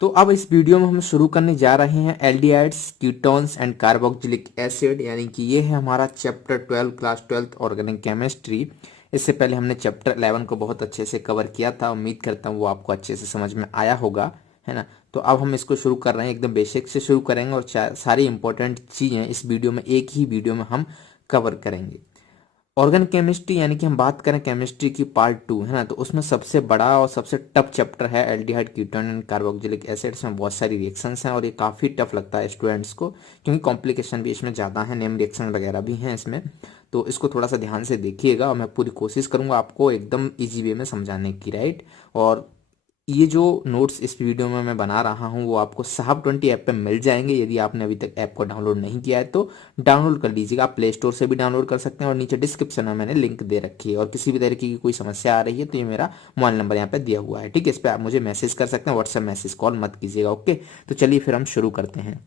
तो अब इस वीडियो में हम शुरू करने जा रहे हैं aldehydes, ketones and carboxylic acid, यानी कि ये है हमारा चैप्टर 12 क्लास 12 ऑर्गेनिक केमिस्ट्री। इससे पहले हमने चैप्टर 11 को बहुत अच्छे से कवर किया था। उम्मीद करता हूँ वो आपको अच्छे से समझ में आया होगा, है ना। तो अब हम इसको शुरू कर रहे हैं, एकदम बेसिक से शुरू करेंगे और सारी इंपॉर्टेंट चीज़ें इस वीडियो में एक ही वीडियो में हम कवर करेंगे। ऑर्गेनिक केमिस्ट्री यानी कि हम बात करें केमिस्ट्री की पार्ट 2, है ना, तो उसमें सबसे बड़ा और सबसे टफ चैप्टर है aldehyde, ketone and carboxylic acid. इसमें बहुत सारी रिएक्शंस हैं और ये काफ़ी टफ लगता है स्टूडेंट्स को, क्योंकि कॉम्प्लिकेशन भी इसमें ज़्यादा है, नेम रिएक्शन वगैरह भी हैं इसमें। तो इसको थोड़ा सा ध्यान से देखिएगा और मैं पूरी कोशिश करूंगा आपको एकदम ईजी वे में समझाने की, राइट। और ये जो नोट्स इस वीडियो में मैं बना रहा हूँ वो आपको साहब 20 ऐप पे मिल जाएंगे। यदि आपने अभी तक ऐप को डाउनलोड नहीं किया है तो डाउनलोड कर लीजिएगा। आप प्ले स्टोर से भी डाउनलोड कर सकते हैं और नीचे डिस्क्रिप्शन में मैंने लिंक दे रखी है। और किसी भी तरीके की कोई समस्या आ रही है तो ये मेरा मोबाइल नंबर यहाँ पे दिया हुआ है, ठीक है। इस पर आप मुझे मैसेज कर सकते हैं, व्हाट्सएप मैसेज, कॉल मत कीजिएगा, ओके। तो चलिए फिर हम शुरू करते हैं।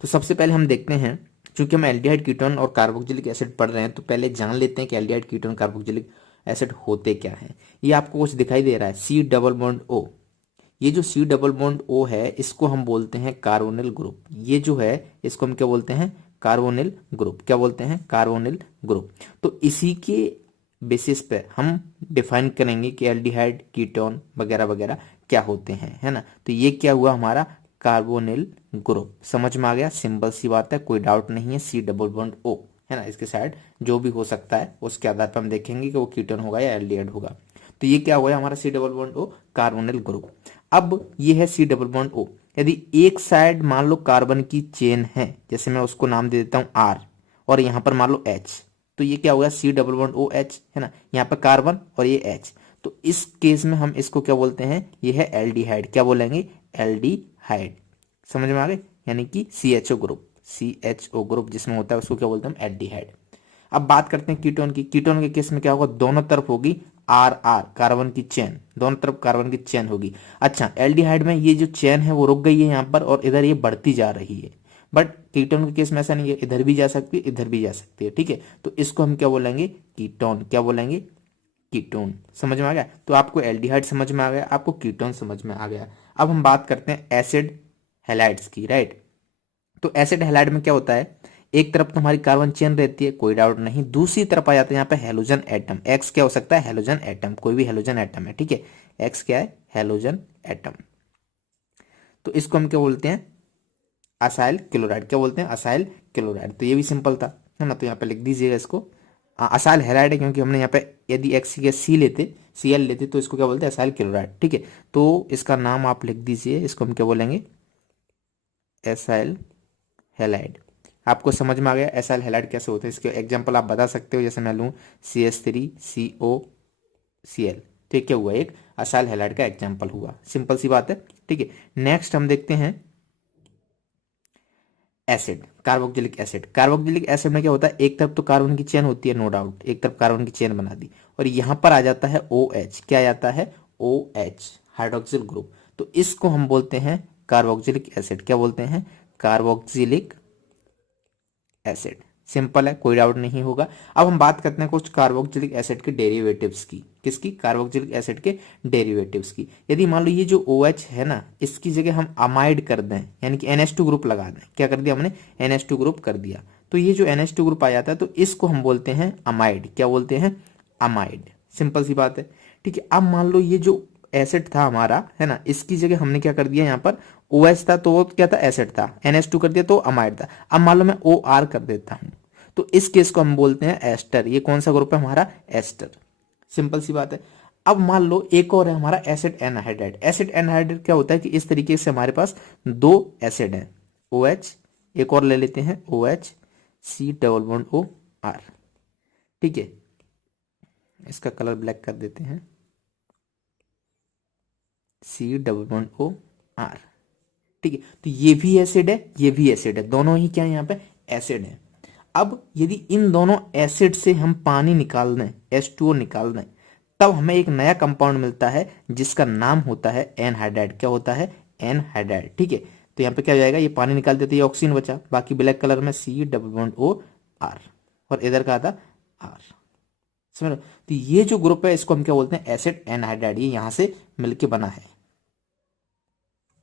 तो सबसे पहले हम देखते हैं, चूंकि हम एल्डिहाइड, कीटोन और कार्बोक्सिलिक एसिड पढ़ रहे हैं तो पहले जान लेते हैं कि एल्डिहाइड, कीटोन, कार्बोक्सिलिक एसिड होते क्या हैं। ये आपको कुछ दिखाई दे रहा है, सी डबल बॉन्ड ओ। ये जो सी डबल बॉन्ड ओ है इसको हम बोलते हैं कार्बोनिल ग्रुप। ये जो है इसको हम क्या बोलते हैं, कार्बोनिल ग्रुप। क्या बोलते हैं, कार्बोनिल ग्रुप। तो इसी के बेसिस पे हम डिफाइन करेंगे कि एल्डिहाइड, कीटोन वगैरह वगैरह क्या होते हैं, है ना। तो ये क्या हुआ हमारा कार्बोनिल ग्रुप। समझ में आ गया, सिंपल सी बात है, कोई डाउट नहीं है। सी डबल बॉन्ड ओ, है ना, इसके साइड जो भी हो सकता है उसके आधार पर हम देखेंगे कि वो कीटोन होगा या एल्डिहाइड होगा। तो ये क्या हुआ हमारा C double bond O, carbonyl group. अब ये है सी डबल बॉन्ड ओ। यदि एक साइड मान लो कार्बन की चेन है, जैसे मैं उसको नाम दे देता हूं आर, और यहां पर मान लो एच, तो ये क्या होगा, C double bond O H, है ना। यहाँ पर कार्बन और ये एच, तो इस केस में हम इसको क्या बोलते हैं, ये है एल्डिहाइड। क्या बोलेंगे, एल्डिहाइड। समझ में आ गए, यानी कि C H O group, C H O group जिसमें होता है उसको क्या बोलते हैं, हम एल्डिहाइड। अब बात करते हैं कीटोन की। कीटोन के केस में क्या होगा, दोनों तरफ होगी आर आर, कार्बन की चेन, दोनों तरफ कार्बन की चेन होगी। अच्छा, एल्डिहाइड में ये जो चेन है वो रुक गई है यहाँ पर और इधर ये बढ़ती जा रही है। बट कीटोन के केस में ऐसा नहीं है, इधर भी जा सकती है, इधर भी जा सकती है, ठीक है। तो इसको हम क्या बोलेंगे, कीटोन। क्या बोलेंगे, कीटोन। समझ में आ गया। तो आपको एल्डिहाइड समझ में आ गया, आपको कीटोन समझ में आ गया। अब हम बात करते हैं एसिड हैलाइड्स की, राइट। तो एसिड हैलाइड में क्या होता है, एक तरफ तो हमारी कार्बन चेन रहती है, कोई डाउट नहीं, दूसरी तरफ आ जाता है यहाँ पे हेलोजन एटम। एक्स क्या हो सकता है, हेलोजन एटम, कोई भी हेलोजन एटम है, ठीक है। एक्स क्या है, हेलोजन एटम। तो इसको हम क्या बोलते हैं, असाइल क्लोराइड। क्या बोलते हैं, असाइल क्लोराइड। तो ये भी सिंपल था, है ना। तो यहाँ पे लिख दीजिएगा इसको, असाइल हैलाइड है क्योंकि हमने यहाँ पे यदि एक्स की सी लेते, सी एल लेते तो इसको क्या बोलते हैं, असाइल क्लोराइड, ठीक है। तो इसका नाम आप लिख दीजिए, इसको हम क्या बोलेंगे, एसाइल हैलाइड। आपको समझ में आ गया एसाइल हैलाइड कैसे होते हैं। इसके एग्जांपल आप बता सकते हो, जैसे मैं लूँ CH3COCl, तो क्या हुआ, एक असाइल हैलाइड का एग्जांपल हुआ। सिंपल सी बात है, ठीक है। नेक्स्ट हम देखते हैं acid, carboxylic acid. Carboxylic acid में क्या होता है, एक तरफ तो कार्बन की चेन होती है, नो डाउट, एक तरफ कार्बन की चेन बना दी और यहां पर आ जाता है OH। क्या आ जाता है, OH, हाइड्रोक्सिल ग्रुप। तो इसको हम बोलते हैं कार्बोक्सिलिक एसिड। क्या बोलते हैं, कार्बोक्सिलिक एसिड। सिंपल है, कोई डाउट नहीं होगा। अब हम बात करते हैं कुछ कार्बोक्सिलिक एसिड के डेरिवेटिव्स की। किसकी, कार्बोक्सिलिक एसिड के डेरिवेटिव्स की। यदि मान लो ये जो OH है ना, इसकी जगह हम अमाइड कर दें, यानी कि NH2 ग्रुप लगा दें। क्या कर दिया हमने, NH2 ग्रुप कर दिया, तो ये जो NH2 ग्रुप आ जाता है तो इसको हम बोलते हैं अमाइड। क्या बोलते हैं, अमाइड। सिंपल सी बात है, ठीक है। अब मान लो ये जो एसिड था हमारा, है ना, इसकी जगह हमने क्या कर दिया, यहाँ पर OH था तो वो क्या था, एसिड था, NH2 कर दिया तो अमाइड था। अब मान लो मैं OR कर देता हूं तो इस केस को हम बोलते हैं एस्टर। ये कौन सा ग्रुप है हमारा, एस्टर। सिंपल सी बात है। अब मान लो एक और है हमारा एसिड एनहाइड्राइड। एसिड एनहाइड्राइड क्या होता है कि इस तरीके से हमारे पास दो एसिड हैं, OH, एक और ले लेते हैं OH, C double bond OR, ठीक है। इसका कलर ब्लैक कर देते हैं, C डबल बॉन्ड OR, ठीक है। तो ये भी एसिड है, ये भी एसिड है, दोनों ही क्या है यहाँ पे, एसिड है। अब यदि इन दोनों एसिड से हम पानी निकाल दें, H2O निकाल दें, तब हमें एक नया कंपाउंड मिलता है जिसका नाम होता है एनहाइड्राइड। क्या होता है, एनहाइड्राइड, ठीक है। तो यहाँ पे क्या हो जाएगा, ये पानी निकाल देते, ये ऑक्सीजन बचा, बाकी ब्लैक कलर में C डबल बॉन्ड OR, और इधर का था R। समझ लो। तो ये जो ग्रुप है इसको हम क्या बोलते हैं, एसिड एनहाइड्राइड। ये यहाँ से मिलके बना है,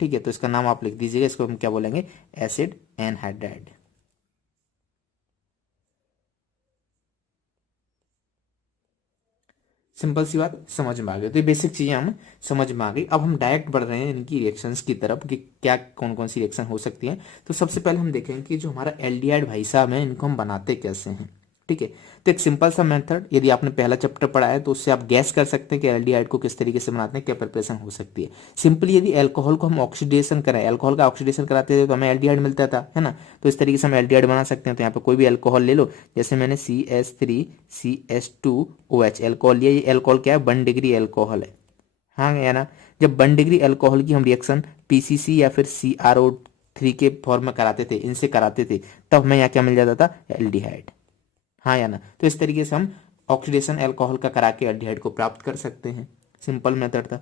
ठीक है, तो इसका नाम आप लिख दीजिएगा, इसको हम क्या बोलेंगे, एसिड एनहाइड्राइड। सिंपल सी बात समझ में आ गई। तो ये बेसिक चीजें हम समझ में आ गई। अब हम डायरेक्ट बढ़ रहे हैं इनकी रिएक्शंस की तरफ कि क्या कौन कौन सी रिएक्शन हो सकती है। तो सबसे पहले हम देखेंगे कि जो हमारा एल्डिहाइड भाई साहब है इनको हम बनाते कैसे हैं। ठीक है, तो एक सिंपल सा मेथड, यदि आपने पहला चैप्टर पढ़ा है तो उससे आप गैस कर सकते हैं कि एल्डिहाइड को किस तरीके से बनाते हैं, क्या प्रिपरेशन हो सकती है। सिंपली यदि अल्कोहल को हम ऑक्सीडेशन करें, अल्कोहल का ऑक्सीडेशन कराते थे तो हमें एल्डिहाइड मिलता था, है ना। तो इस तरीके से हम एल्डिहाइड बना सकते हैं। तो यहाँ पे कोई भी अल्कोहल ले लो, जैसे मैंने CH3CH2OH अल्कोहल लिया। ये अल्कोहल क्या है, 1 डिग्री अल्कोहल है, हाँ या ना। जब 1 डिग्री अल्कोहल की हम रिएक्शन PCC या फिर CrO3 के फॉर्म में कराते थे, इनसे कराते थे, तब हमें यहाँ क्या मिल जाता था, एल्डिहाइड, हाँ या ना। तो इस तरीके से हम ऑक्सीडेशन अल्कोहल का करा के एल्डिहाइड को प्राप्त कर सकते हैं। सिंपल मेथड था।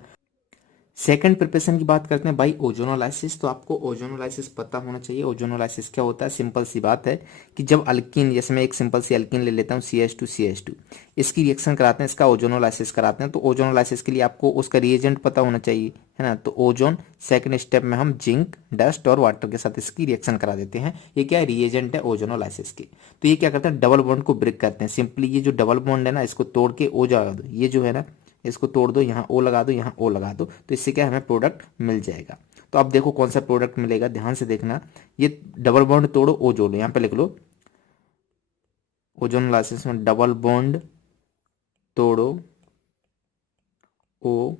सेकंड प्रिपरेशन की बात करते हैं भाई, ओजोनोलाइसिस। तो आपको ओजोनोलाइसिस पता होना चाहिए। ओजोनोलाइसिस क्या होता है, सिंपल सी बात है कि जब अल्कीन, जैसे मैं एक सिंपल सी अल्कीन ले लेता हूँ CH2CH2, इसकी रिएक्शन कराते हैं, इसका ओजोनोलाइसिस कराते हैं। तो ओजोनोलाइसिस के लिए आपको उसका रिएजेंट पता होना चाहिए, है ना। तो ओजोन, सेकंड स्टेप में हम जिंक, डस्ट और वाटर के साथ इसकी रिएक्शन करा देते हैं। ये क्या है, रिएजेंट है ओजोनोलाइसिस के। तो ये क्या करते हैं, डबल बॉन्ड को ब्रेक करते हैं। सिंपली ये जो डबल बॉन्ड है ना, इसको तोड़ के ओ जा दो, ये जो है ना, इसको तोड़ दो, यहाँ ओ लगा दो, यहाँ ओ लगा दो, तो इससे क्या हमें प्रोडक्ट मिल जाएगा। तो अब देखो कौन सा प्रोडक्ट मिलेगा, ध्यान से देखना। ये डबल बॉन्ड तोड़ो, ओ जोड़ो, यहाँ पे लिख लो, ओजोनोलाइसिस में डबल बॉन्ड तोड़ो, ओ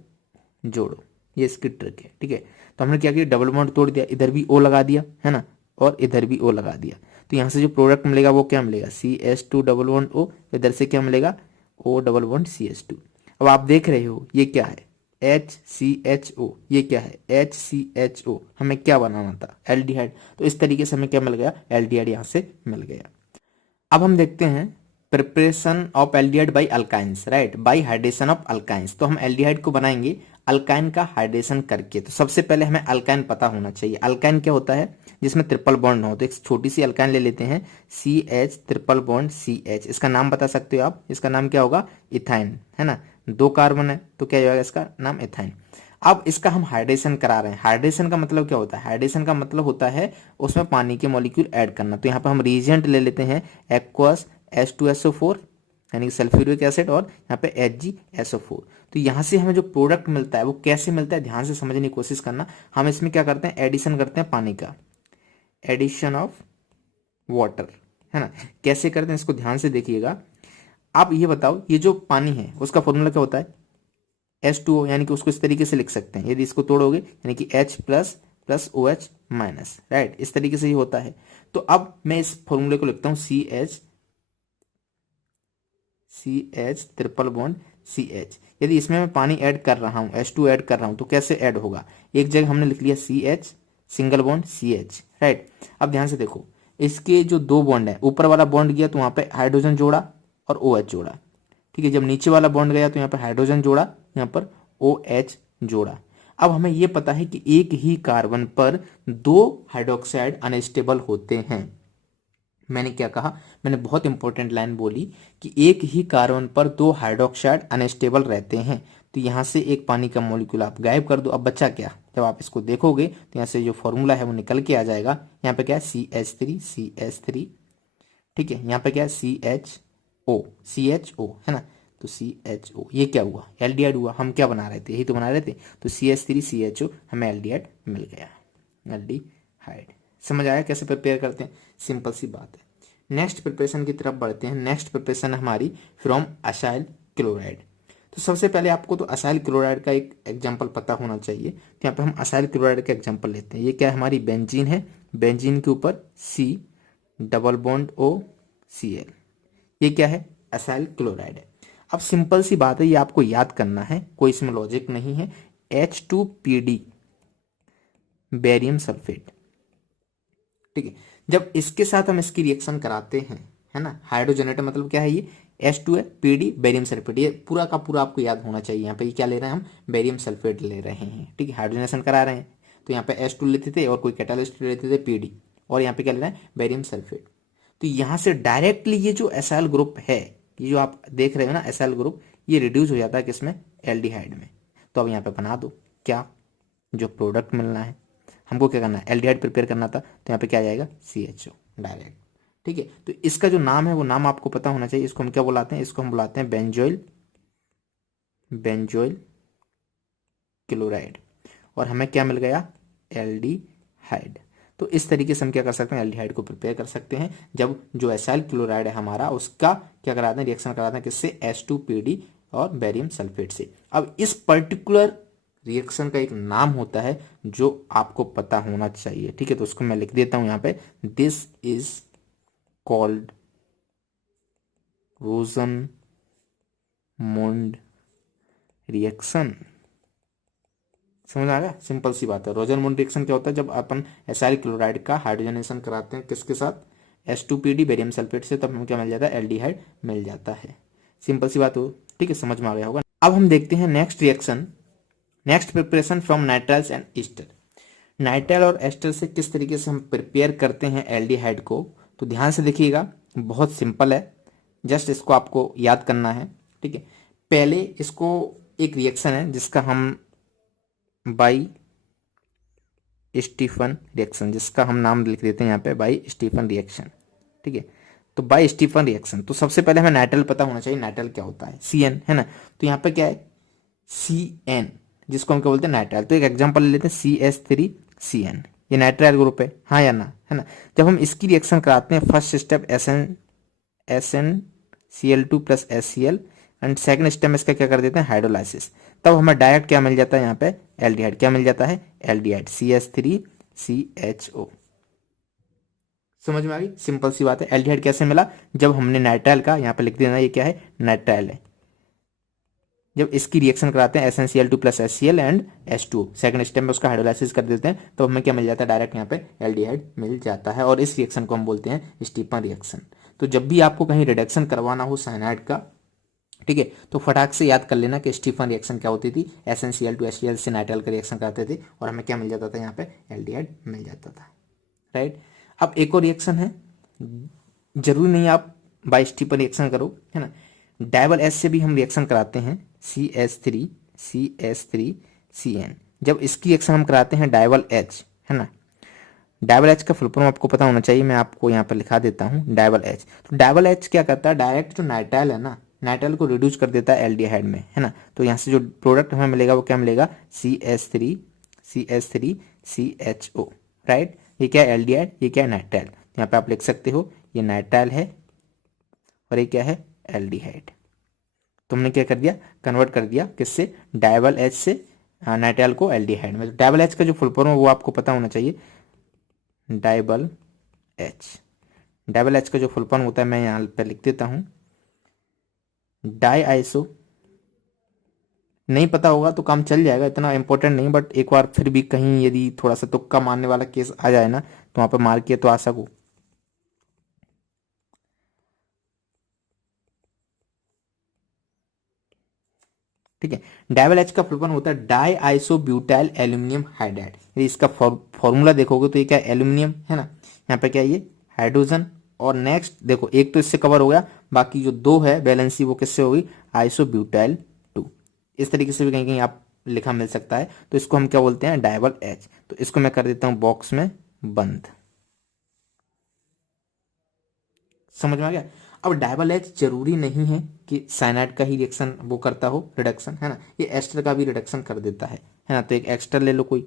जोड़ो, ये इसकी ट्रिक है। ठीक है, तो हमने क्या किया, डबल बॉन्ड तोड़ दिया, इधर भी ओ लगा दिया, है ना, और इधर भी ओ लगा दिया। तो यहाँ से जो प्रोडक्ट मिलेगा वो क्या मिलेगा, CH2 डबल बॉन्ड ओ, इधर से क्या मिलेगा, O डबल बॉन्ड CH2। अब आप देख रहे हो ये क्या है, HCHO, ये क्या है, HCHO। हमें क्या बनाना था, एल्डिहाइड। तो इस तरीके से हमें क्या मिल गया, एल्डिहाइड यहाँ से मिल गया। अब हम देखते हैं preparation of aldehyde by alkynes, right, by hydration of alkynes. तो हम एल्डिहाइड को बनाएंगे अल्काइन का हाइड्रेशन करके। तो सबसे पहले हमें अल्काइन पता होना चाहिए। अल्काइन क्या होता है, जिसमें ट्रिपल बॉन्ड हो। तो एक छोटी सी अल्काइन ले लेते हैं, CH ट्रिपल बॉन्ड CH। इसका नाम बता सकते हो आप, इसका नाम क्या होगा, इथाइन, है ना। 2 कार्बन है तो क्या होगा, इसका नाम इथाइन। अब इसका हम हाइड्रेशन करा रहे हैं। हाइड्रेशन का मतलब क्या होता है, हाइड्रेशन का मतलब होता है उसमें पानी के मॉलिक्यूल ऐड करना। तो यहाँ पे हम रिएजेंट ले लेते हैं, एक्वस H2SO4 यानी कि सल्फ्यूरिक एसिड, और यहाँ पे HgSO4। तो यहाँ से हमें जो प्रोडक्ट मिलता है वो कैसे मिलता है, ध्यान से समझने की कोशिश करना। हम इसमें क्या करते हैं, एडिशन करते हैं पानी का, एडिशन ऑफ वाटर, है ना। कैसे करते हैं इसको ध्यान से देखिएगा। आप ये बताओ, ये जो पानी है उसका फॉर्मूला क्या होता है, H2O, यानी कि उसको इस तरीके से लिख सकते हैं, यदि इसको तोड़ोगे यानी कि H plus plus OH minus, right, इस तरीके से ही होता है। तो अब मैं इस फॉर्मूले को लिखता हूँ, CH ट्रिपल बॉन्ड CH। यदि इसमें मैं पानी ऐड कर रहा हूँ, H2 ऐड कर रहा हूँ, तो कैसे ऐड होगा, एक जगह हमने लिख लिया CH single bond CH, right. अब ध्यान से देखो, इसके जो 2 बॉन्ड है, ऊपर वाला बॉन्ड गया तो वहां पे हाइड्रोजन जोड़ा और OH जोड़ा। ठीक है, जब नीचे वाला बॉन्ड गया तो यहाँ पे हाइड्रोजन जोड़ा, यहाँ पर OH जोड़ा। अब हमें यह पता है कि एक ही कार्बन पर 2 हाइड्रोक्साइड अनस्टेबल होते हैं। मैंने क्या कहा, मैंने बहुत इंपॉर्टेंट लाइन बोली कि एक ही कार्बन पर 2 हाइड्रोक्साइड अनस्टेबल रहते हैं। तो यहाँ से एक पानी का मॉलिक्यूल आप गायब कर दो। अब बचा क्या, जब आप इसको देखोगे तो यहाँ से जो फॉर्मूला है वो निकल के आ जाएगा। यहाँ पे क्या है, CH3, ठीक है, यहाँ पे क्या है, CHO है ना। तो CHO ये क्या हुआ, एल्डिहाइड हुआ। हम क्या बना रहे थे, यही तो बना रहे थे। तो CH3CHO हमें एल्डिहाइड मिल गया, एल्डिहाइड। समझ आया कैसे प्रिपेयर करते हैं, सिंपल सी बात है। नेक्स्ट प्रिपरेशन की तरफ बढ़ते हैं। नेक्स्ट प्रिपरेशन है हमारी फ्रॉम असाइल क्लोराइड। तो सबसे पहले आपको तो असाइल क्लोराइड का एक एग्जांपल पता होना चाहिए। तो यहाँ पे हम असाइल क्लोराइड का एग्जांपल लेते हैं। ये क्या है, हमारी बेंजीन है, बेंजीन के ऊपर C डबल बॉन्ड OCl, ये क्या है, असाइल क्लोराइड है। अब सिंपल सी बात है, ये आपको याद करना है, कोई इसमें लॉजिक नहीं है। H2PD बेरियम सल्फेट, ठीक है। जब इसके साथ हम इसकी रिएक्शन कराते हैं, है ना, हाइड्रोजनेट मतलब क्या है, ये H2 है, PD बेरियम सल्फेट, ये पूरा का पूरा आपको याद होना चाहिए। यहाँ पे ये क्या ले रहे हैं, हम बेरियम सल्फेट ले रहे हैं, ठीक है, हाइड्रोजनेशन करा रहे हैं। तो यहाँ पे H2 लेते थे और कोई कैटालिस्ट लेते थे PD, और यहाँ पे क्या ले रहे हैं, बेरियम सल्फेट। तो यहाँ से डायरेक्टली ये जो एसाइल ग्रुप है, ये जो आप देख रहे हो ना एसाइल ग्रुप, ये रिड्यूस हो जाता है किसमें, एल्डिहाइड में। तो अब यहाँ पे बना दो क्या, जो प्रोडक्ट मिलना है, हमको क्या करना है, एल्डिहाइड प्रिपेयर करना था, तो यहाँ पे क्या आ जाएगा, CHO डायरेक्ट। ठीक है, तो इसका जो नाम है वो नाम आपको पता होना चाहिए। इसको हम क्या बुलाते हैं, इसको हम बुलाते हैं बेंजोइल क्लोराइड, और हमें क्या मिल गया, एल्डिहाइड। तो इस तरीके से हम क्या कर सकते हैं, एल्डिहाइड को प्रिपेयर कर सकते हैं। जब जो एसाइल क्लोराइड है हमारा, उसका क्या कराते हैं, रिएक्शन कराते हैं किससे, H2PD और बेरियम सल्फेट से। अब इस पर्टिकुलर रिएक्शन का एक नाम होता है जो आपको पता होना चाहिए। ठीक है, तो उसको मैं लिख देता हूं यहाँ पे, दिस इज कॉल्ड रोजनमुंड रिएक्शन। समझ आ गया, सिंपल सी बात है। रोजनमुंड रिएक्शन क्या होता है, जब अपन एसाइल क्लोराइड का हाइड्रोजनेशन कराते हैं किसके साथ, H2PD बेरियम सल्फेट से, तब हमें क्या मिल जाता है, एल्डिहाइड मिल जाता है। सिंपल सी बात हो, ठीक है, समझ में आ गया होगा। अब हम देखते हैं next reaction, next preparation from nitriles and Easter. Nitrile और एस्टर से किस तरीके से हम प्रिपेयर करते हैं एल्डिहाइड को, तो ध्यान से देखिएगा, बहुत सिंपल है, जस्ट इसको आपको याद करना है। ठीक है, पहले इसको एक रिएक्शन है जिसका हम बाई स्टीफन रिएक्शन, जिसका हम नाम लिख देते हैं यहाँ पे बाई स्टीफन रिएक्शन। ठीक है, तो बाई स्टीफन रिएक्शन, तो सबसे पहले हमें नाइट्राइल पता होना चाहिए, नाइट्राइल क्या होता है, CN है ना। तो यहाँ पे क्या है, CN, जिसको हम क्या बोलते हैं, नाइट्राइल। तो एक एग्जांपल ले लेते हैं, CH3CN, ये नाइट्राइल ग्रुप है, हाँ या ना, है ना। जब हम इसकी रिएक्शन कराते हैं, first step SnCl2 plus HCl, and second step में इसका क्या कर देते हैं, हाइड्रोलाइसिस, तब हमें डायरेक्ट क्या मिल जाता है, यहाँ पे एल्डिहाइड, क्या मिल जाता है, एल्डिहाइड CH3CHO। समझ में आ गई, सिंपल सी बात है। एल्डिहाइड कैसे मिला, जब हमने नाइट्राइल का, यहाँ पे लिख देना, ये क्या है, नाइट्राइल है, जब इसकी रिएक्शन कराते हैं SnCl2 plus HCl and H2, second step में उसका हाइड्रोलाइसिस कर देते हैं, तो हमें क्या मिल जाता है, डायरेक्ट यहाँ पे एल्डिहाइड मिल जाता है। और इस रिएक्शन को हम बोलते हैं स्टीफन रिएक्शन। तो जब भी आपको कहीं रिडक्शन करवाना हो साइनाइड का, ठीक है, तो फटाक से याद कर लेना कि स्टीफन रिएक्शन क्या होती थी, SnCl2 HCl से नाइट्राइल का रिएक्शन कराते थे और हमें क्या मिल जाता था, यहाँ पे एल्डिहाइड मिल जाता था। राइट, अब एक और रिएक्शन है, जरूरी नहीं आप बाई स्टीफन रिएक्शन करो, है ना, डाइवल एच से भी हम रिएक्शन कराते हैं, CH3CN। जब इसकी रिएक्शन हम कराते हैं डाइवल एच, है ना, डाइवल एच का फुल फॉर्म आपको पता होना चाहिए, मैं आपको यहाँ पर लिखा देता हूँ, डाइवल एच। तो डाइवल एच क्या करता है, डायरेक्ट जो नाइट्राइल है ना, नाइट्राइल को रिड्यूस कर देता है एल्डिहाइड में, है ना। तो यहाँ से जो प्रोडक्ट हमें मिलेगा वो क्या मिलेगा, CH3CHO। राइट, ये क्या है, एल्डिहाइड, ये क्या है, नाइट्राइल। यहाँ पे आप लिख सकते हो ये नाइट्राइल है और ये क्या है, एल्डिहाइड। तुमने क्या कर दिया, कन्वर्ट कर दिया किससे, डाइवल एच से नाइट्राइल को एल्डिहाइड में। डाइवल एच का जो फुल फॉर्म है वो आपको पता होना चाहिए, डाइवल एच। डाइवल एच का जो फुल फॉर्म होता है मैं यहाँ पे लिख देता हूँ, डाई आइसो। नहीं पता होगा तो काम चल जाएगा, इतना इंपॉर्टेंट नहीं, बट एक बार फिर भी कहीं यदि थोड़ा सा तुक्का मारने वाला केस आ जाए ना, तो वहां पे मार के तो आ सकूँ। ठीक है, डाइवल एच का फुल फॉर्म होता है di iso butyl aluminium hydride. यदि इसका फॉर्मूला देखोगे तो ये क्या, एल्यूमिनियम, है ना, यहाँ पे क्या है, ये हाइड्रोजन, और नेक्स्ट देखो एक तो इससे कवर हो गया, बाकी जो दो है बैलेंसी वो किससे होगी, आइसो ब्यूटाइल 2। इस तरीके से भी कहीं कहीं आप लिखा मिल सकता है, तो इसको हम क्या बोलते हैं, डाइवल एच। तो इसको मैं कर देता हूँ बॉक्स में बंद। समझ में आ गया। अब डाइवल एच जरूरी नहीं है कि साइनाइड का ही रिएक्शन वो करता हो रिडक्शन, है ना, ये एस्टर का भी रिडक्शन कर देता है ना। तो एक एस्टर ले लो कोई,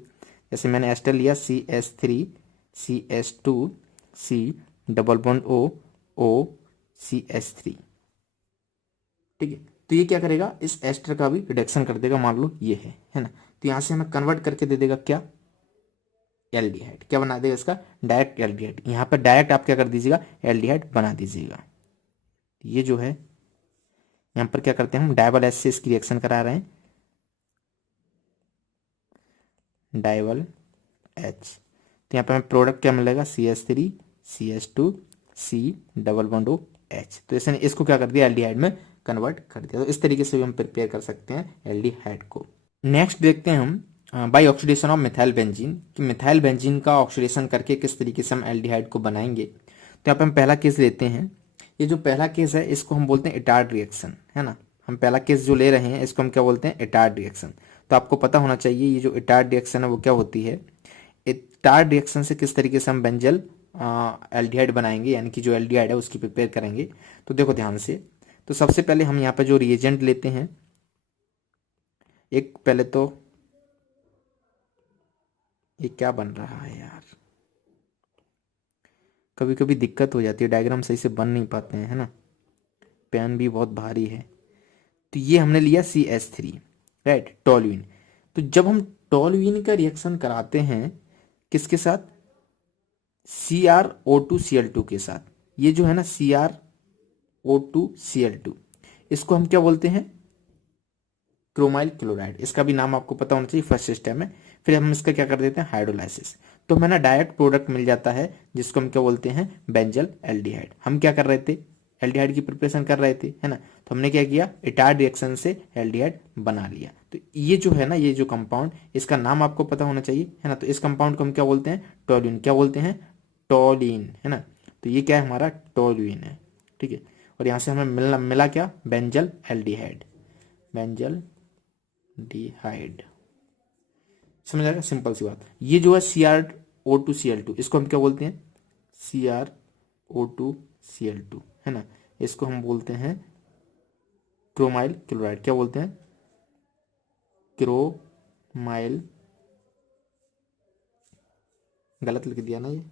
जैसे मैंने एस्टर लिया, CH3CH2C डबल बॉन्ड OCH3। ठीक है, तो ये क्या करेगा, इस एस्टर का भी रिडक्शन कर देगा, मान लो ये है ना। तो यहाँ से हमें कन्वर्ट करके दे देगा क्या, एल्डिहाइड। क्या बना देगा इसका, डायरेक्ट एल्डिहाइड। यहाँ पर डायरेक्ट आप क्या कर दीजिएगा, एल्डिहाइड बना दीजिएगा। ये जो है यहाँ पर क्या करते हैं, हम डाइवल एच से इसकी रिएक्शन करा रहे हैं, डाइवल एच। तो यहाँ पे हमें प्रोडक्ट क्या मिलेगा, CH3CH2C डबल बॉन्ड OH। तो इसने इसको क्या कर दिया, एल्डिहाइड में कन्वर्ट कर दिया। तो इस तरीके से भी हम प्रिपेयर कर सकते हैं एल्डिहाइड को। नेक्स्ट देखते हैं हम by oxidation of methyl benzene, कि मिथाइल बेंजीन का ऑक्सीडेशन करके किस तरीके से हम एल्डिहाइड को बनाएंगे। तो यहाँ पे हम पहला केस लेते हैं, ये जो पहला केस है इसको हम बोलते हैं इटार्ड रिएक्शन, है ना। हम पहला केस जो ले रहे हैं इसको हम क्या बोलते हैं, इटार्ड रिएक्शन। तो आपको पता होना चाहिए ये जो इटार्ड रिएक्शन है वो क्या होती है, इटार रिएक्शन से किस तरीके से हम बेंजल एल्डिहाइड बनाएंगे, यानी कि जो एल्डिहाइड है उसकी प्रिपेयर करेंगे। तो देखो ध्यान से, तो सबसे पहले हम यहाँ पे जो रिएजेंट लेते हैं, एक पहले तो ये क्या बन रहा है यार, कभी कभी दिक्कत हो जाती है, डायग्राम सही से बन नहीं पाते हैं, है ना, पेन भी बहुत भारी है। तो ये हमने लिया CH3, राइट, टॉल्यूइन। तो जब हम टॉल्यूइन का रिएक्शन कराते हैं किसके साथ, CrO2Cl2 के साथ, ये जो है ना CrO2Cl2, इसको हम क्या बोलते हैं, क्रोमाइल क्लोराइड। इसका भी नाम आपको पता होना चाहिए, फर्स्ट सिस्टम में। फिर हम इसका क्या कर देते हैं, हाइड्रोलाइसिस। तो हमें ना डायरेक्ट प्रोडक्ट मिल जाता है जिसको हम क्या बोलते हैं, बेंजल एल्डिहाइड। हम क्या कर रहे थे, एल्डिहाइड की प्रिपरेशन कर रहे थे, है ना। तो हमने क्या किया, इटार्ड रिएक्शन से एल्डिहाइड बना लिया। तो ये जो है ना, ये जो कंपाउंड, इसका नाम आपको पता होना चाहिए, है ना। तो इस कंपाउंड को हम क्या बोलते हैं, टोल्यूइन। क्या बोलते हैं, टोलिन, है ना। तो ये क्या है, हमारा टोल्यूइन है, ठीक है। और यहाँ से हमें मिला क्या, बेंजल एल्डिहाइड, बेंजल डिहाइड। समझ आएगा, सिंपल सी बात। ये जो है CrO2Cl2, इसको हम क्या बोलते हैं, CrO2Cl2, है ना। इसको हम बोलते हैं क्रोमाइल क्लोराइड। क्या बोलते हैं, क्रोमाइल, गलत लिख दिया ना ये,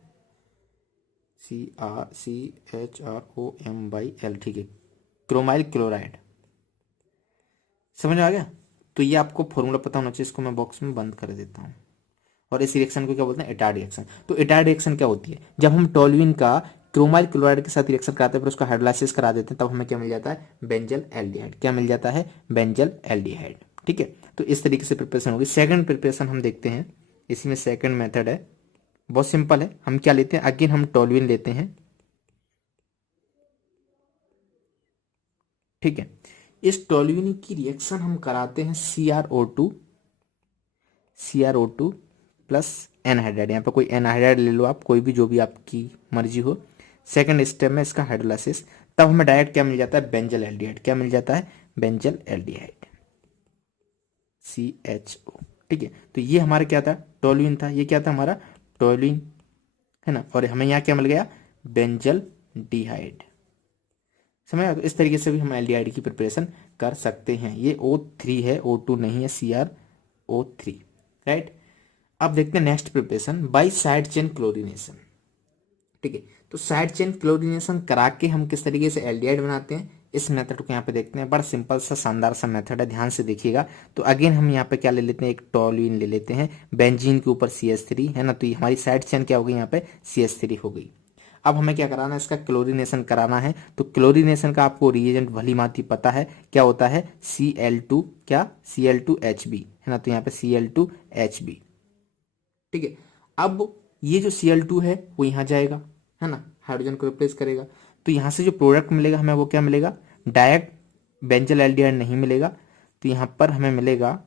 CrCHROMyl, ठीक है, क्रोमाइल क्लोराइड। समझ आ गया। तो ये आपको फॉर्मूला पता होना चाहिए, इसको मैं बॉक्स में बंद कर देता हूँ। और इस रिएक्शन को क्या बोलते हैं, इटार्ड रिएक्शन। तो इटार्ड रिएक्शन क्या होती है, जब हम टोल्यूइन का क्रोमाइल क्लोराइड के साथ रिएक्शन कराते हैं, फिर उसका हाइड्रोलाइसिस करा देते हैं, तब हमें क्या मिल जाता है, बेंजल एल्डिहाइड। क्या मिल जाता है, बेंजल एल्डिहाइड, ठीक है। तो इस तरीके से प्रिपरेशन होगी। सेकंड प्रिपरेशन हम देखते हैं, इसमें सेकंड मेथड है, बहुत सिंपल है। हम क्या लेते हैं, अगेन हम टोल्यूइन लेते हैं, ठीक है। इस टोल्यूइन की रिएक्शन हम कराते हैं CrO2 प्लस एनहाइड्राइड। यहाँ पे कोई एनहाइड्राइड ले लो आप, कोई भी, जो भी आपकी मर्जी हो। सेकंड स्टेप में इसका हाइड्रोलाइसिस, तब हमें डायरेक्ट क्या मिल जाता है, बेंजल एल्डिहाइड। क्या मिल जाता है, बेंजल एल्डिहाइड, CHO, ठीक है। तो ये हमारा क्या था, टोल्यूइन था। ये क्या था हमारा, टोल्यूइन, है ना। और हमें यहाँ क्या मिल गया, बेंजल डिहाइड। समझ आया। तो इस तरीके से भी हम एल्डिहाइड की प्रिपरेशन कर सकते हैं। ये O3 है, O2 नहीं है, CrO3, राइट। अब देखते हैं next preparation, by side chain chlorination, ठीक है। तो साइड चेन क्लोरीनेशन करा के हम किस तरीके से एल्डिहाइड बनाते हैं, इस मेथड को यहाँ पे देखते हैं। बड़ा सिंपल सा शानदार सा मेथड है, ध्यान से देखिएगा। तो अगेन हम यहाँ पे क्या ले लेते हैं, एक टोल्यूइन ले लेते हैं, बेंजीन के ऊपर CH3, है ना। तो ये हमारी साइड चेन क्या हो गई, यहाँ पे CH3 हो गई। अब हमें क्या कराना है, इसका क्लोरीनेशन कराना है। तो क्लोरीनेशन का आपको रिएजेंट भली भांति पता है, क्या होता है, Cl2, क्या, Cl2Hb, है ना। तो यहाँ पे Cl2Hb, ठीक है। अब ये जो Cl2 है वो यहाँ जाएगा, है ना, हाइड्रोजन को रिप्लेस करेगा। तो यहाँ से जो प्रोडक्ट मिलेगा हमें, वो क्या मिलेगा, डायरेक्ट बेंजल एल्डिहाइड नहीं मिलेगा। तो यहाँ पर हमें मिलेगा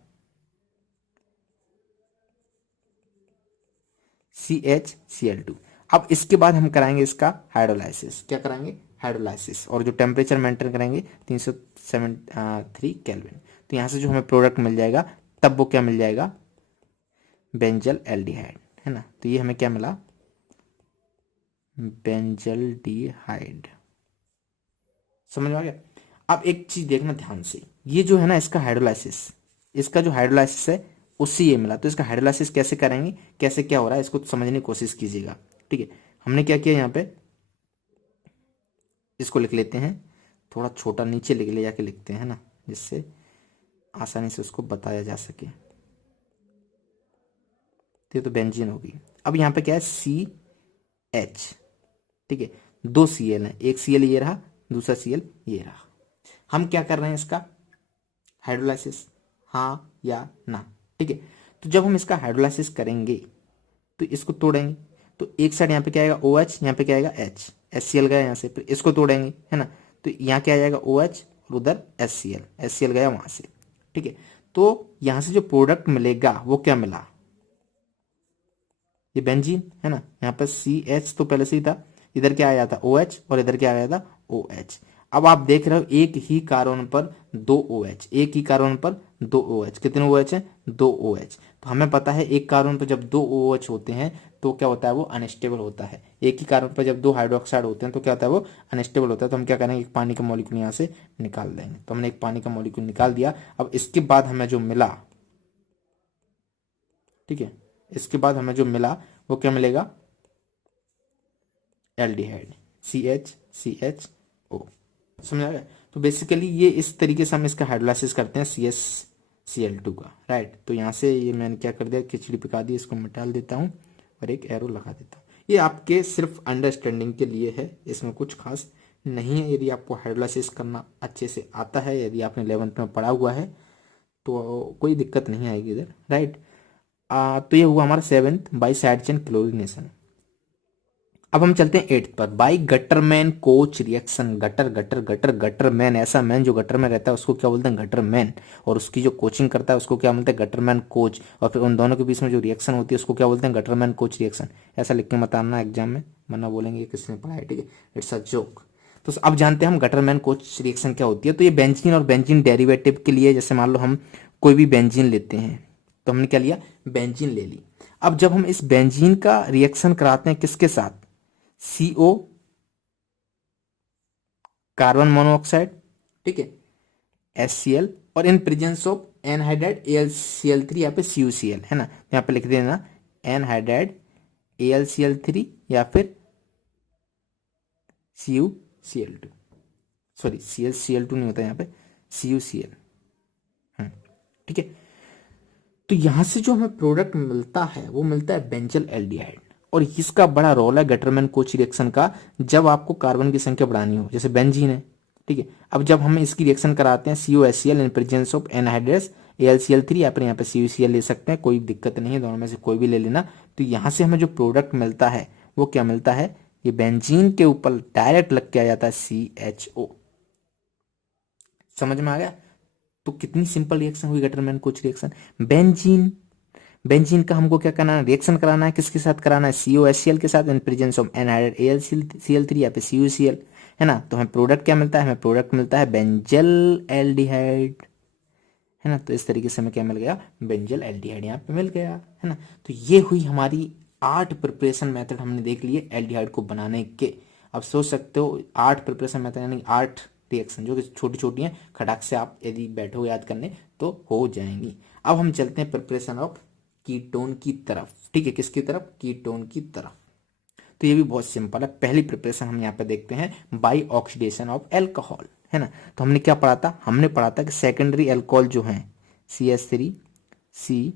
CHCl2। अब इसके बाद हम कराएंगे इसका हाइड्रोलाइसिस। क्या कराएंगे, हाइड्रोलाइसिस। और जो टेम्परेचर मेंटेन करेंगे 373 केल्विन। तो यहाँ से जो हमें प्रोडक्ट मिल जाएगा, तब वो क्या मिल जाएगा, बेंजल एल्डिहाइड, है ना। तो ये हमें क्या मिला, बेंजल डिहाइड। समझ में आ गया। अब एक चीज देखना ध्यान से, ये जो है ना इसका हाइड्रोलाइसिस, इसका जो हाइड्रोलाइसिस है उससे ये मिला। तो इसका हाइड्रोलाइसिस कैसे करेंगे, कैसे क्या हो रहा है, इसको समझने की कोशिश कीजिएगा, ठीक है। हमने क्या किया, यहाँ पे इसको लिख लेते हैं, थोड़ा छोटा नीचे ले जाके लिखते हैं ना, जिससे आसानी से उसको बताया जा सके। तो बेंजीन होगी। अब यहाँ पे क्या है, CH, ठीक है। 2 Cl है, एक Cl ये रहा, दूसरा Cl ये रहा। हम क्या कर रहे हैं, इसका हाइड्रोलाइसिस, हाँ या ना, ठीक है। तो जब हम इसका हाइड्रोलाइसिस करेंगे तो इसको तोड़ेंगे। तो एक साइड यहाँ पे क्या आएगा, OH, यहाँ पे क्या आएगा, H, HCl गया यहाँ से, फिर इसको तोड़ेंगे, है ना। तो यहाँ क्या आ जाएगा, OH, और उधर HCl गया वहां से, ठीक है। तो यहाँ से जो प्रोडक्ट मिलेगा वो क्या मिला, ये बेंजीन, है ना। यहाँ पर CH तो पहले से ही था, इधर क्या आया था, OH, और इधर क्या आया था, OH। अब आप देख रहे हो एक ही कार्बन पर 2 OH, एक ही कार्बन पर 2 OH, कितने OH है, दो ओ एच। तो हमें पता है एक कार्बन पर जब दो ओ एच होते हैं तो क्या होता है, वो अनस्टेबल होता है। एक ही कार्बन पर जब दो हाइड्रोक्साइड होते हैं तो क्या होता है, वो अनस्टेबल होता है। तो हम क्या करेंगे, एक पानी का मॉलिक्यूल यहाँ से निकाल देंगे। तो हमने एक पानी का मॉलिक्यूल निकाल दिया। अब इसके बाद हमें जो मिला, ठीक है, इसके बाद हमें जो मिला वो क्या मिलेगा, एल्डिहाइड, CH समझ आ गया। तो बेसिकली ये इस तरीके से हम इसका हाइड्रोलाइसिस करते हैं CsCl2 का, राइट। तो यहाँ से ये मैंने क्या कर दिया, खिचड़ी पका दी, इसको मिटा देता हूँ और एक एरो लगा देता हूँ। ये आपके सिर्फ अंडरस्टैंडिंग के लिए है, इसमें कुछ खास नहीं है। यदि आपको हाइड्रोलाइसिस करना अच्छे से आता है, यदि आपने 11th में पढ़ा हुआ है तो कोई दिक्कत नहीं आएगी इधर, राइट। तो ये हुआ हमारा 7th by side chain chlorination. अब हम चलते हैं 8th पर, by Gattermann coach reaction. Gutter gutter gutter Gattermann, ऐसा मैन जो गटर में रहता है उसको क्या बोलते हैं, गटरमैन। और उसकी जो कोचिंग करता है उसको क्या बोलते हैं, गटरमैन कोच। और फिर उन दोनों के बीच में जो रिएक्शन होती है उसको क्या बोलते हैं, गटरमैन कोच रिएक्शन। ऐसा लिख के मत आना एग्जाम में, वरना बोलेंगे किसने पढ़ा है, ठीक है, इट्स अ जोक। तो अब जानते हैं हम गटरमैन कोच रिएक्शन क्या होती है। तो ये बेंजीन और बेंजीन डेरिवेटिव के लिए, जैसे मान लो हम कोई भी बेंजीन लेते हैं, तो हमने क्या लिया, बेंजीन ले ली। अब जब हम इस बेंजीन का रिएक्शन कराते हैं किसके साथ, CO कार्बन मोनोऑक्साइड, ठीक है, HCl, और in presence of anhydride AlCl3 यहाँ पे CuCl है ना। यहाँ पे लिख देना एनहाइड्राइड AlCl3 या फिर CuCl2, सॉरी ClCl2 नहीं होता यहाँ पे, CuCl, ठीक है। तो यहां से जो हमें प्रोडक्ट मिलता है वो मिलता है बेंजल एल्डिहाइड। और इसका बड़ा रोल है गटरमैन कोच रिएक्शन का, जब आपको कार्बन की संख्या बढ़ानी हो, जैसे बेंजीन है, ठीक है। अब जब हम इसकी रिएक्शन कराते हैं COHCl in presence of anhydrous AlCl3, या फिर यहाँ पे CuCl ले सकते हैं, कोई दिक्कत नहीं है, दोनों में से कोई भी ले लेना। तो यहाँ से हमें जो प्रोडक्ट मिलता है वो क्या मिलता है, ये बेंजीन के ऊपर डायरेक्ट लग के आ जाता है CHO। समझ में आ गया। तो कितनी सिंपल रिएक्शन हुई Gattermann coach reaction. Benzene, benzene का हमको क्या करना है, रिएक्शन कराना है, किसके साथ कराना है, COHCl के साथ in presence of anhydride AlCl3 या फिर CuCl, है ना। तो हमें प्रोडक्ट क्या मिलता है, हमें प्रोडक्ट मिलता है बेंजल एल्डिहाइड, है ना। तो इस तरीके से हमें क्या मिल गया, बेंजल एल्डिहाइड यहाँ पे मिल गया, है ना। तो ये हुई हमारी 8 प्रिपरेशन मेथड हमने देख लिए एल्डिहाइड को बनाने के। अब सोच सकते हो 8 प्रिपरेशन मेथड यानी 8 रिएक्शन जो कि छोटी छोटी हैं, खटाक से आप यदि बैठो याद करने तो हो जाएंगी। अब हम चलते हैं प्रिपरेशन ऑफ कीटोन की तरफ, ठीक है, किसकी तरफ, कीटोन की तरफ। तो ये भी बहुत सिंपल है। पहली प्रिपरेशन हम यहाँ पे देखते हैं, बाई ऑक्सीडेशन ऑफ एल्कोहल, है ना। तो हमने क्या पढ़ा था, हमने पढ़ा था कि सेकेंडरी एल्कोहल जो है CH3 C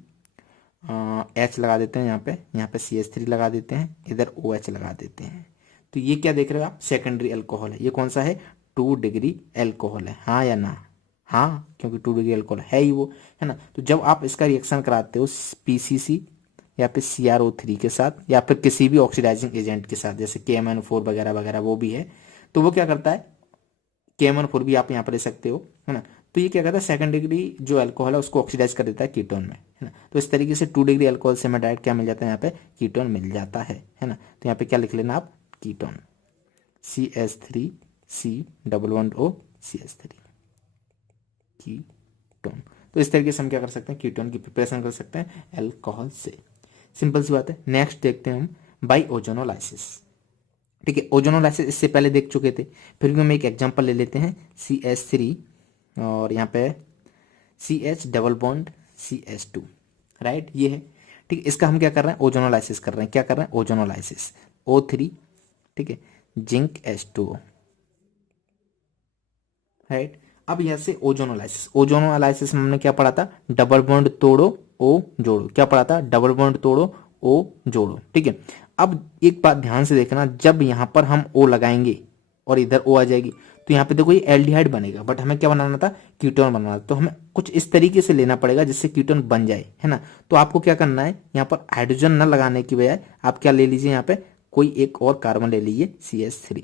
H लगा देते हैं, यहाँ पे CH3 लगा देते हैं, इधर OH लगा देते हैं। तो ये क्या देख रहे हो आप, सेकेंडरी एल्कोहल है। ये कौन सा है, 2 डिग्री एल्कोहल है, हाँ या ना, हाँ, क्योंकि 2 डिग्री एल्कोहल है ही वो, है ना। तो जब आप इसका रिएक्शन कराते हो PCC या फिर CrO3 के साथ या फिर किसी भी ऑक्सीडाइजिंग एजेंट के साथ, जैसे KMnO4 वगैरह वगैरह वो भी है, तो वो क्या करता है, KMnO4 भी आप यहाँ पर ले सकते हो, है ना। तो ये क्या करता है, सेकंड डिग्री जो अल्कोहल है उसको ऑक्सीडाइज कर देता है कीटोन में, है ना। तो इस तरीके से 2 डिग्री अल्कोहल से हमें डायरेक्ट क्या मिल जाता है, यहाँ पे कीटोन मिल जाता है ना। तो यहाँ पे क्या लिख लेना आप, कीटोन CH3C11O CH3 कीटोन। तो इस तरीके से हम क्या कर सकते हैं, कीटोन की प्रिपरेशन कर सकते हैं अल्कोहल से। सिंपल सी बात है। नेक्स्ट देखते हैं हम बाई ओजोनोलाइसिस, ठीक है। ओजोनोलाइसिस इससे पहले देख चुके थे, फिर भी हम एक एग्जांपल ले लेते हैं, CH3 और यहाँ पे CH double bond CH2, right, ये है, ठीक है। इसका हम क्या कर रहे हैं, ओजोनोलाइसिस कर रहे हैं, क्या कर रहे हैं, ओजोनोलाइसिस O3, ठीक है, जिंक H2O, राइट। अब यहाँ से ओजोनोलाइसिस, ओजोनोलाइसिस में हमने क्या पढ़ा था, डबल बॉन्ड तोड़ो O जोड़ो, क्या पढ़ा था, डबल बॉन्ड तोड़ो O जोड़ो, ठीक है। अब एक बात ध्यान से देखना, जब यहाँ पर हम O लगाएंगे और इधर O आ जाएगी, तो यहाँ पे देखो ये एल्डिहाइड बनेगा, बट हमें क्या बनाना था, कीटोन बनाना था। तो हमें कुछ इस तरीके से लेना पड़ेगा जिससे कीटोन बन जाए, है ना। तो आपको क्या करना है, यहाँ पर हाइड्रोजन न लगाने की बजाय आप क्या ले लीजिए, यहाँ पे कोई एक और कार्बन ले लीजिए CH3।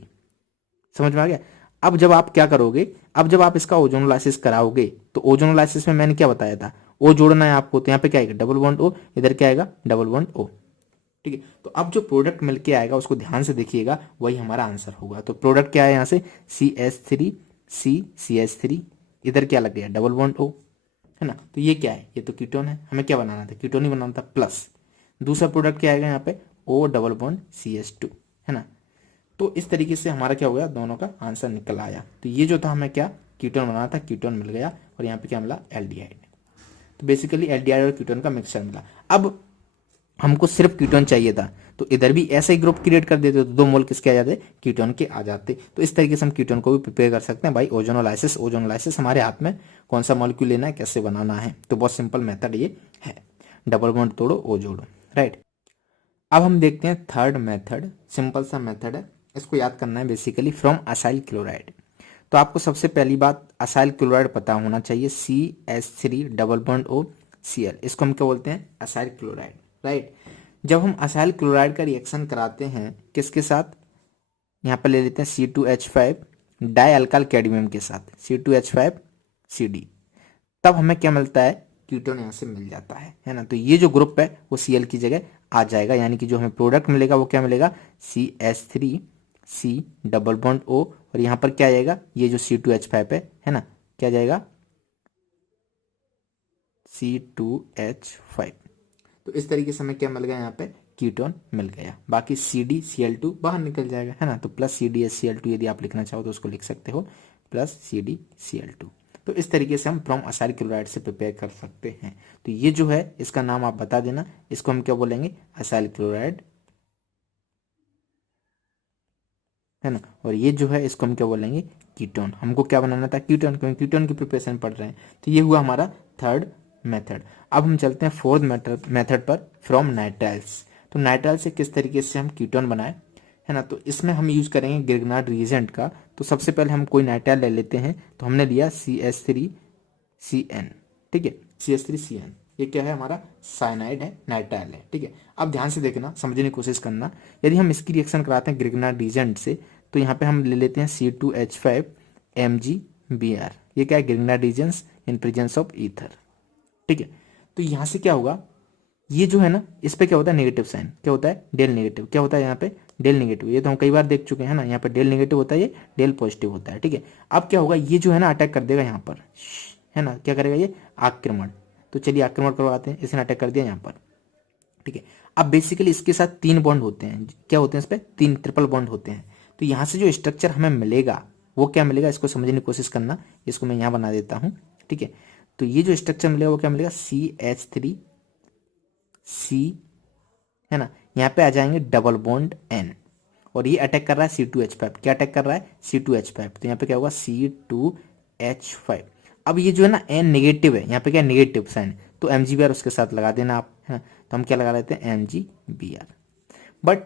समझ में आ गया। अब जब आप क्या करोगे, अब जब आप इसका ओजोनोलाइसिस कराओगे, तो ओजोनोलाइसिस में मैंने क्या बताया था, O जोड़ना है आपको, तो यहाँ पे क्या आएगा, डबल बॉन्ड O, इधर क्या आएगा, डबल बॉन्ड O, ठीक है। तो अब जो प्रोडक्ट मिलके आएगा उसको ध्यान से देखिएगा, वही हमारा आंसर होगा। तो प्रोडक्ट क्या है, यहाँ से CH3 C CH3, इधर क्या लग गया, डबल बॉन्ड O, है ना। तो ये क्या है, ये तो कीटोन है, हमें क्या बनाना था, कीटोन ही बनाना था प्लस दूसरा प्रोडक्ट क्या आएगा यहाँ पे O डबल बॉन्ड CH2, है ना। तो इस तरीके से हमारा क्या हो गया, दोनों का आंसर निकल आया। तो ये जो था हमें क्या कीटोन बनाना था, कीटोन मिल गया, और यहाँ पे क्या मिला, एल्डिहाइड। तो बेसिकली एल्डिहाइड और कीटोन का मिक्सचर मिला। अब हमको सिर्फ कीटोन चाहिए था, तो इधर भी ऐसा ही ग्रुप क्रिएट कर देते तो 2 मोल किसके आ जाते, कीटोन के आ जाते। तो इस तरीके से हम कीटोन को भी प्रिपेयर कर सकते हैं भाई। ओजोनोलाइसिस, ओजोनोलाइसिस हमारे हाथ में, कौन सा मॉलिक्यूल लेना है, कैसे बनाना है, तो बहुत सिंपल मेथड ये है, डबल बॉन्ड तोड़ो ओ जोड़ो, राइट। अब हम देखते हैं थर्ड मेथड, सिंपल सा मेथड है, इसको याद करना है बेसिकली, फ्रॉम असाइल क्लोराइड। तो आपको सबसे पहली बात असाइल क्लोराइड पता होना चाहिए, CH3 double bond O Cl, इसको हम क्या बोलते हैं, असाइल क्लोराइड, राइट। जब हम असाइल क्लोराइड का रिएक्शन कराते हैं किसके साथ, यहाँ पर ले लेते हैं C2H5 डाई अल्काइल कैडमियम के साथ, C2H5CD, तब हमें क्या मिलता है, कीटोन यहाँ से मिल जाता है ना। तो ये जो ग्रुप है वो Cl की जगह आ जाएगा, यानी कि जो हमें प्रोडक्ट मिलेगा वो क्या मिलेगा, CH3C डबल बॉन्ड O, और यहाँ पर क्या आएगा, ये जो C2H5 है ना, क्या जाएगा, C2H5। तो इस तरीके से हमें क्या मिल गया, यहाँ पे कीटोन मिल गया। बाकी CdCl2 बाहर निकल जाएगा, है ना। तो प्लस CdHCl2 यदि आप लिखना चाहो तो उसको लिख सकते हो, प्लस CdCl2। तो इस तरीके से हम फ्रॉम असाइल क्लोराइड से प्रिपेयर कर सकते हैं। तो ये जो है इसका नाम आप बता देना, इसको हम क्या बोलेंगे, असाइल क्लोराइड, है ना। और ये जो है इसको हम क्या बोलेंगे, कीटोन। हमको क्या बनाना था, कीटोन, क्योंकि कीटोन की प्रिपरेशन पढ़ रहे हैं। तो ये हुआ हमारा थर्ड मेथड। अब हम चलते हैं फोर्थ मेथड पर, फ्रॉम नाइट्राइल्स। तो नाइट्राइल से किस तरीके से हम कीटोन बनाए, है ना। तो इसमें हम यूज करेंगे गिरगनाड रिएजेंट का। तो सबसे पहले हम कोई नाइट्राइल ले लेते हैं, तो हमने लिया CH3CN, ठीक है, CH3CN, ये क्या है, हमारा साइनाइड है, नाइट्राइल है, ठीक है। अब ध्यान से देखना, समझने की कोशिश करना, यदि हम इसकी रिएक्शन कराते हैं ग्रिग्नार्ड रिएजेंट से, तो यहाँ पे हम ले लेते हैं C2H5 MgBr, ये क्या है, Grignard reagents in presence of ether, ठीक है। तो यहाँ से क्या होगा, ये जो है ना, इस पे क्या होता है, नेगेटिव साइन, क्या होता है, डेल नेगेटिव, क्या होता है यहाँ पे, डेल नेगेटिव। ये तो हम कई बार देख चुके हैं ना, यहाँ पे डेल नेगेटिव होता है, ये डेल पॉजिटिव होता है, ठीक है। अब क्या होगा, ये जो है ना अटैक कर देगा यहाँ पर, है ना, क्या करेगा ये, आक्रमण। तो चलिए आक्रमण करवाते हैं, इसने अटैक कर दिया यहाँ पर, ठीक है। अब बेसिकली इसके साथ 3 बॉन्ड होते हैं, क्या होते हैं इस पे, 3 ट्रिपल बॉन्ड होते हैं। तो यहाँ से जो स्ट्रक्चर हमें मिलेगा वो क्या मिलेगा, इसको समझने की कोशिश करना, इसको मैं यहाँ बना देता हूँ, ठीक है। तो ये जो स्ट्रक्चर मिलेगा वो क्या मिलेगा, CH3C, है ना, यहाँ पे आ जाएंगे डबल बॉन्ड N, और ये अटैक कर रहा है C2H5, क्या अटैक कर रहा है, C2H5। तो यहाँ पे क्या होगा, C2H5। अब ये जो है ना N नेगेटिव है, यहाँ पे क्या नेगेटिव साइन, तो MgBr उसके साथ लगा देना आप, है ना। तो हम क्या लगा लेते हैं, MgBr। बट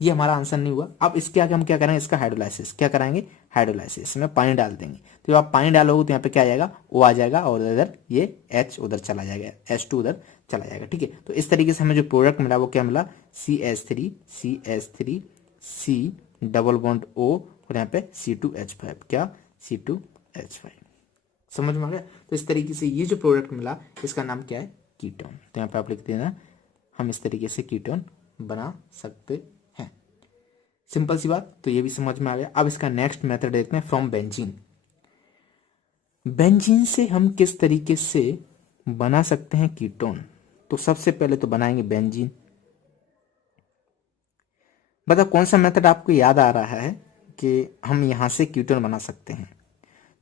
ये हमारा आंसर नहीं हुआ। अब इसके आगे हम क्या करेंगे, इसका हाइड्रोलाइसिस, क्या कराएंगे, हाइड्रोलाइसिस, इसमें पानी डाल देंगे। तो जब आप पानी डालोगे तो यहाँ पे क्या आ जाएगा, O आ जाएगा, और इधर ये H उधर चला जाएगा, H2 उधर चला जाएगा, ठीक है। तो इस तरीके से हमें जो प्रोडक्ट मिला वो क्या मिला, CH3C डबल बॉन्ड O, और यहाँ पे C2H5, क्या, C2H5, समझ में आ गया। तो इस तरीके से ये जो प्रोडक्ट मिला इसका नाम क्या है, कीटोन। तो यहाँ पे आप लिख देना, हम इस तरीके से कीटोन बना सकते हैं, सिंपल सी बात। तो ये भी समझ में आ गया। अब इसका नेक्स्ट मेथड देखते हैं, फ्रॉम बेंजीन। बेंजीन से हम किस तरीके से बना सकते हैं कीटोन। तो सबसे पहले तो बनाएंगे बेंजीन। बताओ कौन सा मेथड आपको याद आ रहा है कि हम यहां से कीटोन बना सकते हैं।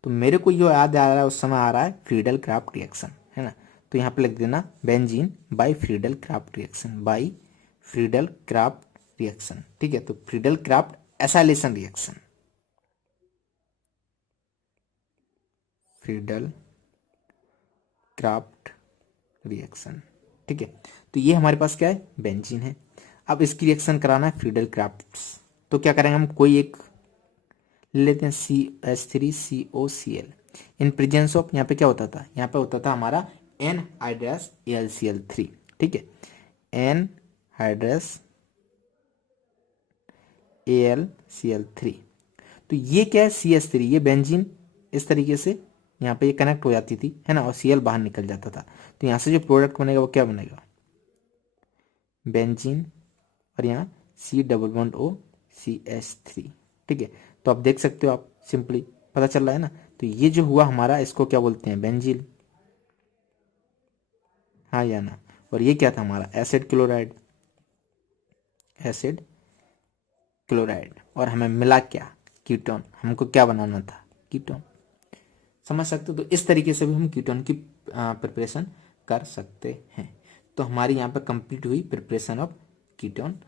तो मेरे को जो याद आ रहा है उस समय आ रहा है फ्रीडल क्राफ्ट रिएक्शन, है ना। तो यहाँ पे लिख देना benzene by Friedel Crafts reaction, by Friedel Crafts reaction, ठीक है। तो Friedel Crafts acylation reaction, Friedel Crafts reaction, ठीक है। तो ये हमारे पास क्या है, बेंजीन है। अब इसकी रिएक्शन कराना है फ्रीडल क्राफ्ट। तो क्या करेंगे, हम कोई एक ले लेते हैं CH3COCl इन प्रेजेंस ऑफ, यहाँ पे क्या होता था, यहाँ पे होता था हमारा N हाइड्रस AlCl3, ठीक है, N हाइड्रस AlCl3। तो ये क्या है, CH3, ये बेंजीन इस तरीके से यहाँ पे ये कनेक्ट हो जाती थी, है ना, और Cl बाहर निकल जाता था। तो यहाँ से जो प्रोडक्ट बनेगा वो क्या बनेगा, बेंजीन, और यहाँ C double bond O CH3, ठीक है। तो आप देख सकते हो, आप सिंपली पता चल रहा है ना। तो ये जो हुआ हमारा, इसको क्या बोलते हैं, बेंजीन, हाँ या ना। और ये क्या था हमारा एसिड क्लोराइड, एसिड क्लोराइड। और हमें मिला क्या, कीटोन। हमको क्या बनाना था, कीटोन। समझ सकते हो। तो इस तरीके से भी हम कीटोन की प्रिपरेशन कर सकते हैं। तो हमारी यहाँ पर कंप्लीट हुई प्रिपरेशन ऑफ कीटोन।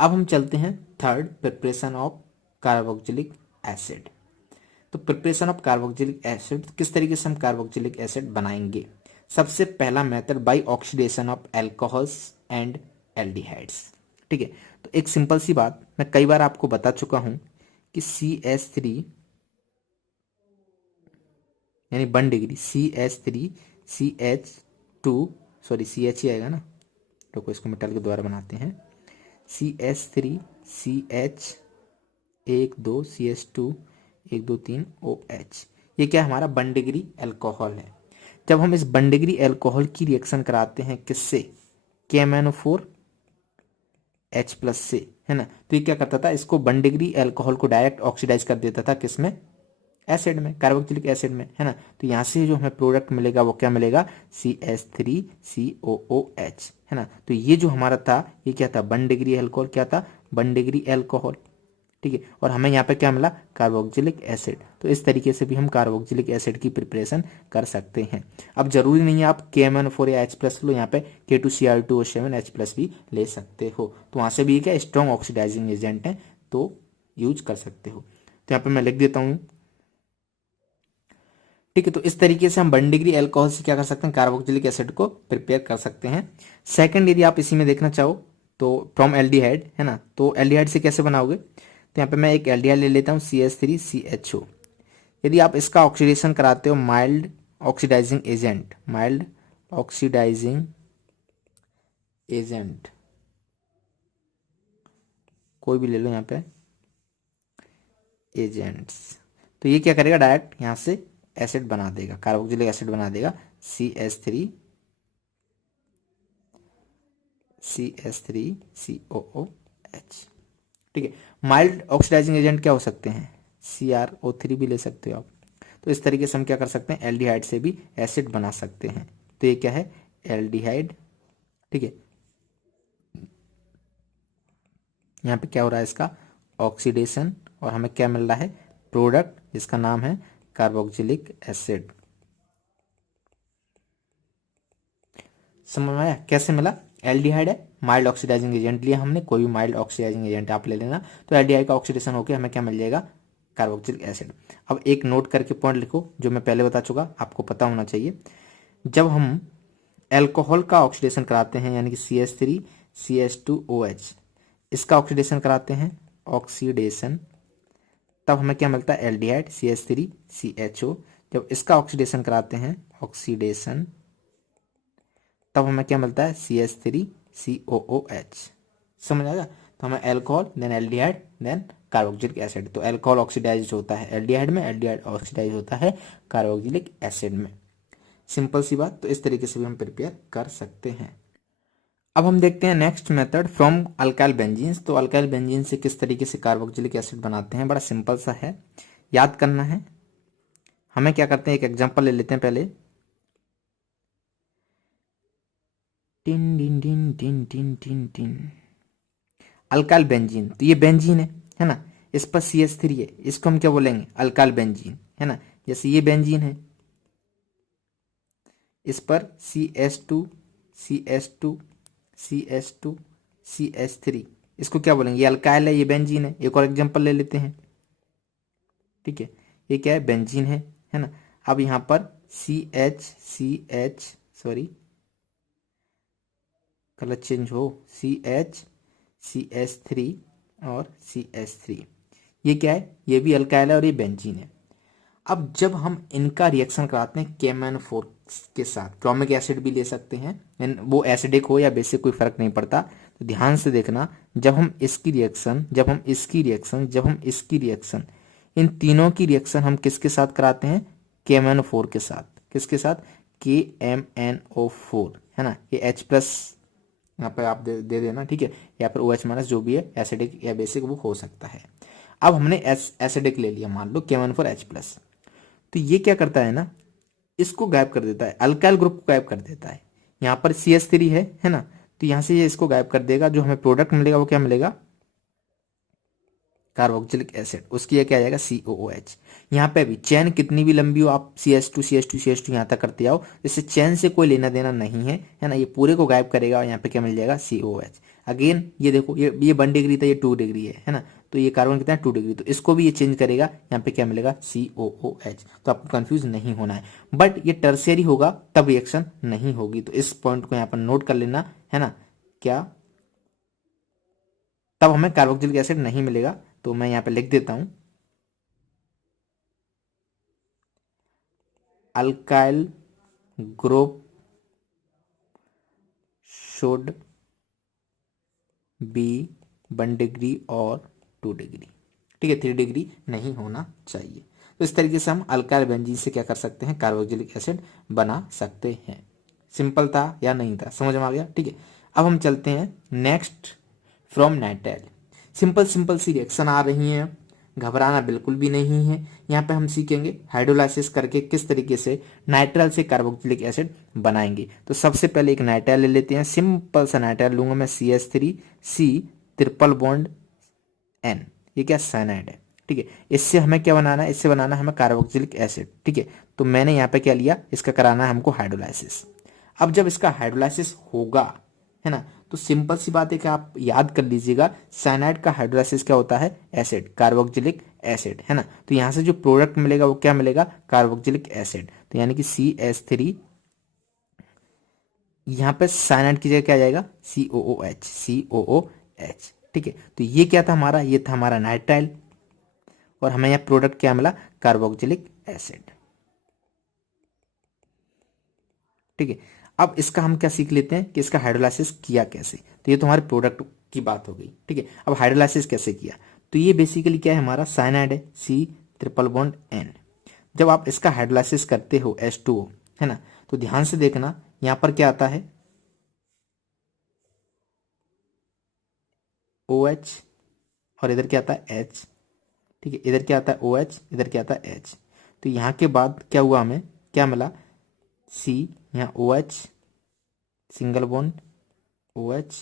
अब हम चलते हैं third, preparation of carboxylic acid. तो प्रिपरेशन ऑफ कार्बोक्सिलिक एसिड, किस तरीके से हम कार्बोक्सिलिक एसिड बनाएंगे। सबसे पहला method by oxidation of alcohols and aldehydes. ठीक है। तो एक सिंपल सी बात मैं कई बार आपको बता चुका हूं कि CH3 यानी 1 degree CH3 CH2, sorry CH ही आएगा ना, तो इसको मिटाल के दोबारा बनाते हैं। CH3 CH 1 2 CH2 1 2 3 OH। ये क्या हमारा 1 डिग्री एल्कोहल है। जब हम इस 1 डिग्री एल्कोहल की रिएक्शन कराते हैं किससे, KMnO4 H+ से, है ना। तो ये क्या करता था, इसको 1 डिग्री एल्कोहल को डायरेक्ट ऑक्सीडाइज कर देता था, किसमें, एसिड में, कार्बोक्सिलिक एसिड में, है ना। तो यहाँ से जो हमें प्रोडक्ट मिलेगा वो क्या मिलेगा, CH3COOH, है ना। तो ये जो हमारा था ये क्या था, 1 डिग्री एल्कोहल, क्या था, 1 डिग्री एल्कोहल। ठीक है। और हमें यहाँ पे क्या मिला, कार्बोक्सिलिक एसिड। तो इस तरीके से भी हम कार्बोक्सिलिक एसिड की प्रिपरेशन कर सकते हैं। अब जरूरी नहीं है आप KMnO4 या H+ लो, यहाँ पे K2Cr2O7 H+ भी ले सकते हो। तो वहाँ से भी क्या स्ट्रॉन्ग ऑक्सीडाइजिंग एजेंट है, तो यूज कर सकते हो। तो यहाँ पे मैं लिख देता हूँ। ठीक है। तो इस तरीके से हम 1 डिग्री एल्कोहल से क्या कर सकते हैं, कार्बोक्सिलिक एसिड को प्रिपेयर कर सकते हैं। सेकंड, यदि आप इसी में देखना चाहो तो फ्रॉम एल्डिहाइड, है ना। तो एल्डिहाइड से कैसे बनाओगे, तो यहाँ पे मैं एक एल्डिहाइड ले लेता हूँ CH3CHO। यदि आप इसका ऑक्सीडेशन कराते हो mild oxidising agent, mild oxidising agent कोई भी ले लो यहाँ पे एजेंट्स, तो ये क्या करेगा, डायरेक्ट यहाँ से एसिड बना देगा, कार्बोक्सिलिक एसिड बना देगा, CH3COOH। ठीक है। माइल्ड ऑक्सीडाइजिंग एजेंट क्या हो सकते हैं, CrO3 भी ले सकते हो आप। तो इस तरीके से हम क्या कर सकते हैं, एल्डिहाइड से भी एसिड बना सकते हैं। तो ये क्या है, एल्डिहाइड। ठीक है। यहाँ पे क्या हो रहा है, इसका ऑक्सीडेशन, और हमें क्या मिल रहा है, प्रोडक्ट जिसका नाम है कार्बोक्सिलिक एसिड। समझ में आया कैसे मिला, एल्डिहाइड है, माइल्ड ऑक्सीडाइजिंग एजेंट लिया हमने, कोई भी माइल्ड ऑक्सीडाइजिंग एजेंट आप ले लेना। तो एल्डिहाइड का ऑक्सीडेशन होकर हमें क्या मिल जाएगा, कार्बोक्सिलिक एसिड। अब एक नोट करके पॉइंट लिखो जो मैं पहले बता चुका, आपको पता होना चाहिए। जब हम एल्कोहल का ऑक्सीडेशन कराते हैं, यानी कि CH3CH2OH, इसका ऑक्सीडेशन कराते हैं, ऑक्सीडेशन, तब हमें क्या मिलता है, एल्डिहाइड CH3CHO। जब इसका ऑक्सीडेशन कराते हैं, ऑक्सीडेशन, तब हमें क्या मिलता है, CH3COOH। समझ आएगा। तो हमें alcohol, then aldehyde, then carboxylic acid. तो एल्कोहल ऑक्सीडाइज होता है एल्डिहाइड में, एल्डिहाइड ऑक्सीडाइज होता है कार्बोक्सिलिक एसिड में। सिंपल सी बात। तो इस तरीके से भी हम प्रिपेयर कर सकते हैं। अब हम देखते हैं next method from alkyl benzenes. तो अल्काइल बेंजीन से किस तरीके से कार्बोक्सिलिक एसिड बनाते हैं, बड़ा सिंपल सा है, याद करना है। हमें क्या करते हैं, एक एग्जांपल ले लेते हैं पहले। Tin tin tin tin tin tin tin alkyl benzene. तो ये बेंजीन है ना, इस पर CH3 है, इसको हम क्या बोलेंगे, अल्काइल बेंजीन, है ना। जैसे ये बेंजीन है, इस पर CH2 CH2 CH2 CH3, इसको क्या बोलेंगे, ये अल्काइल है, ये बेंजीन है। एक और एग्जांपल ले लेते हैं। ठीक है। ये क्या है, बेंजीन है ना। अब यहाँ पर सॉरी कलर चेंज हो, CH3 और CH3, ये क्या है, ये भी अल्काइल है और ये बेंजीन है। अब जब हम इनका रिएक्शन कराते हैं KMnO4 के साथ, क्रोमिक एसिड भी ले सकते हैं, वो एसिडिक हो या बेसिक कोई फर्क नहीं पड़ता। तो ध्यान से देखना, जब हम इसकी रिएक्शन, जब हम इसकी रिएक्शन, जब हम इसकी रिएक्शन, इन तीनों की रिएक्शन हम किसके साथ कराते हैं, KMnO4 के साथ। किसके साथ, KMnO4, है ना। ये H+ यहाँ पर आप दे देना, ठीक है। या फिर OH- जो भी है, एसिडिक या बेसिक वो हो सकता है। अब हमने एसिडिक ले लिया, मान लो KMnO4H+। तो ये क्या करता है ना, इसको गायब कर देता है, अल्काइल ग्रुप को गायब कर देता है। यहाँ पर CH3 है ना, तो यहाँ से ये इसको गायब कर देगा, जो हमें प्रोडक्ट मिलेगा वो क्या मिलेगा, कार्बोक्सिलिक एसिड, उसकी ये क्या आ जाएगा COOH। यहाँ पे भी चेन कितनी भी लंबी हो, आप CH2 यहाँ तक करते जाओ, इससे चेन से कोई लेना देना नहीं है ना, ये पूरे को गायब करेगा और यहाँ पे क्या मिल जाएगा COOH। अगेन ये देखो, ये 1 डिग्री था, ये 2 डिग्री है ना, तो ये कार्बन कितना है 2 डिग्री, तो इसको भी ये चेंज करेगा, यहाँ पे क्या मिलेगा COOH। तो आपको कंफ्यूज नहीं होना है, बट ये टर्शियरी होगा तब रिएक्शन नहीं होगी, तो इस पॉइंट को यहाँ पर नोट कर लेना है ना, क्या तब हमें कार्बोक्सिलिक एसिड नहीं मिलेगा। तो मैं यहाँ पे लिख देता हूं, alkyl group should be 1 degree और 2 डिग्री, ठीक है, 3 डिग्री नहीं होना चाहिए। तो इस तरीके से हम अल्काइल बेंजीन से क्या कर सकते हैं, कार्बोक्सिलिक एसिड बना सकते हैं। सिंपल था या नहीं था, समझ में आ गया, ठीक है। अब हम चलते हैं next, from nitrile. Simple simple सी रिएक्शन आ रही हैं, घबराना बिल्कुल भी नहीं है। यहाँ पे हम सीखेंगे हाइड्रोलाइसिस करके किस तरीके से नाइट्राइल से कार्बोक्सिलिक एसिड बनाएंगे। तो सबसे पहले एक नाइट्राइल ले लेते हैं, सिंपल सा नाइट्राइल लूंगा मैं, CH3C ट्रिपल बॉन्ड N, ये क्या साइनाइड है, ठीक है। इससे हमें क्या बनाना है, इससे बनाना है हमें कार्बोक्सिलिक एसिड, ठीक है। तो मैंने यहाँ पे क्या लिया, इसका कराना है हमको हाइड्रोलाइसिस। अब जब इसका हाइड्रोलाइसिस होगा, है ना, तो सिंपल सी बात है कि आप याद कर लीजिएगा, साइनाइड का हाइड्रोलाइसिस क्या होता है, एसिड, कार्बोक्सिलिक एसिड, है ना। तो यहाँ से जो प्रोडक्ट मिलेगा वो क्या मिलेगा, कार्बोक्सिलिक एसिड। तो यानी कि CH3, यहाँ पे साइनाइड की जगह क्या आ जाएगा, COOH, ठीक है। तो ये क्या था हमारा, ये था हमारा नाइट्राइल, और हमें यहाँ प्रोडक्ट क्या मिला, कार्बोक्सिलिक एसिड, ठीक है। अब इसका हम क्या सीख लेते हैं कि इसका हाइड्रोलाइसिस किया कैसे। तो ये तो हमारे प्रोडक्ट की बात हो गई, ठीक है। अब हाइड्रोलाइसिस कैसे किया, तो ये बेसिकली क्या है, हमारा साइनाइड है, C ट्रिपल बॉन्ड N। जब आप इसका हाइड्रोलाइसिस करते हो H2O, है ना, तो ध्यान से देखना, यहां पर क्या आता है, OH, और इधर क्या आता है H, ठीक है। इधर क्या आता है OH, इधर क्या आता है H। तो यहाँ के बाद क्या हुआ, हमें क्या मिला, C, यहाँ OH सिंगल बॉन्ड OH,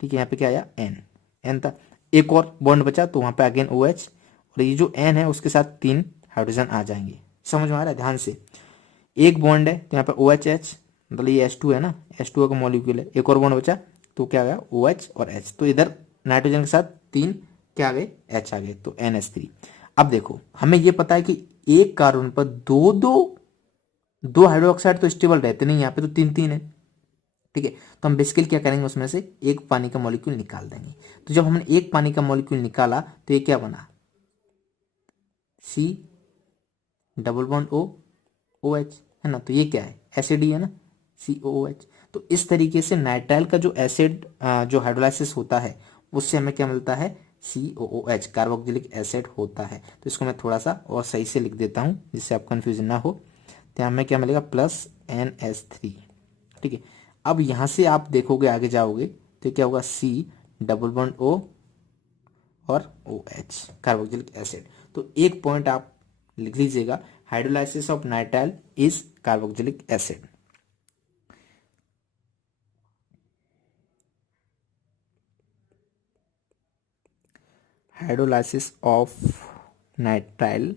ठीक है। यहाँ पे क्या आया N था, एक और बॉन्ड बचा तो वहां पे अगेन OH, और ये जो N है उसके साथ 3 हाइड्रोजन आ जाएंगे। समझ में आ रहा है, ध्यान से, एक बॉन्ड है तो यहाँ पे OHH, मतलब ये H2 है ना, H2O का मॉलिक्यूल है, एक और बॉन्ड बचा तो क्या आ गया OH और H, तो इधर नाइट्रोजन के साथ 3 क्या आ गए, H आ गए, तो NH3। अब देखो, हमें ये पता है कि एक कार्बन पर दो हाइड्रोक्साइड तो स्टेबल रहते नहीं, यहाँ पे तो 3 3 है, ठीक है। तो हम बेसिकली क्या करेंगे, उसमें से एक पानी का मॉलिक्यूल निकाल देंगे। तो जब हमने एक पानी का मॉलिक्यूल निकाला तो ये क्या बना, C डबल बॉन्ड OH, है ना, तो ये क्या है, एसिड ही है ना, COOH। तो इस तरीके से नाइट्राइल का जो एसिड जो हाइड्रोलाइसिस होता है उससे हमें क्या मिलता है, COOH, कार्बोक्सिलिक एसिड होता है। तो इसको मैं थोड़ा सा और सही से लिख देता हूँ जिससे आप कंफ्यूज ना हो। तो हमें क्या मिलेगा, प्लस NH3, ठीक है। अब यहाँ से आप देखोगे, आगे जाओगे तो क्या होगा, C डबल बॉन्ड O और OH, कार्बोक्सिलिक एसिड। तो एक पॉइंट आप लिख लीजिएगा, hydrolysis of nitrile is carboxylic acid. Hydrolysis of nitrile,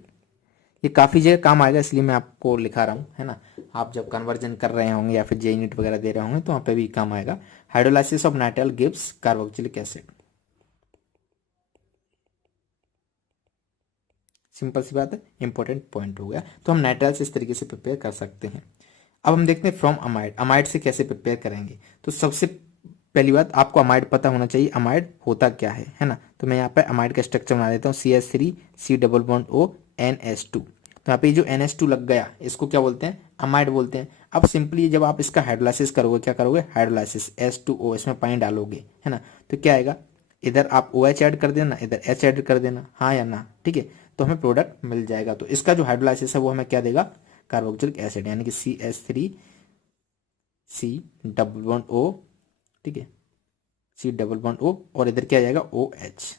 ये काफ़ी जगह काम आएगा इसलिए मैं आपको लिखा रहा हूँ, है ना। आप जब कन्वर्जन कर रहे होंगे या फिर JEE नीट वगैरह दे रहे होंगे तो वहाँ पे भी काम आएगा। Hydrolysis of nitrile gives carboxylic acid, simple सी बात है, इंपॉर्टेंट पॉइंट हो गया। तो हम नाइट्राइल से इस तरीके से प्रिपेयर कर सकते हैं। अब हम देखते हैं फ्रॉम अमाइड, अमाइड से कैसे प्रिपेयर करेंगे। तो सबसे पहली बात, आपको अमाइड पता होना चाहिए, अमाइड होता क्या है ना। तो मैं यहाँ पे अमाइड का स्ट्रक्चर बना देता हूँ, CH3C double bond O NH2। तो यहाँ पे जो NH2 लग गया इसको क्या बोलते हैं, अमाइड बोलते हैं। अब सिंपली जब आप इसका हाइड्रोलाइसिस करोगे, क्या करोगे, हाइड्रोलाइसिस H2O, इसमें पानी डालोगे, है ना, तो क्या आएगा, इधर आप OH ऐड कर देना, इधर H ऐड कर देना, हाँ या ना, ठीक है। तो हमें प्रोडक्ट मिल जाएगा। तो इसका जो हाइड्रोलाइसिस है वो हमें क्या देगा, कार्बोक्सिलिक एसिड, यानी कि CH3C डबल बॉन्ड O, ठीक है, C डबल बॉन्ड O, और इधर क्या आ जाएगा OH,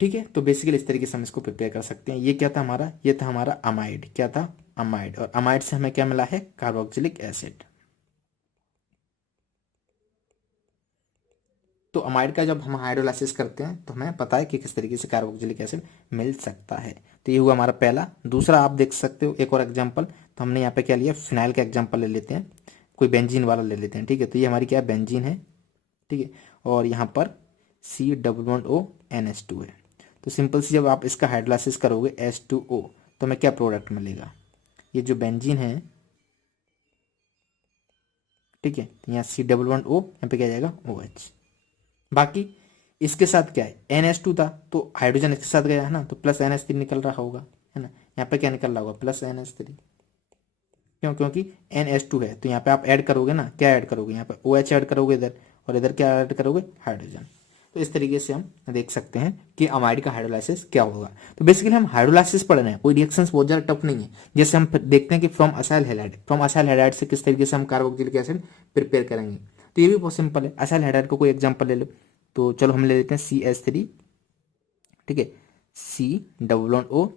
ठीक है। तो बेसिकली इस तरीके से हम इसको प्रिपेयर कर सकते हैं। ये क्या था हमारा, ये था हमारा अमाइड, क्या था, अमाइड, और अमाइड से हमें क्या मिला है, कार्बोक्सिलिक एसिड। तो अमाइड का जब हम हाइड्रोलाइसिस करते हैं तो हमें पता है कि किस तरीके से कार्बोक्सिलिक एसिड मिल सकता है। तो ये हुआ हमारा पहला। दूसरा आप देख सकते हो एक और एग्जांपल, तो हमने यहाँ पे क्या लिया, फिनाइल का एग्जांपल ले लेते हैं, कोई बेंजीन वाला ले लेते हैं, ठीक है। तो ये हमारी क्या है, बेंजीन है, ठीक है, और यहाँ पर C+O NH2 है। तो सिंपल सी जब आप इसका हाइड्रोलाइसिस करोगे H2O, तो हमें क्या प्रोडक्ट मिलेगा, ये जो बेंजीन है, ठीक है, तो यहाँ C+O, यहाँ पे क्या जाएगा OH। बाकी इसके साथ क्या है, NH2 था तो हाइड्रोजन इसके साथ गया है ना, तो प्लस NH3 निकल रहा होगा, है ना। यहाँ पे क्या निकल रहा होगा, प्लस NH3। क्यों, क्योंकि NH2 है, तो यहाँ पे आप ऐड करोगे ना, क्या ऐड करोगे, यहाँ पे OH ऐड करोगे इधर, और इधर क्या ऐड करोगे, हाइड्रोजन। तो इस तरीके से हम देख सकते हैं कि अमाइड का हाइड्रोलाइसिस क्या होगा। तो बेसिकली हम हाइड्रोलाइसिस पढ़ रहे हैं, कोई रिएक्शंस बहुत ज्यादा टफ नहीं है। जैसे हम देखते हैं कि from acyl halide, from acyl halide से किस तरीके से हम कार्बोक्सिलिक एसिड प्रिपेयर करेंगे, तो ये भी बहुत सिंपल है। असाइल हैलाइड को कोई एग्जाम्पल ले लो, तो चलो हम ले लेते हैं CH3, ठीक है, C+O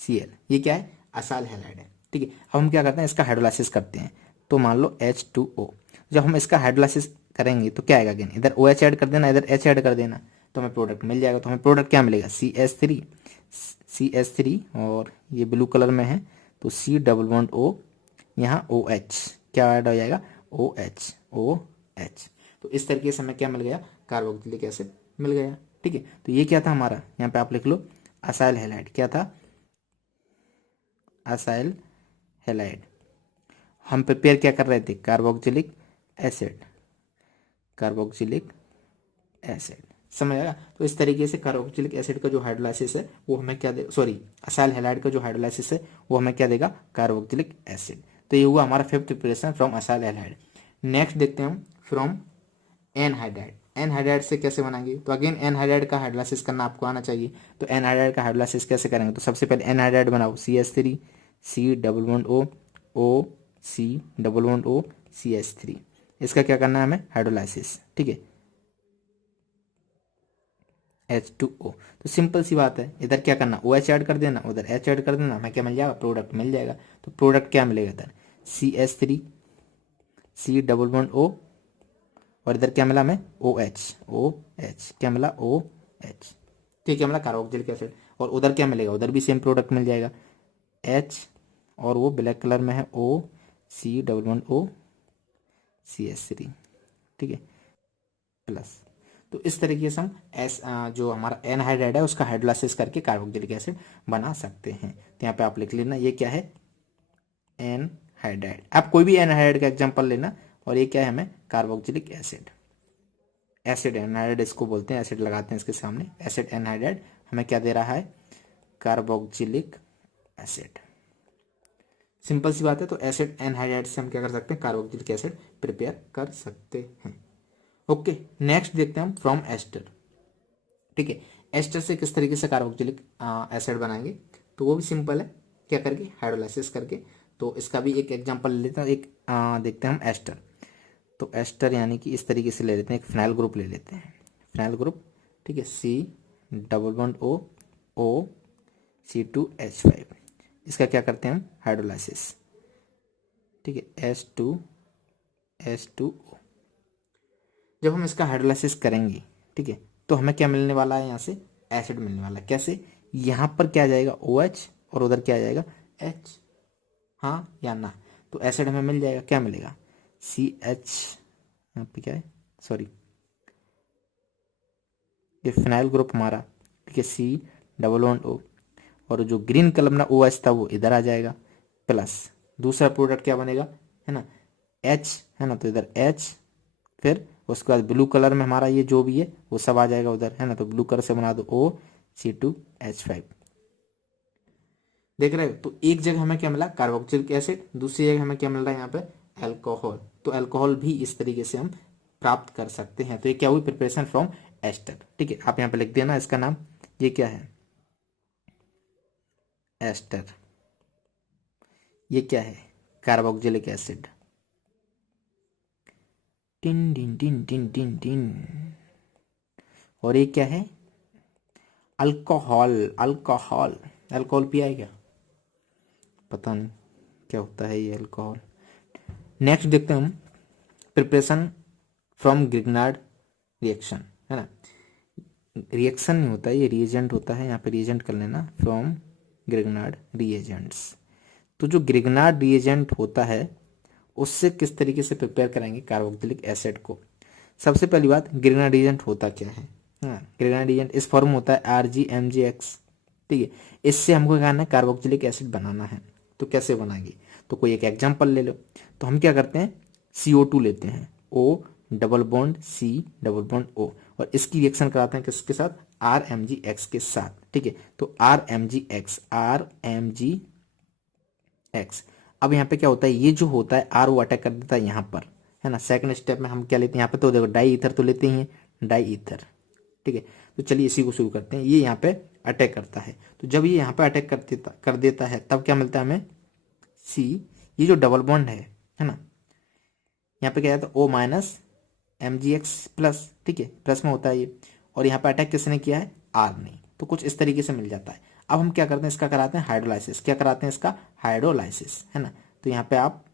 Cl, ये क्या है, असाइल हैलाइड है, ठीक है। अब हम क्या करते हैं, इसका हाइड्रोलाइसिस करते हैं। तो मान लो H2O, जब हम इसका हाइड्रोलाइसिस करेंगे तो क्या आएगा, अगेन इधर OH ऐड कर देना, इधर H ऐड कर देना, तो हमें प्रोडक्ट मिल जाएगा। तो हमें प्रोडक्ट क्या मिलेगा, CH3 और ये ब्लू कलर में है तो C+O, यहाँ OH क्या ऐड हो जाएगा, OH। तो इस तरीके से हमें क्या मिल गया, कार्बोक्सिलिक एसिड मिल गया, ठीक है। तो ये क्या था हमारा, यहाँ पे आप लिख लो असाइल हैलाइड, क्या था, असाइल हैलाइड। हम प्रिपेयर क्या कर रहे थे, कार्बोक्सिलिक एसिड, कार्बोक्सिलिक एसिड, समझ आया। तो इस तरीके से कार्बोक्सिलिक एसिड का जो हाइड्रोलाइसिस है वो हमें क्या दे, सॉरी असाइल हैलाइड का जो हाइड्रोलाइसिस है वो हमें क्या देगा, कार्बोक्सिलिक एसिड। तो ये हुआ हमारा fifth preparation from acyl halide. Next देखते हैं हम फ्रॉम एनहाइड्राइड। एनहाइड्राइड से कैसे बनाएंगे, तो अगेन एनहाइड्राइड का हाइड्रोलाइसिस करना आपको आना चाहिए। तो एनहाइड्राइड का हाइड्रोलाइसिस कैसे करेंगे, तो सबसे पहले एनहाइड्राइड बनाओ, CH3 C+O O C+O CH3, इसका क्या करना है हमें, हाइड्रोलाइसिस, ठीक है, H2O। तो सिंपल सी बात है, इधर क्या करना, OH ऐड कर देना, उधर H ऐड कर देना, हमें क्या मिल जाएगा, प्रोडक्ट मिल जाएगा। तो प्रोडक्ट क्या मिलेगा इधर, CH3 C+O, और इधर क्या मिला हमें, OH क्या मिला, OH, ठीक है, क्या मिला, कार्बोक्सिलिक एसिड। और उधर क्या मिलेगा, उधर भी सेम प्रोडक्ट मिल जाएगा, H, और वो ब्लैक कलर में है C+O CH3, ठीक है, प्लस। तो इस तरीके से हम जो हमारा एनहाइड्राइड है उसका हाइड्रोलाइसिस करके कार्बोक्सिलिक एसिड बना सकते हैं। तो यहाँ पे आप लिख लेना, ये क्या है, एनहाइड्राइड। आप कोई भी एनहाइड्राइड का एग्जांपल लेना, और ये क्या है, हमें कार्बोक्सिलिक एसिड, एसिड एनहाइड्राइड इसको बोलते हैं, एसिड लगाते हैं इसके सामने, एसिड एनहाइड्राइड हमें क्या दे रहा है, कार्बोक्सिलिक एसिड। सिंपल सी बात है। तो एसिड एनहाइड्राइड से हम क्या कर सकते हैं, कार्बोक्सिलिक एसिड प्रिपेयर कर सकते हैं। ओके, नेक्स्ट देखते हैं हम फ्रॉम एस्टर, ठीक है। एस्टर से किस तरीके से कार्बोक्सिलिक एसिड बनाएंगे, तो वो भी सिंपल है, क्या करके, हाइड्रोलाइसिस करके। तो इसका भी एक एग्जांपल ले लेते हैं, एक देखते हैं हम एस्टर। तो एस्टर यानी कि इस तरीके से ले लेते हैं, एक फिनाइल ग्रुप ले लेते हैं, फिनाइल ग्रुप, ठीक है, C+O O C2H5, इसका क्या करते हैं हम, हाइड्रोलाइसिस, ठीक है, H2O। जब हम इसका हाइड्रोलाइसिस करेंगे, ठीक है, तो हमें क्या मिलने वाला है, यहाँ से एसिड मिलने वाला है। कैसे, यहाँ पर क्या आ जाएगा, OH, और उधर क्या आ जाएगा, H, हाँ या ना। तो एसिड हमें मिल जाएगा, क्या मिलेगा, CH, यहाँ पे क्या है, सॉरी ये फिनाइल ग्रुप हमारा, ठीक है, C+O, और जो ग्रीन कलर में OH था वो इधर आ जाएगा, प्लस दूसरा प्रोडक्ट क्या बनेगा, है ना, H, है ना, तो इधर H, फिर उसके बाद ब्लू कलर में हमारा ये जो भी है वो सब आ जाएगा उधर, है ना, तो ब्लू कलर से बना दो OC2H5, देख रहे हो। तो एक जगह हमें क्या मिला, कार्बोक्सिलिक एसिड, दूसरी जगह हमें क्या मिल रहा है, यहाँ पे अल्कोहल। तो अल्कोहल भी इस तरीके से हम प्राप्त कर सकते हैं। तो ये क्या हुई, प्रिपरेशन फ्रॉम एस्टर, ठीक है। आप यहाँ पे लिख देना इसका नाम, ये क्या है, एस्टर, ये क्या है, carboxylic acid, tin tin tin tin tin tin, और ये क्या है, अल्कोहल, अल्कोहल, अल्कोहल पिया है क्या, पता नहीं, क्या होता है ये अल्कोहल। नेक्स्ट देखते हैं हम प्रिपरेशन फ्रॉम ग्रिग्नार्ड रिएक्शन, है ना। रिएक्शन नहीं होता है, ये रिएजेंट होता है, यहाँ पे रिएजेंट कर लेना, फ्रॉम ग्रिग्नार्ड रिएजेंट्स। तो जो ग्रिग्नार्ड रिएजेंट होता है उससे किस तरीके से प्रिपेयर करेंगे कार्बोक्सिलिक एसिड को। सबसे पहली बात, ग्रिग्नार्ड रिएजेंट होता क्या है। हाँ, ग्रिग्नार्ड रिएजेंट इस फॉर्म होता है RgMgX, ठीक है। इससे हमको क्या करना है, कार्बोक्सिलिक एसिड बनाना है। तो कैसे बनाएंगे, तो कोई एक एग्जाम्पल ले लो। तो हम क्या करते हैं, CO2 लेते हैं, O double bond C double bond O, और इसकी रिएक्शन कराते हैं किसके साथ, RMgX के साथ, ठीक है। तो RMgX अब यहाँ पे क्या होता है, ये जो होता है R वो अटैक कर देता है यहाँ पर, है ना। सेकंड स्टेप में हम क्या लेते हैं, यहाँ पे तो देखो डाई ईथर तो लेते ही हैं, डाई ईथर, ठीक है। तो चलिए इसी को शुरू करते हैं। ये यहाँ पे अटैक करता है, तो जब ये यहाँ पे अटैक कर देता है तब क्या मिलता है हमें, C, ये जो डबल बॉन्ड है ना, यहाँ पे क्या है, O माइनस MgX प्लस, ठीक है, प्लस में होता है ये, और यहाँ पे अटैक किसने किया है, R ने। तो कुछ इस तरीके से मिल जाता है। अब हम क्या करते हैं, इसका कराते हैं हाइड्रोलाइसिस। क्या कराते हैं, इसका हाइड्रोलाइसिस, है ना। तो यहाँ पे आप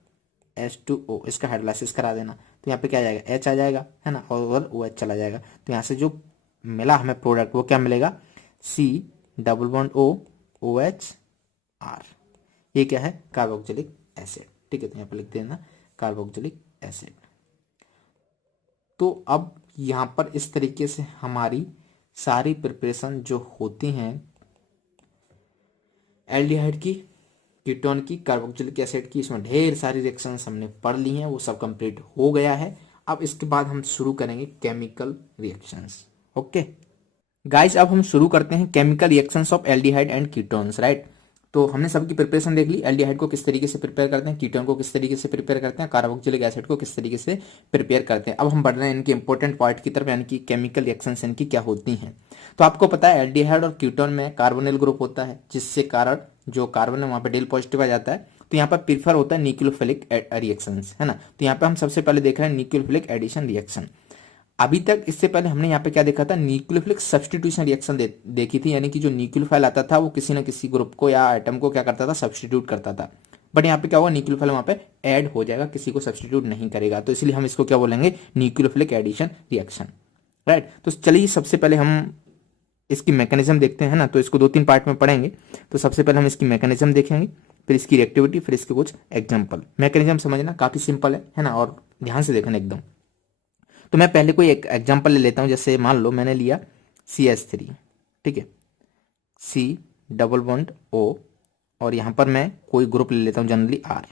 H2O इसका हाइड्रोलाइसिस करा देना, तो यहाँ पे क्या आ जाएगा, H आ जाएगा, है ना, और OH चला जाएगा। तो यहाँ से जो मिला हमें प्रोडक्ट वो क्या मिलेगा, C double bond O OH R, ये क्या है, कार्बोक्सिलिक एसिड, ठीक है। तो यहाँ पे लिख देना कार्बोक्सिलिक एसिड। तो अब यहाँ पर इस तरीके से हमारी सारी प्रिपरेशन जो होती हैं एल्डिहाइड की, कीटोन की, कार्बोक्सिलिक एसिड की, इसमें ढेर सारी रिएक्शंस हमने पढ़ ली हैं, वो सब कंप्लीट हो गया है। अब इसके बाद हम शुरू करेंगे केमिकल रिएक्शंस। ओके गाइस, अब हम शुरू करते हैं chemical reactions of aldehyde and ketones, right. तो हमने सबकी प्रिपरेशन देख ली, एल्डिहाइड को किस तरीके से प्रिपेयर करते हैं, कीटोन को किस तरीके से प्रिपेयर करते हैं, कार्बोक्सिलिक एसिड को किस तरीके से प्रिपेयर करते हैं। अब हम बढ़ रहे हैं इनके इंपॉर्टेंट पार्ट की तरफ, यानी कि केमिकल रिएक्शंस इनकी क्या होती हैं। तो आपको पता है एल्डिहाइड और कीटोन में कार्बोनिल ग्रुप होता है, जिससे कारण जो कार्बन है वहां पे डेल पॉजिटिव आ जाता है। तो यहाँ पर प्रीफर होता है न्यूक्लियोफिलिक रिएक्शंस, है ना। तो यहाँ पे हम सबसे पहले देख रहे हैं न्यूक्लियोफिलिक एडिशन रिएक्शन। अभी तक इससे पहले हमने यहाँ पे क्या देखा था, न्यूक्लियोफिलिक सब्स्टिट्यूशन रिएक्शन देखी थी, यानी कि जो न्यूक्लियोफाइल आता था वो किसी न किसी ग्रुप को या आइटम को क्या करता था, सब्स्टिट्यूट करता था। बट यहाँ पे क्या होगा, न्यूक्लियोफाइल वहाँ पे ऐड हो जाएगा, किसी को सब्स्टिट्यूट नहीं करेगा। तो इसलिए हम इसको क्या बोलेंगे, न्यूक्लियोफिलिक एडिशन रिएक्शन, राइट। तो चलिए सबसे पहले हम इसकी मैकेनिज्म देखते हैं ना। तो इसको 2-3 पार्ट में पढ़ेंगे। तो सबसे पहले हम इसकी मैकेनिज्म देखेंगे, फिर इसकी रिएक्टिविटी, फिर इसके कुछ एग्जाम्पल। मैकेनिज्म समझना काफी सिंपल है ना, और ध्यान से देखना एकदम। तो मैं पहले कोई एक एग्जांपल ले लेता हूं, जैसे मान लो मैंने लिया CH3, ठीक है, C डबल बॉन्ड O, और यहां पर मैं कोई ग्रुप ले लेता हूं जनरली R,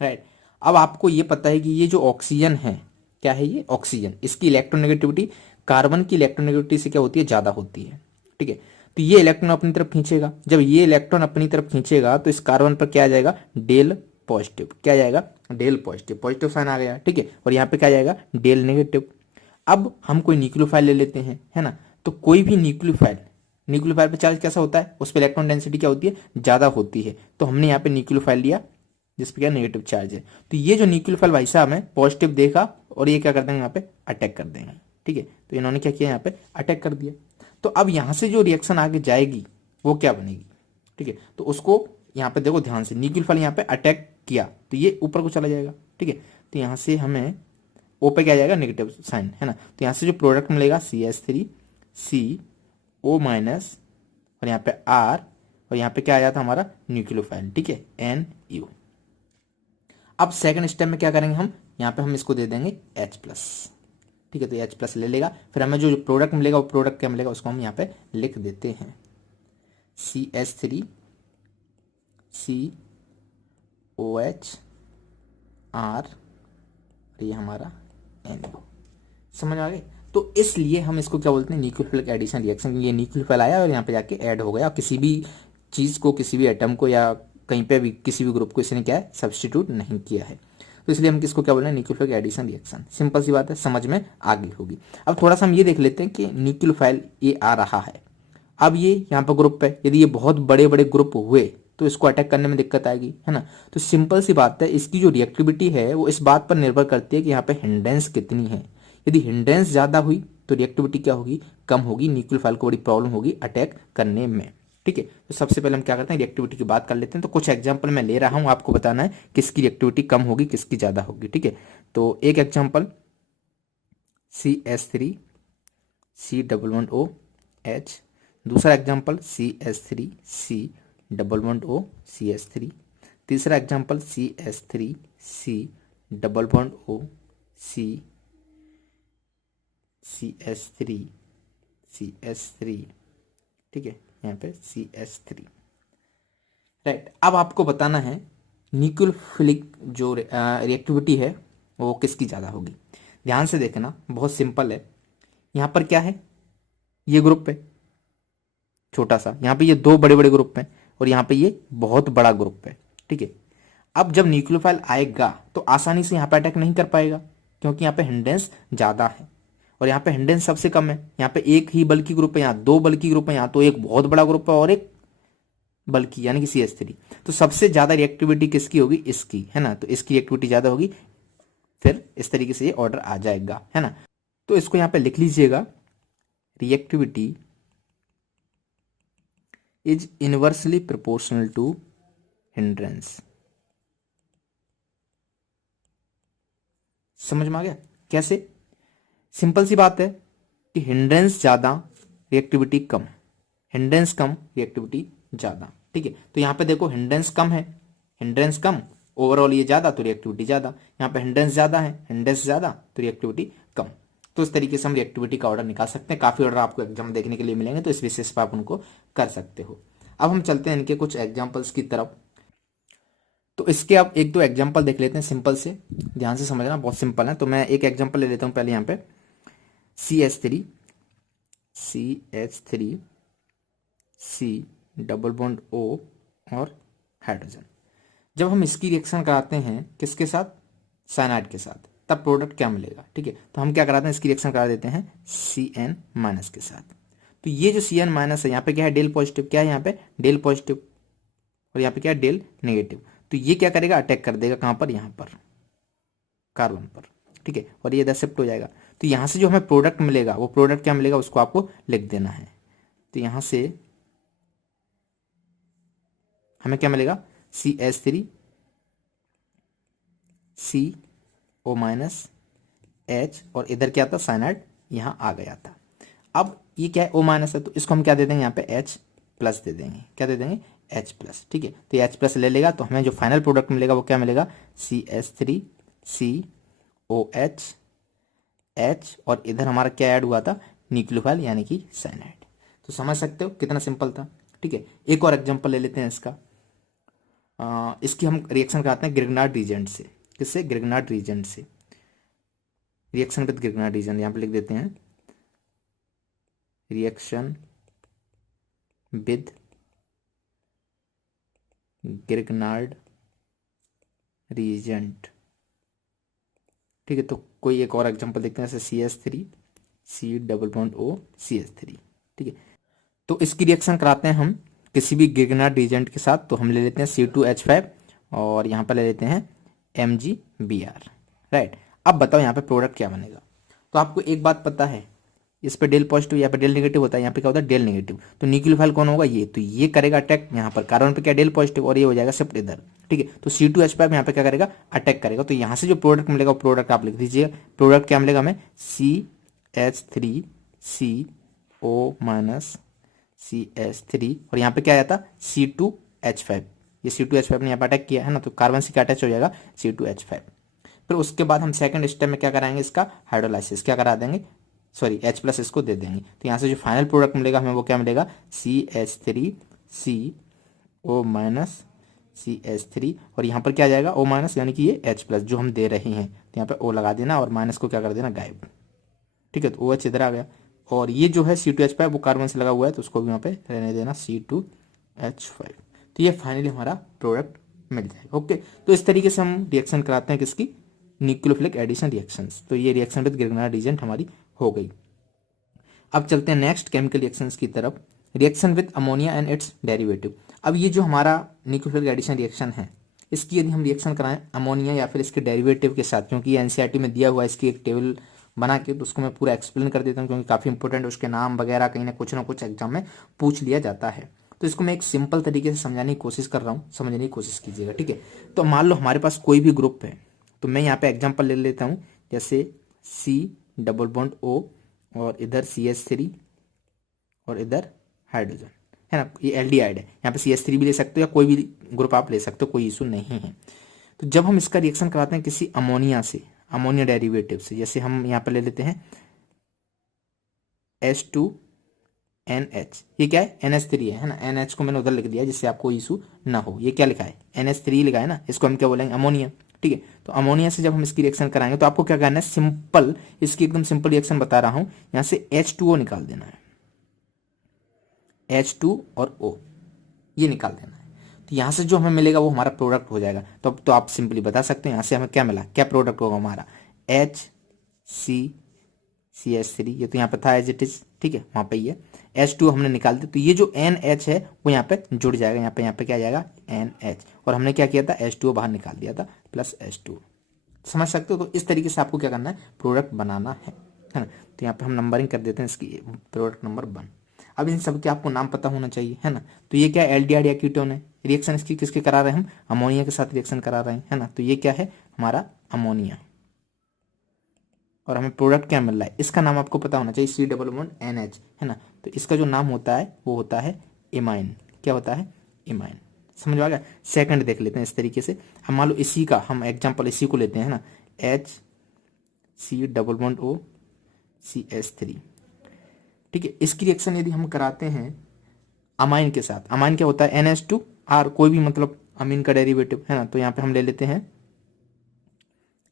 राइट। अब आपको ये पता है कि ये जो ऑक्सीजन है, क्या है ये ऑक्सीजन, इसकी इलेक्ट्रोनेगेटिविटी कार्बन की इलेक्ट्रोनेगेटिविटी से क्या होती है, ज्यादा होती है, ठीक है। तो ये इलेक्ट्रॉन अपनी तरफ खींचेगा, जब ये इलेक्ट्रॉन अपनी तरफ खींचेगा तो इस कार्बन पर क्या आ जाएगा, डेल पॉजिटिव, क्या आ जाएगा, डेल पॉजिटिव, पॉजिटिव साइन आ गया, ठीक है। और यहाँ पे क्या आ जाएगा, डेल नेगेटिव। अब हम कोई न्यूक्लियोफाइल ले लेते हैं, है ना। तो कोई भी न्यूक्लियोफाइल पे चार्ज कैसा होता है, उस पर इलेक्ट्रॉन डेंसिटी क्या होती है, ज्यादा होती है। तो हमने यहाँ पे न्यूक्लियोफाइल लिया जिसपे क्या नेगेटिव चार्ज है। तो ये जो न्यूक्लियोफाइल भाई साहब है पॉजिटिव देखा, और ये क्या कर देंगे, यहाँ पे अटैक कर देंगे, ठीक है। तो इन्होंने क्या किया, यहाँ पे अटैक कर दिया। तो अब यहाँ से जो रिएक्शन आगे जाएगी वो क्या बनेगी, ठीक है। तो उसको यहाँ पे देखो ध्यान से, न्यूक्लियोफाइल यहाँ पे अटैक किया तो ये ऊपर को चला जाएगा, ठीक है। तो यहाँ से हमें O पे क्या जाएगा, नेगेटिव साइन, है ना। तो यहाँ से जो प्रोडक्ट मिलेगा CH3 CO माइनस, और यहाँ पे R, और यहाँ पे क्या आ जाता हमारा न्यूक्लियोफाइल, ठीक है, NU। अब सेकंड स्टेप में क्या करेंगे हम, यहाँ पे हम इसको दे देंगे H प्लस, ठीक है। तो H प्लस ले लेगा, फिर हमें जो प्रोडक्ट मिलेगा वो प्रोडक्ट क्या मिलेगा उसको हम यहाँ पे लिख देते हैं, CH3 COH R, ये हमारा NO। समझ आ गए। तो इसलिए हम इसको क्या बोलते हैं, न्यूक्लियोफिलिक एडिशन रिएक्शन। ये न्यूक्लियोफाइल आया और यहाँ पे जाके ऐड हो गया, और किसी भी चीज को, किसी भी एटम को, या कहीं पे भी किसी भी ग्रुप को इसने क्या है, सब्स्टिट्यूट नहीं किया है। तो इसलिए हम किसको क्या बोल रहे हैं, न्यूक्लियोफिलिक एडिशन रिएक्शन। सिंपल सी बात है, समझ में आ गई होगी। अब थोड़ा सा हम ये देख लेते हैं कि न्यूक्लियोफाइल ये आ रहा है, अब ये यहाँ पर ग्रुप है, यदि ये बहुत बड़े बड़े ग्रुप हुए तो इसको अटैक करने में दिक्कत आएगी, है ना। तो सिंपल सी बात है, इसकी जो रिएक्टिविटी है वो इस बात पर निर्भर करती है कि यहाँ पे हिंडेंस कितनी है। यदि हिंडेंस ज्यादा हुई तो रिएक्टिविटी क्या होगी, कम होगी, न्यूक्लियोफाइल को बड़ी प्रॉब्लम होगी अटैक करने में। ठीक है। तो सबसे पहले हम क्या करते हैं, रिएक्टिविटी की बात कर लेते हैं। तो कुछ एग्जांपल मैं ले रहा हूं, आपको बताना है किसकी रिएक्टिविटी कम होगी किसकी ज़्यादा होगी। ठीक है, तो एक एग्जांपल CH3 C11O H, दूसरा एग्जांपल CH3 C11O CH3, तीसरा example CH3 C11O CH3 CH3। ठीक है, यहाँ पे CH3। राइट, अब आपको बताना है न्यूक्लियोफिलिक जो रिएक्टिविटी है वो किसकी ज़्यादा होगी। ध्यान से देखना, बहुत सिंपल है। यहाँ पर क्या है, ये ग्रुप है छोटा सा, यहाँ पे ये दो बड़े बड़े ग्रुप हैं और यहाँ पे ये बहुत बड़ा ग्रुप है। ठीक है, अब जब न्यूक्लियोफाइल आएगा तो आसानी से यहाँ पे अटैक नहीं कर पाएगा क्योंकि यहाँ पे हिंडेंस ज़्यादा है और यहाँ पे हिंडेंस सबसे कम है। यहाँ पे एक ही बल्कि ग्रुप है, यहाँ दो बल्कि ग्रुप है, यहाँ तो एक बहुत बड़ा ग्रुप है और एक बल्कि यानी कि CH3। तो सबसे ज्यादा रिएक्टिविटी किसकी होगी, इसकी, है ना। तो इसकी रिएक्टिविटी ज्यादा होगी, फिर इस तरीके से ये ऑर्डर आ जाएगा, है ना। तो इसको यहां पे लिख लीजिएगा, reactivity is inversely proportional to hindrance. समझ में आ गया कैसे? सिंपल सी बात है कि हिंड्रेंस ज्यादा रिएक्टिविटी कम, हिंड्रेंस कम रिएक्टिविटी ज्यादा। ठीक है, तो यहाँ पे देखो हिंड्रेंस कम है, हिंड्रेंस कम, ओवरऑल ये ज्यादा तो रिएक्टिविटी ज्यादा। यहाँ पे हिंड्रेंस ज्यादा है, हिंड्रेंस ज्यादा तो रिएक्टिविटी कम। तो इस तरीके से हम रिएक्टिविटी का ऑर्डर निकाल सकते हैं। काफी ऑर्डर आपको एग्जाम देखने के लिए मिलेंगे, तो इस बेसिस पर आप उनको कर सकते हो। अब हम चलते हैं इनके कुछ एग्जाम्पल्स की तरफ। तो इसके अब एक दो एग्जाम्पल देख लेते हैं सिंपल से, ध्यान से समझना, बहुत सिंपल है। तो मैं एक एग्जाम्पल ले लेता हूँ पहले। यहाँ पे CH3 C double bond O और हाइड्रोजन। जब हम इसकी रिएक्शन कराते हैं किसके साथ, साइनाइड के साथ, तब प्रोडक्ट क्या मिलेगा। ठीक है, तो हम क्या कराते हैं, इसकी रिएक्शन करा देते हैं CN- के साथ। तो ये जो CN- है, यहाँ पे क्या है, डेल पॉजिटिव, क्या है यहाँ पे, डेल पॉजिटिव, और यहाँ पे क्या है, डेल नेगेटिव। तो ये क्या करेगा, अटैक कर देगा कहाँ पर, यहाँ पर कार्बन पर। ठीक है, और ये इधर शिफ्ट हो जाएगा। तो यहाँ से जो हमें प्रोडक्ट मिलेगा, वो प्रोडक्ट क्या मिलेगा उसको आपको लिख देना है। तो यहाँ से हमें क्या मिलेगा, CH3 CO-H, और इधर क्या था, साइनाइड यहाँ आ गया था। अब ये क्या है, O- है, तो इसको हम क्या दे देंगे, यहाँ पे H+ दे देंगे। क्या दे देंगे, H+। ठीक है, तो ये H+ ले लेगा, तो हमें जो फाइनल प्रोडक्ट मिलेगा वो क्या मिलेगा, CH3 COH H, और इधर हमारा क्या ऐड हुआ था, न्यूक्लियोफाइल यानी कि साइनाइड। तो समझ सकते हो कितना सिंपल था। ठीक है, एक और एग्जांपल ले लेते हैं इसका। इसकी हम रिएक्शन कराते हैं ग्रिग्नार्ड रीजेंट से। किससे, ग्रिग्नार्ड रीजेंट से। रिएक्शन विद ग्रिग्नार्ड रीजेंट, यहाँ पे लिख देते हैं रिएक्शन विद ग्रिग्नार्ड रीजेंट। ठीक है, तो कोई एक और एग्जांपल देखते हैं, जैसे CH3 C double bond O CH3। ठीक है, तो इसकी रिएक्शन कराते हैं हम किसी भी ग्रिग्नार्ड रीजेंट के साथ। तो हम ले लेते हैं C2H5 और यहाँ पर ले लेते हैं MgBr। राइट, अब बताओ यहाँ पे प्रोडक्ट क्या बनेगा। तो आपको एक बात पता है, इस पे डेल पॉजिटिव, यहाँ पे डेल नेगेटिव होता है, यहाँ पे क्या होता है, डेल नेगेटिव। तो न्यूक्लियोफाइल कौन होगा, ये, तो ये करेगा अटैक यहाँ पर कार्बन पे, क्या डेल पॉजिटिव, और ये हो जाएगा शिफ्ट इधर। ठीक है, तो C2H5 यहाँ पे क्या करेगा, अटैक करेगा। तो यहाँ से जो प्रोडक्ट मिलेगा वो प्रोडक्ट आप लिख दीजिए। प्रोडक्ट क्या मिलेगा हमें, CH3 CO- CH3, और यहाँ पे क्या आया था, C2H5। ये C2H5 ने यहाँ पे अटैक किया है ना, तो कार्बन से क्या अटैच हो जाएगा, C2H5। फिर उसके बाद हम सेकंड स्टेप में क्या कराएंगे, इसका हाइड्रोलाइसिस क्या करा देंगे, सॉरी H+ इसको दे देंगे। तो यहाँ से जो फाइनल प्रोडक्ट मिलेगा हमें वो क्या मिलेगा, CH3 CO- CH3, और यहाँ पर क्या आ जाएगा, O- यानी कि ये H+ जो हम दे रहे हैं। तो यहाँ पे O लगा देना और माइनस को क्या कर देना, गायब। ठीक है, तो OH इधर आ गया, और ये जो है C2H5 वो कार्बन से लगा हुआ है, तो उसको भी यहाँ पे रहने देना C2H5। तो ये फाइनली हमारा प्रोडक्ट मिल जाएगा। ओके, तो इस तरीके से हम रिएक्शन कराते हैं किसकी, न्यूक्लियोफिलिक एडिशन रिएक्शंस। तो ये रिएक्शन विद ग्रिग्नार्ड रीजेंट हमारी हो गई। अब चलते हैं नेक्स्ट केमिकल रिएक्शंस की तरफ, reaction with ammonia and it's derivative. अब ये जो हमारा न्यूक्लियोफिलिक एडिशन रिएक्शन है, इसकी यदि हम रिएक्शन कराएं अमोनिया या फिर इसके डेरिवेटिव के साथ, क्योंकि ये एनसीईआरटी में दिया हुआ है, इसकी एक टेबल बना के, तो उसको मैं पूरा एक्सप्लेन कर देता हूँ क्योंकि काफ़ी इंपॉर्टेंट, उसके नाम वगैरह कहीं ना कुछ एग्जाम में पूछ लिया जाता है। तो तो इसको मैं एक सिंपल तरीके से समझाने की कोशिश कर रहा हूँ, समझने की कोशिश कीजिएगा, ठीक है। तो मान लो हमारे पास कोई भी ग्रुप है, तो मैं यहाँ पे एग्जांपल ले लेता हूँ, जैसे C डबल बॉन्ड O और इधर CH3 और इधर हाइड्रोजन, है ना, ये एल्डिहाइड है। यहाँ पे CH3 भी ले सकते हो या कोई भी ग्रुप आप ले सकते हो, कोई इशू नहीं है। तो जब हम इसका रिएक्शन कराते हैं किसी अमोनिया से, अमोनिया डेरिवेटिव से, जैसे हम यहाँ पे ले लेते हैं H2NH, ये क्या है, NH3 है ना, NH को मैंने उधर लिख दिया जिससे आपको इशू ना हो। ये क्या लिखा है, NH3 लिखा है ना, इसको हम क्या बोलेंगे, अमोनिया, ठीक है। तो अमोनिया से जब हम इसकी रिएक्शन कराएंगे तो आपको क्या करना है, सिंपल, इसकी एकदम सिंपल रिएक्शन बता रहा हूं, यहां से H2O निकाल देना है, H2 और O ये निकाल देना है। तो यहां से जो हमें मिलेगा वो हमारा प्रोडक्ट हो जाएगा। तो अब तो आप सिंपली बता सकते हैं यहां से हमें क्या मिला, क्या प्रोडक्ट होगा हमारा, HCCH3, ये तो यहाँ पे था एज इट इज, ठीक है, वहां पे ही है। H2 हमने निकाल दिया, तो ये जो NH है वो यहाँ पे जुड़ जाएगा, यहाँ पे क्या आ जाएगा, NH, और हमने क्या किया था, H2O बाहर निकाल दिया था, प्लस H2। समझ सकते हो। तो इस तरीके से आपको क्या करना है, प्रोडक्ट बनाना है ना। तो यहाँ पे हम नंबरिंग कर देते हैं इसकी, प्रोडक्ट नंबर 1। अब इन सब के आपको नाम पता होना चाहिए, है ना। तो ये क्या है, एल्डिहाइड या कीटोन है, रिएक्शन इसकी किसके करा रहे हैं हम, अमोनिया के साथ रिएक्शन करा रहे हैं, है ना। तो ये क्या है, हमारा अमोनिया, और हमें प्रोडक्ट क्या मिल रहा है, इसका नाम आपको पता होना चाहिए, C डबल बॉन्ड NH, है ना। तो इसका जो नाम होता है वो होता है इमाइन, क्या होता है, इमाइन। समझ आ गया। सेकंड देख लेते हैं इस तरीके से। हम मान लो इसी का हम एग्जांपल इसी को लेते हैं, है ना, HC double bond O CH3, ठीक है। इसकी रिएक्शन यदि हम कराते हैं अमाइन के साथ, अमाइन क्या होता है, NH2R, कोई भी मतलब अमीन का डेरिवेटिव, है ना। तो यहाँ पे हम ले लेते हैं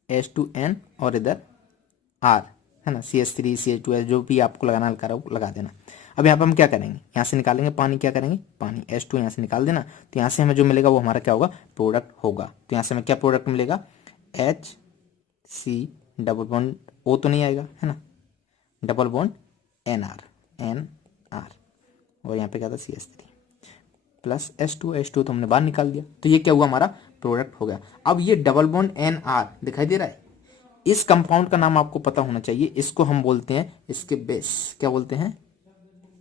H2N और इधर R, है ना, CH3 CH2 जो भी आपको लगाना लगा देना। अब यहाँ पे हम क्या करेंगे, यहाँ से निकालेंगे पानी, क्या करेंगे, पानी, H2 यहाँ से निकाल देना। तो यहाँ से हमें जो मिलेगा वो हमारा क्या होगा, प्रोडक्ट होगा। तो यहाँ से हमें क्या प्रोडक्ट मिलेगा, HC डबल बॉन्ड O तो नहीं आएगा, है ना, डबल बॉन्ड NR, और यहाँ पे क्या था, CH3 प्लस H2 तो हमने बाहर निकाल दिया। तो ये क्या हुआ, हमारा प्रोडक्ट हो गया। अब ये डबल बॉन्ड NR दिखाई दे रहा है, इस कंपाउंड का नाम आपको पता होना चाहिए। इसको हम बोलते हैं इसके बेस, क्या बोलते हैं,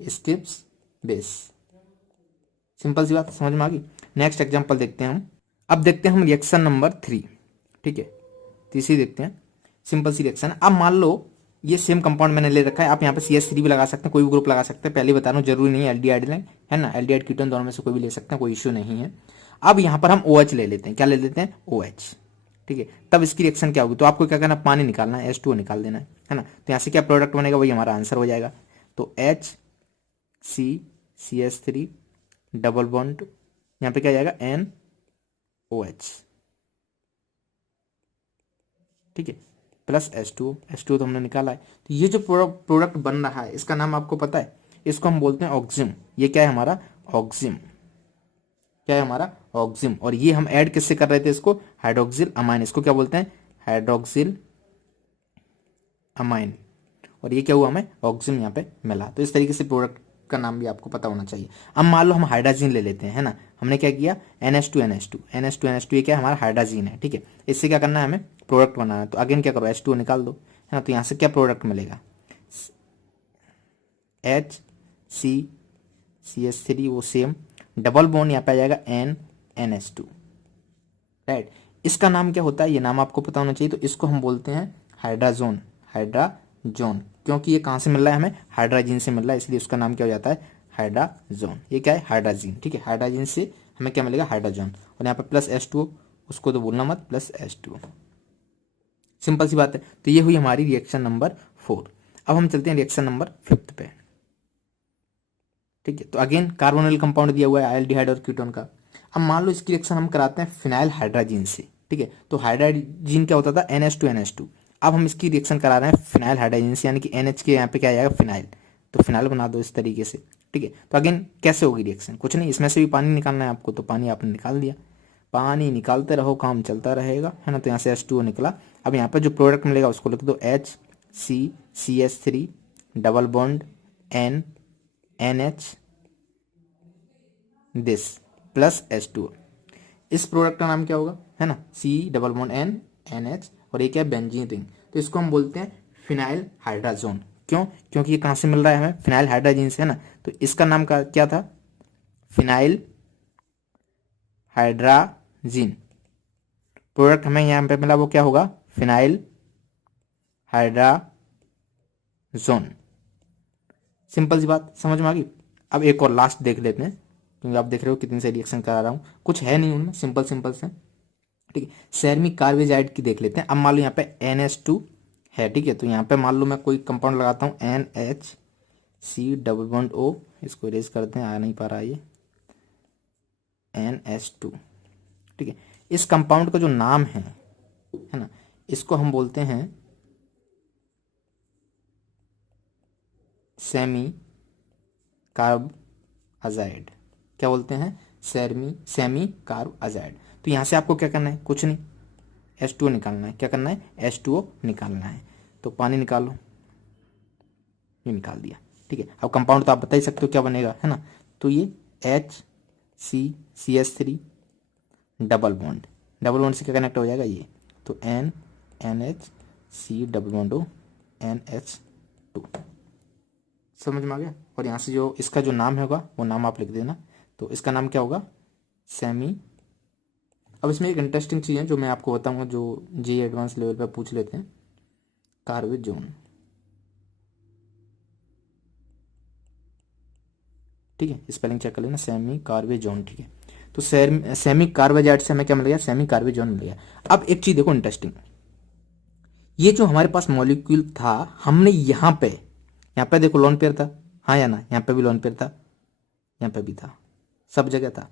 स्किप्स बेस। सिंपल सी बात, समझ में आ गई। नेक्स्ट एग्जांपल देखते हैं हम। अब देखते हैं हम रिएक्शन नंबर 3, ठीक है, तीसरी देखते हैं, सिंपल सी रिएक्शन। अब मान लो ये सेम कंपाउंड मैंने ले रखा है, आप यहाँ पे CH3 भी लगा सकते हैं, कोई भी ग्रुप लगा सकते हैं, पहले बता रहा हूँ, जरूरी नहीं है एल्डिहाइड है ना, एल्डिहाइड कीटोन दोनों में से कोई भी ले सकते हैं, कोई इश्यू नहीं है। अब यहाँ पर हम OH ले लेते हैं, क्या ले लेते हैं, OH, ठीक है। तब इसकी रिएक्शन क्या होगी, तो आपको क्या करना, पानी निकालना है, H2O निकाल देना है ना। तो यहाँ से क्या प्रोडक्ट बनेगा, वही हमारा आंसर हो जाएगा। तो HCCH3 डबल बॉन्ड, यहाँ पे क्या जाएगा, NOH, ठीक है, प्लस H2O तो हमने निकाला है। तो ये जो प्रोडक्ट बन रहा है इसका नाम आपको पता है, इसको हम बोलते हैं ऑक्सिम। ये क्या है हमारा, ऑक्सिम, क्या है हमारा, ऑक्सिम। और ये हम ऐड किससे कर रहे थे, इसको हाइड्रोक्सिल अमाइन, इसको क्या बोलते हैं, हाइड्रोक्सिल अमाइन। और ये क्या हुआ, हमें ऑक्सिम यहाँ पे मिला। तो इस तरीके से प्रोडक्ट का नाम भी आपको पता होना चाहिए। अब मान लो हम हाइड्रोजन ले लेते हैं, है ना, हमने क्या किया, NH2 ये क्या है, हमारा हाइड्रोजन है, ठीक है। इससे क्या करना है, हमें प्रोडक्ट बनाना है। तो अगेन क्या करो, H2O निकाल दो, है ना। तो यहाँ से क्या प्रोडक्ट मिलेगा, HCCH3 वो सेम, डबल बॉन्ड यहाँ पे आ जाएगा NH2, राइट। इसका नाम क्या होता है, ये नाम आपको पता होना चाहिए। तो इसको हम बोलते हैं हाइड्राजोन, क्योंकि ये कहाँ से मिल रहा है, हमें हाइड्रोजन से मिल रहा है, इसलिए उसका नाम क्या हो जाता है, हाइड्राजोन। ये क्या है, हाइड्रोजन, ठीक है। हाइड्रोजन से हमें क्या मिलेगा, हाइड्रोजन, और यहाँ पे प्लस H2O, उसको तो बोलना मत, प्लस H2O, सिंपल सी बात है। तो ये हुई हमारी रिएक्शन नंबर 4। अब हम चलते हैं रिएक्शन नंबर 5 पे, ठीक है। तो अगेन कार्बोनिल कंपाउंड दिया हुआ है एल्डिहाइड और कीटोन का। अब मान लो इसकी रिएक्शन हम कराते हैं फिनाइल हाइड्रोजन से, ठीक है। तो हाइड्रोजन क्या होता था, NH2NH2। अब हम इसकी रिएक्शन करा रहे हैं फिनाइल हाइड्रोजन से, यानी कि NH के यहाँ पे क्या आ जाएगा, फिनाइल। तो फिनाइल बना दो इस तरीके से, ठीक है। तो अगेन कैसे होगी रिएक्शन, कुछ नहीं, इसमें से भी पानी निकालना है आपको। तो पानी आपने निकाल दिया, पानी निकालते रहो, काम चलता रहेगा, है ना। तो यहाँ से H2O निकला। अब यहाँ पे जो प्रोडक्ट मिलेगा उसको लिख दो, HCCH3 double bond NH this plus H2O। इस प्रोडक्ट का नाम क्या होगा, है ना, C डबल बॉन्ड NH, और ये क्या है, बेंजीन रिंग। तो इसको हम बोलते हैं फिनाइल हाइड्राजोन। क्यों, क्योंकि ये कहाँ से मिल रहा है हमें, फिनाइल हाइड्रोजन से, है ना। तो इसका नाम का क्या था, फिनाइल हाइड्राजीन। प्रोडक्ट हमें यहाँ पे मिला वो क्या होगा, फिनाइल हाइड्राजोन। सिंपल सी बात समझ में आ गई। अब एक और लास्ट देख लेते हैं, क्योंकि आप देख रहे हो कितनी से रिएक्शन करा रहा हूँ, कुछ है नहीं उनमें, सिंपल सिंपल से। ठीक है, सेरमिक कार्बेजाइड की देख लेते हैं। अब मान लो यहाँ पे NH2 है, ठीक है, तो यहाँ पे मान लो मैं कोई कंपाउंड लगाता हूँ NHC डबल बॉन्ड O, इसको इरेज करते हैं, आ नहीं पा रहा ये NH2। ठीक है, इस कंपाउंड का जो नाम है ना, इसको हम बोलते हैं सेमी कार्ब अजाइड। क्या बोलते हैं, सेमी कार्ब अजाइड। तो यहां से आपको क्या करना है, कुछ नहीं, H2O निकालना है। क्या करना है, H2O निकालना है। तो पानी निकालो, ये निकाल दिया। ठीक है, अब कंपाउंड तो आप बता ही सकते हो क्या बनेगा, है ना। तो ये HCCH3 डबल बॉन्ड से क्या कनेक्ट हो जाएगा ये, तो NNHC double bond O NH2। समझ में आ गया। और यहाँ से जो इसका जो नाम होगा वो नाम आप लिख देना। तो इसका नाम क्या होगा, सेमी। अब इसमें एक इंटरेस्टिंग चीज़ है जो मैं आपको बताऊंगा, जो जी एडवांस लेवल पे पूछ लेते हैं, कार्बेजोन। ठीक है, स्पेलिंग चेक कर लेना, सेमी कार्बेजोन। ठीक है, तो सेमी कार्बेजाइड से हमें क्या मिल गया, सेमी कार्बेजोन मिल गया। अब एक चीज देखो इंटरेस्टिंग, ये जो हमारे पास मॉलिक्यूल था, हमने यहाँ पे देखो लोन पेयर था, हाँ या ना, यहाँ पे भी लोन पेयर था, यहाँ पे भी था, सब जगह था।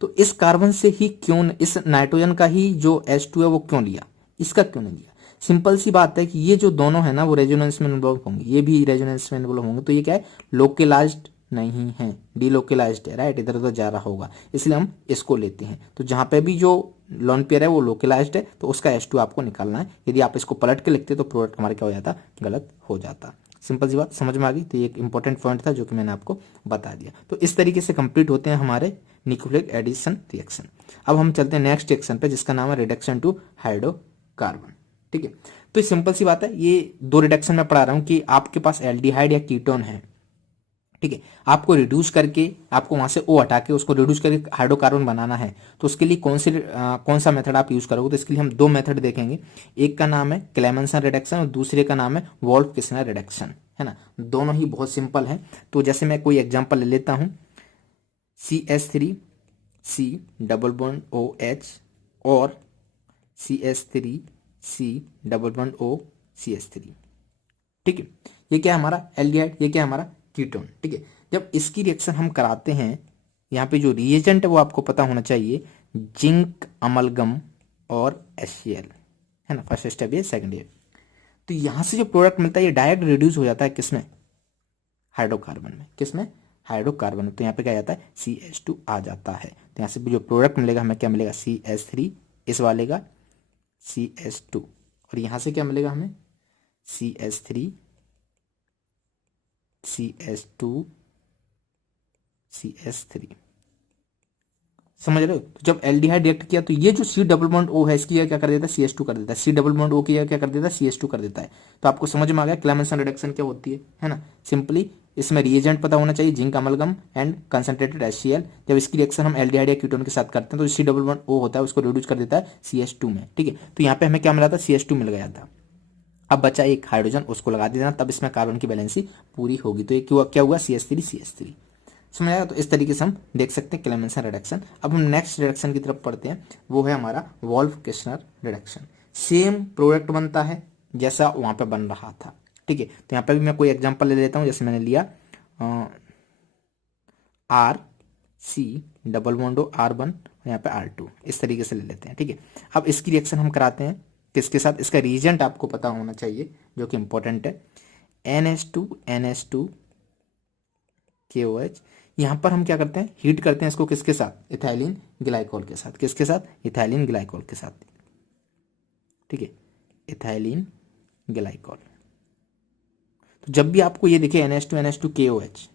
तो इस कार्बन से ही क्यों, इस नाइट्रोजन का ही जो H2 है वो क्यों लिया, इसका क्यों नहीं लिया। सिंपल सी बात है कि ये जो दोनों है ना वो रेजोनेंस में इन्वॉल्व होंगे, ये भी रेजोनेंस में इन्वॉल्व होंगे। तो ये क्या है, लोकलाइज्ड नहीं है, डिलोकलाइज्ड है, राइट, इधर उधर जा रहा होगा, इसलिए हम इसको लेते हैं। तो जहां पे भी जो लोन पेयर है वो लोकलाइज्ड है, तो उसका H2 आपको निकालना है। यदि आप इसको पलट के लिखते तो प्रोडक्ट हमारा क्या हो जाता, गलत हो जाता। सिंपल सी बात समझ में आ गई। तो ये एक इंपॉर्टेंट पॉइंट था जो कि मैंने आपको बता दिया। तो इस तरीके से कंप्लीट होते हैं हमारे न्यूक्लियोफिलिक एडिशन रिएक्शन। अब हम चलते हैं नेक्स्ट रिएक्शन पे, जिसका नाम है रिडक्शन टू हाइड्रोकार्बन। ठीक है, तो सिंपल सी बात है, ये दो रिडक्शन में पढ़ा रहा हूं कि आपके पास एल्डिहाइड या कीटोन है, ठीक है, आपको रिड्यूस करके, आपको वहां से O हटा के उसको रिड्यूस करके हाइड्रोकार्बन बनाना है। तो उसके लिए कौन सा मेथड आप यूज करोगे, तो इसके लिए हम दो मेथड देखेंगे। एक का नाम है क्लेमेंसन रिडक्शन और दूसरे का नाम है वोल्फ किस्नर रिडक्शन, है ना। दोनों ही बहुत सिंपल है। तो जैसे मैं कोई एग्जांपल ले लेता हूं, CH3C डबल बॉन्ड OH और CH3C double bond O CH3। ठीक है, ये क्या है हमारा एल्डिहाइड, ये क्या है हमारा कीटोन। ठीक है, जब इसकी रिएक्शन हम कराते हैं, यहाँ पे जो रिएजेंट है वो आपको पता होना चाहिए, जिंक अमलगम और HCl, है ना। फर्स्ट स्टेप ये, सेकंड ये। तो यहां से जो प्रोडक्ट मिलता है ये डायरेक्ट रिड्यूस हो जाता है किसमें, हाइड्रोकार्बन में। किसमें, हाइड्रोकार्बन में। तो यहाँ पे क्या जाता है, CH2 आ जाता है। तो यहाँ से भी जो प्रोडक्ट मिलेगा हमें क्या मिलेगा, CH3, इस वाले का CH2, और यहाँ से क्या मिलेगा हमें, CH3 CH2 CH3। समझ रहे हो। तो जब एल्डिहाइड रिएक्ट किया तो ये जो C डबल बॉन्ड O है, इसकी क्या कर देता है, CH2 कर देता है। C डबल बॉन्ड O की क्या कर देता है, CH2 कर देता है। तो आपको समझ में आ गया क्लेमेंसन रिडक्शन क्या होती है ना। सिंपली इसमें रिएजेंट पता होना चाहिए, zinc amalgam and concentrated HCl। जब इसकी रिएक्शन हम एल्डिहाइड या कीटोन के साथ करते हैं तो C डबल बॉन्ड O होता है, उसको रिड्यूस कर देता है CH2 में। ठीक है, तो यहाँ पे हमें क्या मिला था, CH2 मिल गया था। अब बचा एक हाइड्रोजन, उसको लगा देना, तब इसमें कार्बन की बैलेंसी पूरी होगी। तो ये क्या हुआ, CH3 समझ आया। तो इस तरीके से हम देख सकते हैं क्लेमेंसन रिडक्शन। अब हम नेक्स्ट रिडक्शन की तरफ पढ़ते हैं, वो है हमारा Wolff Kishner reduction. Same product बनता है जैसा वहां पे बन रहा था। ठीक है, तो यहाँ पे भी मैं कोई एग्जांपल ले लेता हूँ। जैसे मैंने लिया RC double bond O R1, यहाँ पे R2, इस तरीके से ले लेते हैं। ठीक है, अब इसकी रिएक्शन हम कराते हैं किसके साथ, इसका रीजेंट आपको पता होना चाहिए जो कि इंपॉर्टेंट है, NH2 KOH। यहां पर हम क्या करते हैं, हीट करते हैं इसको किसके साथ, इथाइलिन ग्लाइकोल के साथ। किसके साथ, इथाइलिन ग्लाइकोल के साथ। ठीक है, इथाइलिन ग्लाइकोल। तो जब भी आपको ये दिखे NH2 KOH,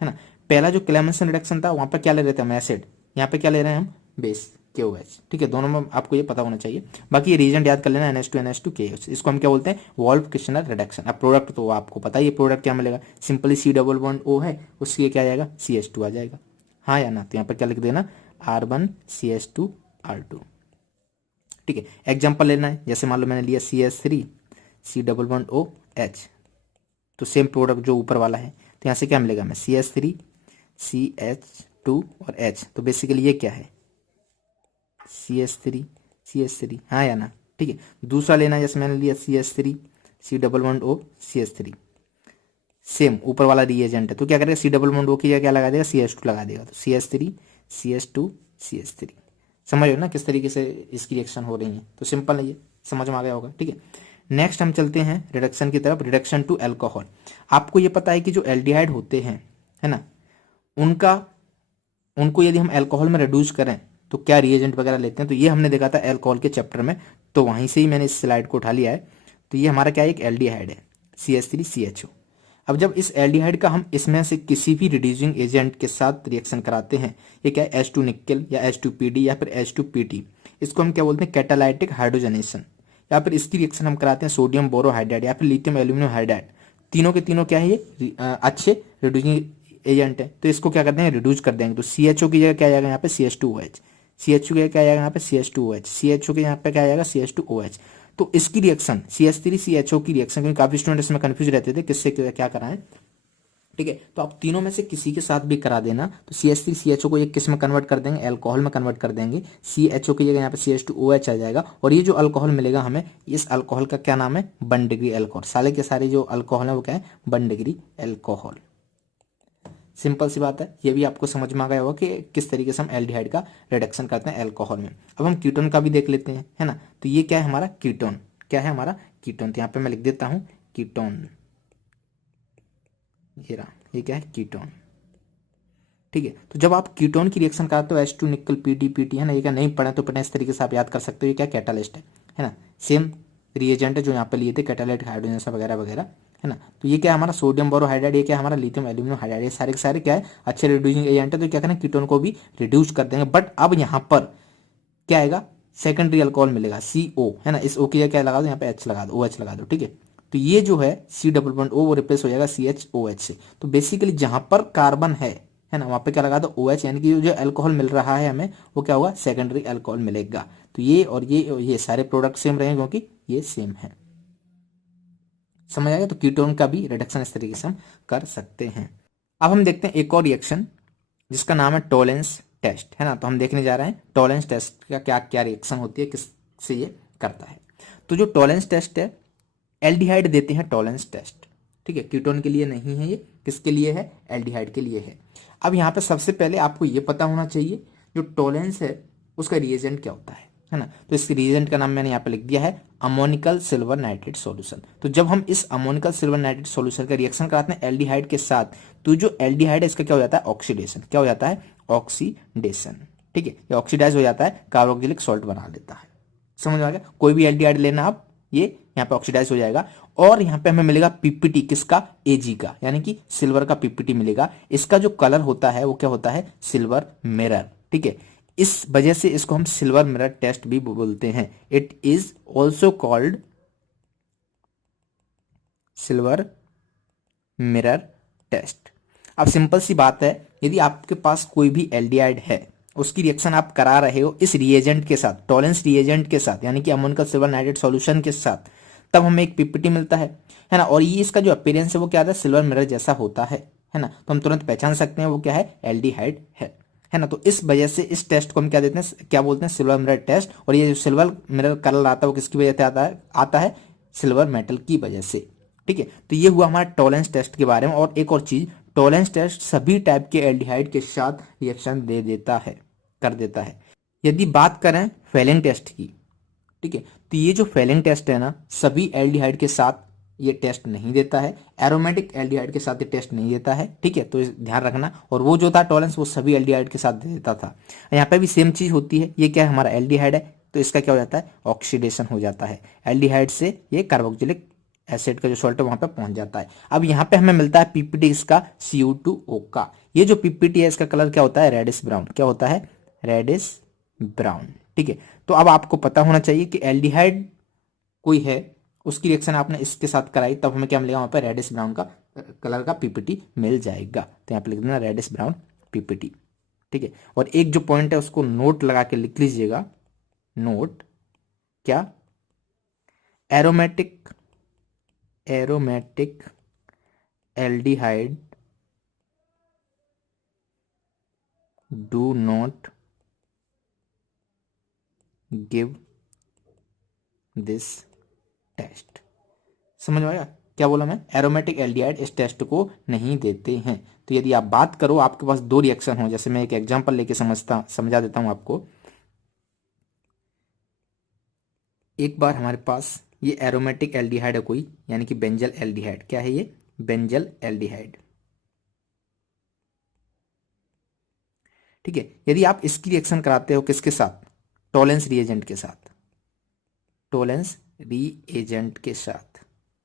है ना, पहला जो क्लेमेंसन रिडक्शन था वहां पर क्या ले रहे थे हम, एसिड, यहाँ पे क्या ले रहे हैं हम, बेस KOH। ठीक है, दोनों में आपको ये पता होना चाहिए। बाकी ये रीजेंट याद कर लेना, NH2 KOH, इसको हम क्या बोलते हैं, वोल्फ किस्नर रिडक्शन। अब प्रोडक्ट तो आपको पता ही है, प्रोडक्ट क्या मिलेगा, simply C double bond O है, उससे क्या आ जाएगा, CH2 आ जाएगा। हाँ या ना, तो यहाँ पर क्या लिख देना R1CH2R2। ठीक है, एग्जाम्पल लेना है, जैसे मान लो मैंने लिया CH3 C11OH, तो सेम प्रोडक्ट जो ऊपर वाला है, तो यहाँ से क्या मिलेगा हमें CH3 CH2 और H, तो बेसिकली ये क्या है CH3, हाँ या ना। ठीक है, दूसरा लेना है, जैसे मैंने लिया CH3 C11O CH3, सेम ऊपर वाला रिएजेंट है, तो क्या करेगा C11O की जगह क्या लगा देगा CH2 लगा देगा, तो CH3 CH2 CH3। समझ रहे हो ना किस तरीके से इसकी रिएक्शन हो रही है, तो सिंपल है, ये समझ में आ गया होगा। ठीक है, नेक्स्ट हम चलते हैं रिडक्शन की तरफ, रिडक्शन टू अल्कोहल। आपको ये पता है कि जो एल्डिहाइड होते हैं, है ना, उनको यदि हम अल्कोहल में रिड्यूस करें तो क्या रिएजेंट वगैरह लेते हैं, तो ये हमने देखा था अल्कोहल के चैप्टर में, तो वहीं से ही मैंने इस स्लाइड को उठा लिया है। तो ये हमारा क्या है, एक एल्डिहाइड है CH3CHO। अब जब इस एल्डिहाइड का हम इसमें से किसी भी रिड्यूसिंग एजेंट के साथ रिएक्शन कराते हैं, ये क्या है H2 निकल या H2PD या फिर H2PT, इसको हम क्या बोलते हैं कैटालाइटिक हाइड्रोजनेशन, या फिर इसकी रिएक्शन हम कराते हैं सोडियम बोरोहाइड्राइड या फिर लिथियम एल्यूमिनियम हाइड्राइड। तीनों के तीनों क्या है, ये अच्छे रिड्यूसिंग एजेंट है, तो इसको क्या करते हैं रिड्यूस कर देंगे, तो CHO की जगह क्या आएगा यहाँ पे CH2OH, CHO की जगह क्या आएगा यहाँ पे CH2OH, CHO के यहाँ पे क्या आएगा CH2OH। तो इसकी रिएक्शन CH3CHO की रिएक्शन, क्योंकि काफी स्टूडेंट इसमें कंफ्यूज रहते थे किससे क्या कराएं। ठीक है, तो आप तीनों में से किसी के साथ भी करा देना, तो CH3CHO को एक किस में कन्वर्ट कर देंगे, अल्कोहल में कन्वर्ट कर देंगे, CHO की जगह यहाँ पे CH2OH आ जाएगा, और ये जो अल्कोहल मिलेगा हमें, इस अल्कोहल का क्या नाम है 1 डिग्री अल्कोहल। सारे के सारे जो अल्कोहल है वो क्या है 1 डिग्री अल्कोहल। सिंपल सी बात है, ये भी आपको समझ में आ गया होगा कि किस तरीके से हम एल्डिहाइड का रिडक्शन करते हैं अल्कोहल में। अब हम कीटोन का भी देख लेते हैं, है ना, तो ये क्या है हमारा कीटोन, क्या है हमारा कीटोन, तो यहाँ पे मैं लिख देता हूं कीटोन, ये रहा, ये क्या है कीटोन। ठीक है, तो जब आप कीटोन की रिएक्शन कराते हो H2 निकल PT है ना, ये क्या नहीं पढ़े तो पढ़े, इस तरीके से आप याद कर सकते हो, ये क्या कैटालिस्ट है ना, सेम रिएजेंट है जो यहाँ पे लिए थे कैटालाइट हाइड्रोजन वगैरह वगैरह, है ना। तो ये क्या है हमारा सोडियम बोरोहाइड्राइड, ये क्या है हमारा लिथियम एल्यूमिनियम हाइड्राइड, ये सारे के सारे क्या है अच्छे रिड्यूसिंग एजेंट है, तो क्या करें कीटोन को भी रिड्यूस कर देंगे। बट अब यहाँ पर क्या आएगा सेकेंडरी अल्कोहल मिलेगा CO, है ना, इस O की जगह क्या लगा दो यहाँ पे H लगा दो, OH लगा दो। ठीक है, तो ये जो है C++ वो रिप्लेस हो जाएगा CHOH से। तो बेसिकली जहां पर कार्बन है ना, वहां पे क्या लगा दो OH, यानी कि जो अल्कोहल मिल रहा है हमें वो क्या होगा सेकेंडरी अल्कोहल मिलेगा। तो ये और ये सारे प्रोडक्ट सेम रहेंगे क्योंकि ये सेम है। समझ आएगा, तो कीटोन का भी रिडक्शन इस तरीके से हम कर सकते हैं। अब हम देखते हैं एक और रिएक्शन जिसका नाम है टोलेंस टेस्ट, है ना, तो हम देखने जा रहे हैं टोलेंस टेस्ट का क्या क्या रिएक्शन होती है, किससे ये करता है। तो जो टोलेंस टेस्ट है, एल्डिहाइड देते हैं टोलेंस टेस्ट। ठीक है, कीटोन के लिए नहीं है, ये किसके लिए है एल्डिहाइड के लिए है। अब यहाँ पे सबसे पहले आपको ये पता होना चाहिए जो टोलेंस है उसका रिएजेंट क्या होता है ना, तो इस रिएजेंट का नाम मैंने यहाँ पे लिख दिया है अमोनिकल सिल्वर नाइट्रेट सॉल्यूशन। तो जब हम इस अमोनिकल सिल्वर नाइट्रेट सॉल्यूशन का रिएक्शन कराते हैं एल्डिहाइड के साथ, तो जो एल्डिहाइड है इसका क्या हो जाता है ऑक्सीडेशन, क्या हो जाता है ऑक्सीडेशन। ठीक है, ये ऑक्सीडाइज हो जाता है, कार्बोक्सिलिक सॉल्ट बना लेता है। समझ आ गया, कोई भी एल्डिहाइड लेना आप, ये यहाँ पे ऑक्सीडाइज हो जाएगा, और यहाँ पे हमें मिलेगा पीपीटी, किसका Ag का, यानी कि सिल्वर का पीपीटी मिलेगा। इसका जो कलर होता है वो क्या होता है सिल्वर मिरर। ठीक है, इस वजह से इसको हम सिल्वर मिरर टेस्ट भी बोलते हैं। It is also called silver mirror test. अब सिंपल सी बात है, यदि आपके पास कोई भी एल्डिहाइड है, उसकी रिएक्शन आप करा रहे हो इस रिएजेंट के साथ, टोलेंस रिएजेंट के साथ, यानी कि अमोनिकल सिल्वर नाइट्रेट सॉल्यूशन के साथ, तब हमें एक पीपीटी मिलता है ना, और ये इसका जो अपीयरेंस है वो क्या आता है सिल्वर मिरर जैसा होता है ना, तो हम तुरंत पहचान सकते हैं वो क्या है एल्डिहाइड है ना। तो इस वजह से इस टेस्ट को हम क्या देते हैं, क्या बोलते हैं सिल्वर मिरर टेस्ट। और ये जो सिल्वर मिरर कलर आता है वो किसकी वजह से आता है सिल्वर मेटल की वजह से। ठीक है, तो ये हुआ हमारा टोलेंस टेस्ट के बारे में। और एक और चीज, टोलेंस टेस्ट सभी टाइप के एल्डिहाइड के साथ रिएक्शन दे देता है, कर देता है। यदि बात करें फेलिंग टेस्ट की, ठीक है, तो ये जो फेलिंग टेस्ट है ना, सभी एल्डिहाइड के साथ ये टेस्ट नहीं देता है, एरोमेटिक एल्डिहाइड के साथ ये टेस्ट नहीं देता है। ठीक है, तो ध्यान रखना। और वो जो था टोलेंस वो सभी एल्डिहाइड के साथ दे देता था। यहाँ पे भी सेम चीज होती है, ये क्या है हमारा एल्डिहाइड है, तो इसका क्या हो जाता है ऑक्सीडेशन हो जाता है, एल्डिहाइड से ये कार्बोक्सिलिक एसिड का जो सॉल्ट है वहां पे पहुंच जाता है। अब यहाँ पे हमें मिलता है पीपीटी इसका CO2O का। ये जो पीपीटी है इसका कलर क्या होता है रेडिश ब्राउन, क्या होता है रेडिश ब्राउन। ठीक है, तो अब आपको पता होना चाहिए कि एल्डिहाइड कोई है, उसकी रिएक्शन आपने इसके साथ कराई, तब हमें क्या मिलेगा वहां पर रेडिश ब्राउन का कलर का पीपीटी मिल जाएगा। तो यहाँ पे लिख देना रेडिश ब्राउन पीपीटी। ठीक है। और एक जो पॉइंट है उसको नोट लगा के लिख लीजिएगा, नोट क्या, aromatic, aromatic aldehyde do not give this test. समझ में आया क्या बोला मैं? एरोमेटिक एल्डिहाइड इस टेस्ट को नहीं देते हैं। तो यदि आप बात करो, आपके पास दो रिएक्शन हो, जैसे मैं एक एग्जांपल लेके समझा देता हूं आपको। एक बार हमारे पास ये एरोमेटिक एल्डिहाइड है कोई, यानी कि बेंजल एल्डिहाइड। क्या है ये? Benzyl aldehyde. ठीक है। यदि आप इसकी रिएक्शन कराते हो किसके साथ? टोलेंस रिएजेंट के साथ, टोलेंस रिएजेंट के साथ,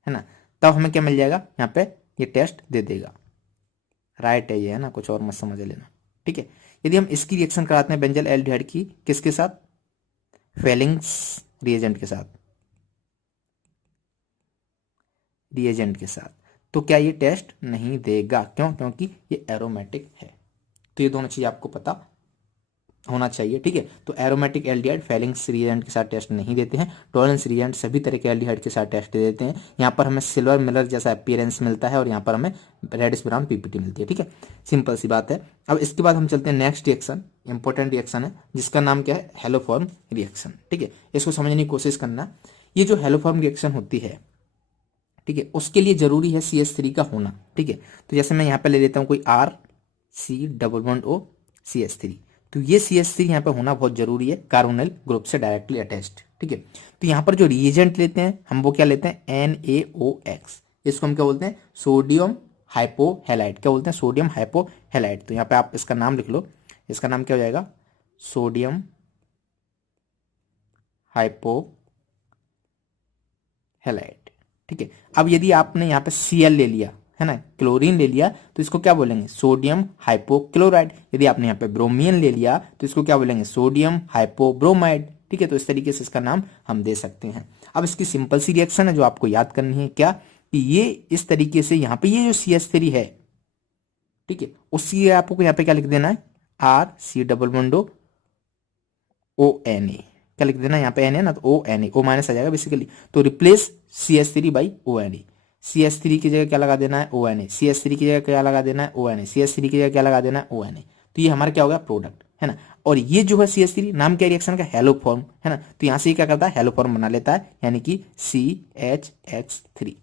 है ना, तब हमें क्या मिल जाएगा? यहाँ पे ये टेस्ट दे देगा। राइट है ये, है ना, कुछ और मत समझ लेना। ठीक है। यदि हम इसकी रिएक्शन कराते हैं बेंजल एल्डिहाइड की किसके साथ? फेलिंग्स रिएजेंट के साथ, रिएजेंट के साथ, तो क्या ये टेस्ट नहीं देगा? क्यों? क्योंकि ये एरोमेटिक है। तो ये दोनों चीज आपको पता होना चाहिए। ठीक है। तो एरोमेटिक एल्डिहाइड फेलिंग्स रिएजेंट के साथ टेस्ट नहीं देते हैं, टॉलेंस रिएजेंट सभी तरह के एल्डिहाइड के साथ टेस्ट दे देते हैं। यहाँ पर हमें सिल्वर मिलर जैसा अपीयरेंस मिलता है और यहाँ पर हमें रेडिश ब्राउन पीपीटी मिलती है। ठीक है, सिंपल सी बात है। अब इसके बाद हम चलते हैं नेक्स्ट रिएक्शन, इंपॉर्टेंट रिएक्शन है जिसका नाम क्या है? Haloform reaction. ठीक है, इसको समझने की कोशिश करना। ये जो हेलोफॉर्म रिएक्शन होती है, ठीक है, उसके लिए जरूरी है CH3 का होना। ठीक है, तो जैसे मैं यहाँ पे ले लेता हूँ कोई RC++O तो ये CH3 यहाँ पे होना बहुत जरूरी है, कार्बोनिल ग्रुप से डायरेक्टली अटैच्ड। ठीक है, तो यहाँ पर जो रिएजेंट लेते हैं हम वो क्या लेते हैं? NaOX। इसको हम क्या बोलते हैं? सोडियम हाइपोहेलाइड। क्या बोलते हैं? सोडियम हाइपोहेलाइड। तो यहाँ पे आप इसका नाम लिख लो, इसका नाम क्या हो जाएगा? सोडियम हाइपोहेलाइड। ठीक है। अब यदि आपने यहाँ पे Cl ले लिया, है ना, क्लोरीन ले लिया, तो इसको क्या बोलेंगे? Sodium hypochloride. यदि आपने यहाँ पे ब्रोमियन ले लिया तो इसको क्या बोलेंगे? Sodium hypobromide. ठीक है, तो इस तरीके से इसका नाम हम दे सकते हैं। अब इसकी सिंपल सी रिएक्शन है जो आपको याद करनी है, क्या कि ये इस तरीके से यहाँ पे ये जो CH3 है, ठीक है, उसी आपको यहाँ पे क्या लिख देना है? RC++O क्या लिख देना? यहाँ पे N है ना, तो ONA, O माइनस आ जाएगा बेसिकली। तो replace CH3 by ONA। CH3 की जगह क्या लगा देना है? ONA। CH3 की जगह क्या लगा देना है? ONA। CH3 की जगह क्या लगा देना है? ONA। तो ये हमारा क्या होगा? प्रोडक्ट, है ना। और ये जो है CH3 नाम क्या रिएक्शन का? हेलोफॉर्म, है ना। तो यहाँ से क्या करता है? हेलोफॉर्म बना लेता है, यानी कि CHH3।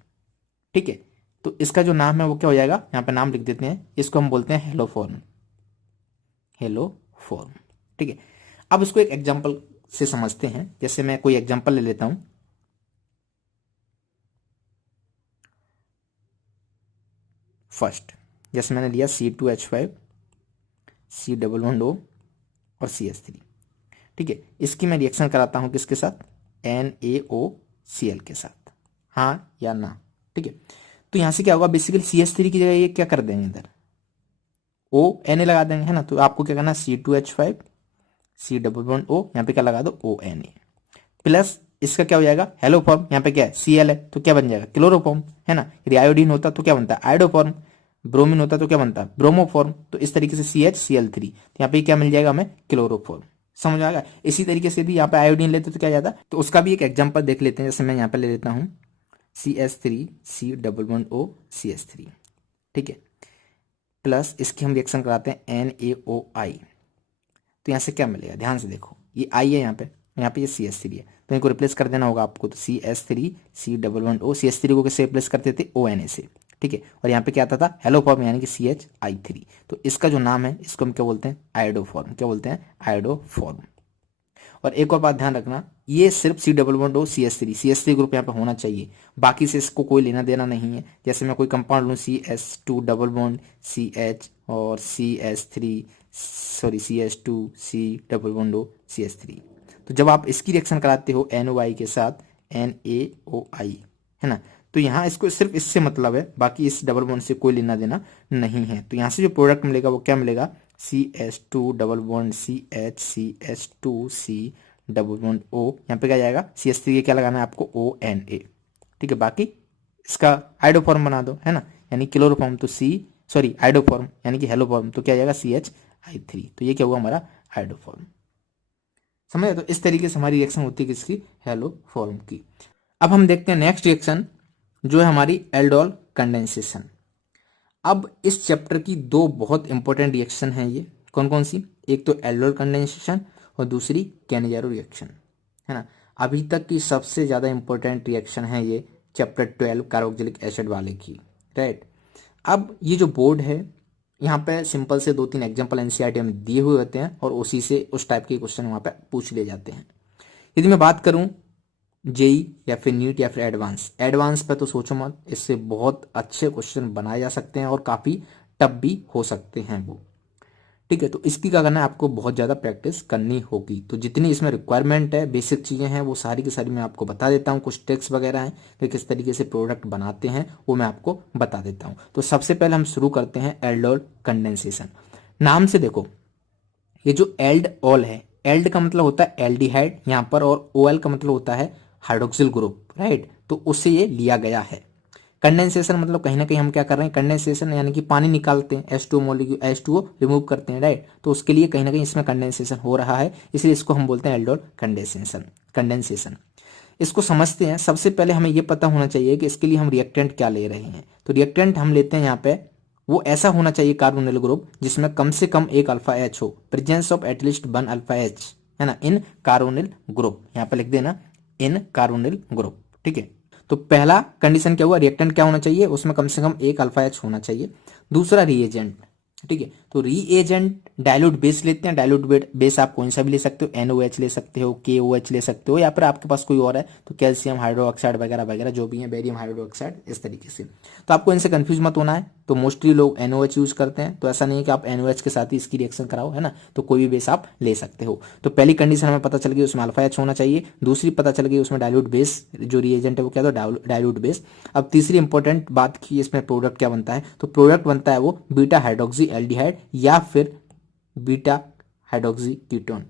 ठीक है, तो इसका जो नाम है वो क्या हो जाएगा? यहाँ पे नाम लिख देते हैं, इसको हम बोलते हैं हेलोफॉर्म, हेलोफॉर्म। ठीक है, अब इसको एक एग्जांपल से समझते हैं। जैसे मैं कोई एग्जांपल ले लेता हूं, फर्स्ट जैसे मैंने लिया C2H5 C++O और CH3। ठीक है, इसकी मैं रिएक्शन कराता हूं किसके साथ? NaOCl के साथ, हाँ या ना? ठीक है, तो यहां से क्या होगा? बेसिकली CH3 की जगह ये क्या कर देंगे? इधर ONA लगा देंगे, है ना। तो आपको क्या करना? C2H5 C++O, यहाँ पे क्या लगा दो? ONA प्लस इसका क्या हो जाएगा? हेलोफॉर्म। यहाँ पे क्या है? Cl है, तो क्या बन जाएगा? क्लोरोफॉर्म, है ना। यदि आयोडीन होता तो क्या बनता है? आयोडोफॉर्म। ब्रोमीन होता तो क्या बनता है? ब्रोमोफॉर्म। तो इस तरीके से CHCl3, तो यहाँ पे क्या मिल जाएगा हमें? क्लोरोफॉर्म। समझ आएगा? इसी तरीके से भी यहाँ पे आयोडीन लेते तो क्या जाता? तो उसका भी एक एग्जाम्पल देख लेते हैं। जैसे मैं यहाँ पे ले लेता हूँ CH3 C++O CH3, ठीक है, प्लस इसकी हम रिएक्शन कराते हैं NaOI। तो यहाँ से क्या मिलेगा? ध्यान से देखो, ये I है यहाँ पे ये CH3 है, तो इनको रिप्लेस कर देना होगा आपको। तो CH3 C++O, CH3 को किससे रिप्लेस करते थे? ONA से। ठीक है, और यहाँ पे क्या आता था? हेलोफॉर्म, यानी कि CHI3। तो इसका जो नाम है इसको हम क्या बोलते हैं? आयोडोफॉर्म। क्या बोलते हैं? आयोडोफॉर्म। और एक और बात ध्यान रखना, ये सिर्फ C++O CH3 ग्रुप यहाँ पे होना चाहिए, बाकी से इसको कोई लेना देना नहीं है। जैसे मैं कोई कंपाउंड लूँ CH2 डबल बॉन्ड CH और CH2 C++O CH3, तो जब आप इसकी रिएक्शन कराते हो NOI के साथ NaOI, है ना, तो यहाँ इसको सिर्फ इससे मतलब है, बाकी इस डबल बॉन्ड से कोई लेना देना नहीं है। तो यहाँ से जो प्रोडक्ट मिलेगा वो क्या मिलेगा? CH2 double bond CH CH2 C++O, यहाँ पे क्या जाएगा? CH3 के क्या लगाना है आपको? ONA। ठीक है, बाकी इसका आइडोफॉर्म बना दो, है ना, यानी क्लोरोफॉर्म तो आइडोफॉर्म यानी कि हेलोफॉर्म, तो क्या जाएगा? CHI3। I3, तो ये क्या हुआ हमारा हाइड्रोफॉर्म। समझ गए? तो इस तरीके से हमारी रिएक्शन होती है किसकी, हैलोफॉर्म की। अब हम देखते हैं नेक्स्ट रिएक्शन जो है हमारी एल्डोल कंडेंसेशन। अब इस चैप्टर की दो बहुत इंपॉर्टेंट रिएक्शन है ये, कौन कौन सी, एक तो एल्डोल कंडेंसेशन और दूसरी कैनिजारो रिएक्शन, है ना। अभी तक की सबसे ज़्यादा इंपॉर्टेंट रिएक्शन है ये चैप्टर 12 कार्बोक्सिलिक एसिड वाले की, राइट। अब ये जो बोर्ड है यहाँ पे सिंपल से 2-3 एग्जाम्पल एनसीईआरटी में दिए हुए होते हैं और उसी से उस टाइप के क्वेश्चन वहाँ पे पूछ लिए जाते हैं। यदि मैं बात करूँ जेई या फिर नीट या फिर एडवांस, एडवांस पे तो सोचो मत, इससे बहुत अच्छे क्वेश्चन बनाए जा सकते हैं और काफ़ी टफ भी हो सकते हैं वो, ठीक है। तो इसकी क्या करना है, आपको बहुत ज़्यादा प्रैक्टिस करनी होगी। तो जितनी इसमें रिक्वायरमेंट है, बेसिक चीज़ें हैं, वो सारी की सारी मैं आपको बता देता हूँ। कुछ ट्रिक्स वगैरह हैं कि किस तरीके से प्रोडक्ट बनाते हैं वो मैं आपको बता देता हूँ। तो सबसे पहले हम शुरू करते हैं एल्डोल कंडेंसेशन। नाम से देखो, ये जो एल्ड ऑल है, एल्ड का मतलब होता है एल्डिहाइड यहाँ पर, और ओएल का मतलब होता है हाइड्रोक्सिल ग्रुप, राइट। तो उससे ये लिया गया है। कंडेंसेशन मतलब कहीं ना कहीं हम क्या कर रहे हैं, कंडेंसेशन यानी कि पानी निकालते हैं, H2O मॉलिक्यूल H2O रिमूव करते हैं, राइट। तो उसके लिए कहीं ना कहीं इसमें कंडेंसेशन हो रहा है, इसलिए इसको हम बोलते हैं एल्डोल कंडेंसेशन। कंडेंसेशन इसको समझते हैं। सबसे पहले हमें यह पता होना चाहिए कि इसके लिए हम रिएक्टेंट क्या ले रहे हैं। तो रिएक्टेंट हम लेते हैं यहाँ पे, वो ऐसा होना चाहिए कार्बोनिल ग्रुप जिसमें कम से कम एक अल्फा एच हो, presence of at least 1 alpha H, है ना, इन कार्बोनिल ग्रुप। यहाँ पे लिख देना इन कार्बोनिल ग्रुप, ठीक है। तो पहला कंडीशन क्या हुआ, रिएक्टेंट क्या होना चाहिए, उसमें कम से कम एक अल्फा एच होना चाहिए। दूसरा रीएजेंट, ठीक है। तो रीएजेंट डाइल्यूट बेस लेते हैं। डाइल्यूट बेस आप कौन सा भी ले सकते हो, NOH ले सकते हो, KOH ले सकते हो, या फिर आपके पास कोई और है तो कैल्शियम हाइड्रोक्साइड वगैरह वगैरह जो भी है, बेरियम हाइड्रोक्साइड, इस तरीके से। तो आपको इनसे कंफ्यूज मत होना है। तो मोस्टली लोग NOH यूज करते हैं, तो ऐसा नहीं है कि आप NOH के साथ ही इसकी रिएक्शन कराओ, है ना। तो कोई भी बेस आप ले सकते हो। तो पहली कंडीशन हमें पता चल गई, उसमें अल्फा एच होना चाहिए। दूसरी पता चल गई, उसमें डाइल्यूट बेस जो रिएजेंट है वो क्या था, डाइल्यूट बेस। अब तीसरी इंपॉर्टेंट बात की, इसमें प्रोडक्ट क्या बनता है, तो प्रोडक्ट बनता है वो बीटा हाइड्रोक्सी एल्डिहाइड या फिर बीटा हाइड्रोक्सी कीटोन,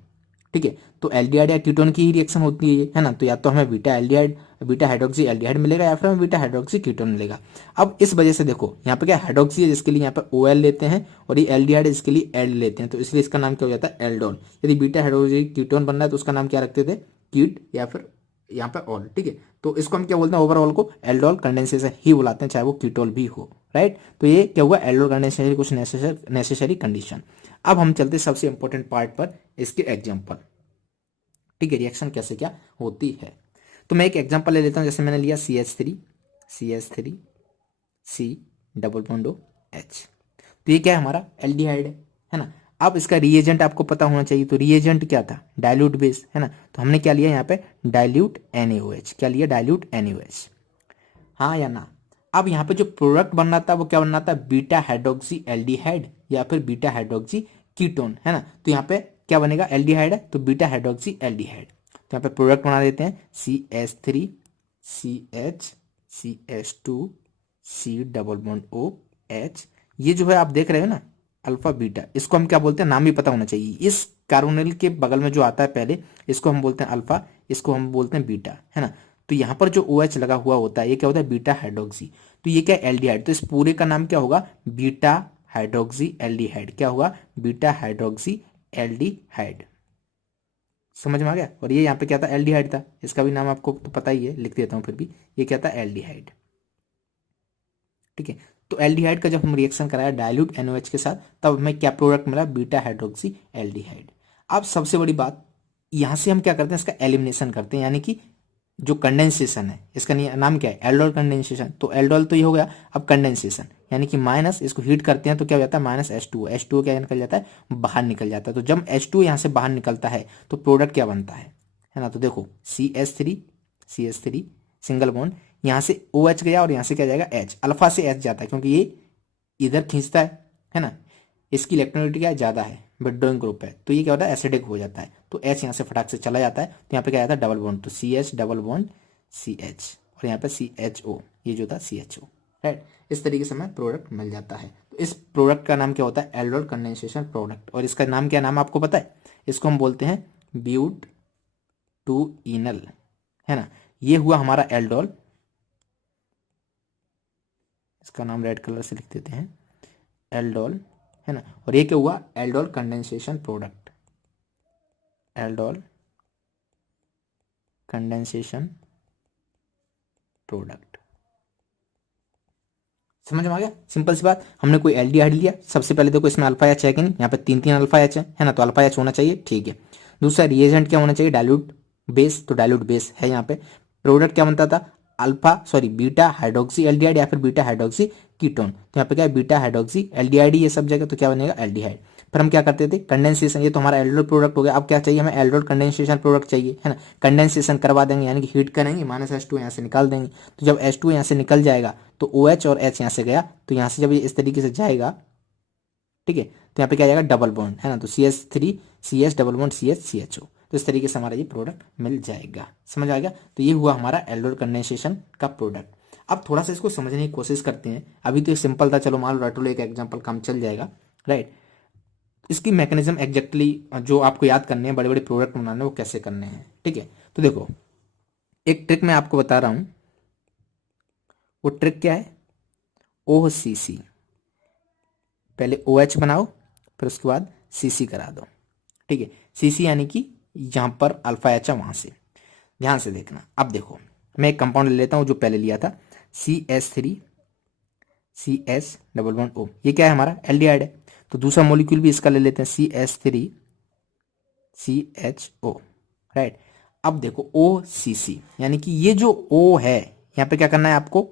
ठीक है। तो एल्डिहाइड या कीटोन की ही रिएक्शन होती है ये, है ना। तो या तो हमें beta aldehyde, beta hydroxy aldehyde मिलेगा, या फिर हमें बीटा हाइड्रोक्सी कीटोन मिलेगा। अब इस वजह से देखो यहाँ पे क्या हाइड्रोक्सी है जिसके लिए यहाँ पे OL लेते हैं, और ये एल्डिहाइड है जिसके लिए एल्ड लेते हैं, तो इसलिए इसका नाम क्या हो जाता है, एल्डोल। यदि बीटा हाइड्रोक्सी कीटोन बनना है तो उसका नाम क्या रखते थे, कीट, या फिर यहाँ पे ऑल, ठीक है। तो इसको हम क्या बोलते हैं, ओवरऑल को एल्डोल कंडेंसेशन ही बुलाते हैं, चाहे वो कीटोल भी हो, राइट। तो ये क्या हुआ, एल्डोल कंडेंसेशन कुछ नेसेसरी कंडीशन। अब हम चलते सबसे इंपॉर्टेंट पार्ट पर, इसके एग्जाम्पल, ठीक है, रिएक्शन कैसे क्या होती है। तो मैं एक एग्जांपल ले लेता हूं, जैसे मैंने लिया CH3 C double bond OH। तो ये क्या है, हमारा एल्डिहाइड है ना। अब इसका रिएजेंट आपको पता होना चाहिए। तो रिएजेंट क्या था, डाइल्यूट बेस, है ना। तो हमने क्या लिया यहाँ पे, डाइल्यूट NaOH। क्या लिया, डाइल्यूट NaOH, हाँ या ना। अब यहाँ पे जो प्रोडक्ट बनना था वो क्या बनना था, बीटा हाइड्रोक्सी एल्डिहाइड या फिर बीटा हाइड्रोक्सी कीटोन, है ना। तो यहाँ पे क्या बनेगा, एल्डिहाइड है तो बीटा हाइड्रोक्सी एल्डिहाइड। तो यहाँ पे प्रोडक्ट बना देते हैं CH3 CH CH2 C double bond OH। ये जो है आप देख रहे हो ना, अल्फा बीटा, इसको हम क्या बोलते हैं, नाम भी पता होना चाहिए। इस कार्बोनिल के बगल में जो आता है पहले, इसको हम बोलते हैं अल्फा, इसको हम बोलते हैं बीटा, है ना। तो यहाँ पर जो OH लगा हुआ होता है ये क्या होता है, बीटा हाइड्रोक्सी। तो ये क्या, एल्डिहाइड। तो इस पूरे का नाम क्या होगा, बीटा हाइड्रोक्सी एल्डिहाइड। क्या होगा, बीटा हाइड्रोक्सी एल्डिहाइड। समझ में आ गया। और ये यहाँ पे क्या था, एल्डिहाइड था। इसका भी नाम आपको तो पता ही है, लिख देता हूँ फिर भी। ये क्या था, एल्डिहाइड, ठीक है। तो एल्डिहाइड का जब हम रिएक्शन कराया डाइल्यूट NaOH के साथ, तब हमें क्या प्रोडक्ट मिला, बीटा हाइड्रोक्सी एल्डिहाइड। अब सबसे बड़ी बात, यहां से हम क्या करते हैं, इसका एलिमिनेशन करते हैं, यानी कि जो कंडेंसेशन है, इसका नाम क्या है, एल्डोल कंडेंसेशन। तो एल्डोल तो ये हो गया। अब कंडेंसेशन यानी कि माइनस, इसको हीट करते हैं तो क्या हो जाता है, माइनस H2O क्या निकल जाता है, बाहर निकल जाता है। तो जब H2 यहाँ से बाहर निकलता है तो प्रोडक्ट क्या बनता है ना। तो देखो CH3 सिंगल बॉन्ड, यहाँ से OH गया और यहाँ से क्या जाएगा, H, अल्फा से H जाता है क्योंकि ये इधर खींचता है ना। इसकी इलेक्ट्रोनेगेटिविटी क्या है, ज़्यादा है, विड्रॉइंग ग्रुप है, तो ये क्या होता है, एसिडिक हो जाता है। तो H यहाँ से फटाक से चला जाता है, तो यहाँ पे क्या आता है, डबल बॉन्ड। तो CH डबल बॉन्ड CH, और यहाँ पे CHO, ये जो था CHO, राइट। इस तरीके से हमें प्रोडक्ट मिल जाता है। तो इस प्रोडक्ट का नाम क्या होता है, एल्डोल कंडेंसेशन प्रोडक्ट। और इसका नाम क्या, नाम आपको पता है, इसको हम बोलते हैं ब्यूट टू इनल, है ना। ये हुआ हमारा एल्डोल, इसका नाम रेड कलर से लिख देते हैं, एल्डोल है ना। और ये क्या हुआ, aldol condensation product, aldol condensation product. समझ में आ गया, सिंपल सी बात। हमने कोई एल्डिहाइड लिया, सबसे पहले देखो इसमें अल्फा एच है कि नहीं, यहाँ पे तीन तीन अल्फा एच है ना, तो अल्फा एच होना चाहिए, ठीक है। दूसरा रिएजेंट क्या होना चाहिए, डाइल्यूट बेस, तो डाइल्यूट बेस है यहाँ पे। प्रोडक्ट क्या बनता था, बीटा हाइड्रोक्सी एल्डिहाइड या फिर बीटा हाइड्रोक्सी कीटोन, तो यहाँ पे क्या है, बीटा हाइड्रोक्सी एल्डिहाइड ये सब जगह, तो क्या बनेगा, एल्डिहाइड। फिर हम क्या करते थे, कंडेंसेशन, ये तो हमारा एल्डोल प्रोडक्ट हो गया। अब क्या चाहिए हमें, एल्डोल कंडेंसेशन प्रोडक्ट चाहिए, है ना। कंडेंसेशन करवा देंगे यानी कि हीट करेंगे, -H2 यहाँ से निकाल देंगे। तो जब H2 यहाँ से निकल जाएगा तो OH और H यहाँ से गया, तो यहाँ से जब ये इस तरीके से जाएगा, ठीक है, तो यहाँ पे क्या जाएगा, डबल बॉन्ड, है ना, तो CH3CH डबल बॉन्ड CHCHO, तो इस तरीके से हमारा ये प्रोडक्ट मिल जाएगा। समझ आ गया, तो ये हुआ हमारा एल्डोल कंडेंसेशन का प्रोडक्ट। अब थोड़ा सा इसको समझने की कोशिश करते हैं। अभी तो ये सिंपल था, चलो मान लो रट लो, एक एग्जाम्पल काम चल जाएगा, राइट। इसकी मैकेनिज्म एग्जैक्टली जो आपको याद करने हैं, बड़े बड़े प्रोडक्ट बनाने वो कैसे करने हैं, ठीक है। तो देखो एक ट्रिक मैं आपको बता रहा हूं, वो ट्रिक क्या है, OCC, पहले OH बनाओ फिर उसके बाद CC करा दो, ठीक है। CC यानी कि यहां पर अल्फा एच है, वहां से ध्यान से देखना। अब देखो मैं एक कंपाउंड ले लेता हूं जो पहले लिया था, CH3CH डबल बॉन्ड O, ये क्या है हमारा एल्डिहाइड है। तो दूसरा मॉलिक्यूल भी इसका ले लेते हैं, CH3CHO, राइट। अब देखो OCC यानी कि ये जो O है, यहाँ पे क्या करना है आपको,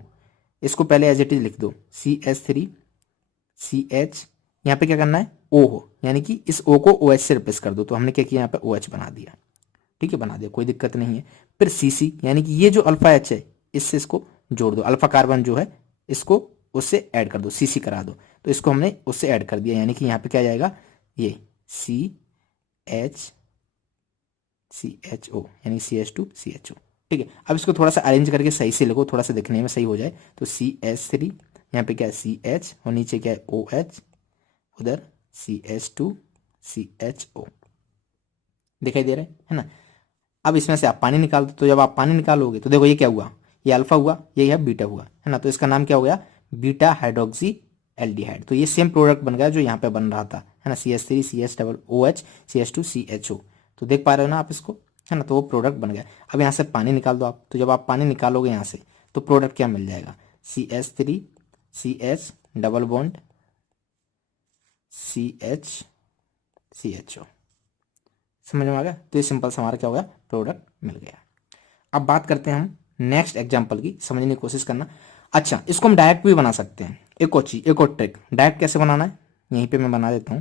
इसको पहले एज इट इज लिख दो, CH3CH, यहाँ पे क्या करना है, O हो, यानी कि इस O को OH से रिप्लेस कर दो। तो हमने क्या किया, यहाँ पे OH बना दिया, ठीक है, बना दिया, कोई दिक्कत नहीं है। फिर CC यानी कि ये जो अल्फा एच है, इससे इसको जोड़ दो, अल्फा कार्बन जो है इसको उससे ऐड कर दो, CC करा दो। तो इसको हमने उससे ऐड कर दिया, यानी कि यहाँ पे क्या जाएगा, ये CHO यानी CH2CHO, ठीक है। अब इसको थोड़ा सा अरेंज करके सही से लिखो, थोड़ा सा दिखने में सही हो जाए। तो CH3, यहाँ पे क्या है CH, और नीचे क्या है OH, उधर CH2CHO, दिखाई दे रहा है ना। अब इसमें से आप पानी निकाल दो, तो जब आप पानी निकालोगे तो देखो ये क्या हुआ, ये अल्फा हुआ, ये है बीटा हुआ, है ना। तो इसका नाम क्या हो गया, बीटा हाइड्रोक्सी एल्डिहाइड। तो ये सेम प्रोडक्ट बन गया जो यहाँ पे बन रहा था, है ना, CH3CH CH2CHO। तो देख पा रहे हो ना आप इसको, है ना, तो वो प्रोडक्ट बन गया। अब यहाँ से पानी निकाल दो आप, तो जब आप पानी निकालोगे यहाँ से तो प्रोडक्ट क्या मिल जाएगा, CH3CH डबल बॉन्ड CHCHO। समझ में आ गया, तो ये सिंपल सा हमारा क्या हो गया, प्रोडक्ट मिल गया। अब बात करते हैं हम नेक्स्ट एग्जांपल की, समझने की कोशिश करना। अच्छा, इसको हम डायरेक्ट भी बना सकते हैं। एक और चीज, एक और ट्रिक, डायरेक्ट कैसे बनाना है, यहीं पे मैं बना देता हूं।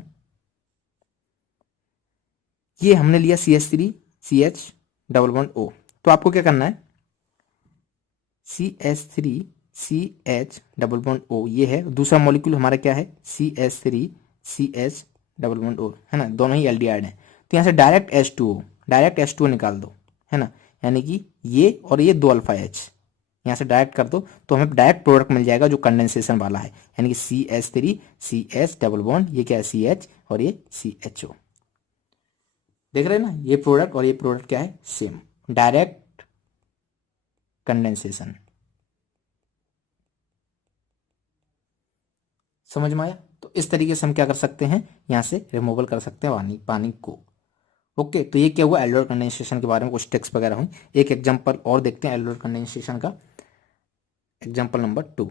ये हमने लिया CH3CH डबल बॉन्ड O, तो आपको क्या करना है, CH3CH डबल बॉन्ड O ये है, दूसरा मॉलिक्यूल हमारा क्या है, CH3CH डबल बॉन्ड O, है ना, दोनों ही एल्डिहाइड हैं। तो यहाँ से डायरेक्ट H2O निकाल दो, है ना, यानी कि ये और ये दो अल्फा एच यहाँ से डायरेक्ट कर दो, तो हमें डायरेक्ट प्रोडक्ट मिल जाएगा जो कंडेंसेशन वाला है, यानी कि CH3CH डबल बॉन्ड, ये क्या है CH और ये CHO। देख रहे हैं ना, ये प्रोडक्ट और ये प्रोडक्ट क्या है, सेम, डायरेक्ट कंडेंसेशन। समझ में आया, तो इस तरीके से हम क्या कर सकते हैं, यहाँ से रिमूवल कर सकते हैं पानी को। ओके, तो ये क्या हुआ, एल्डोल कंडेंसेशन के बारे में कुछ टिप्स वगैरह हुई। एक एग्जांपल और देखते हैं एल्डोल कंडेंसेशन का, एग्जांपल नंबर 2।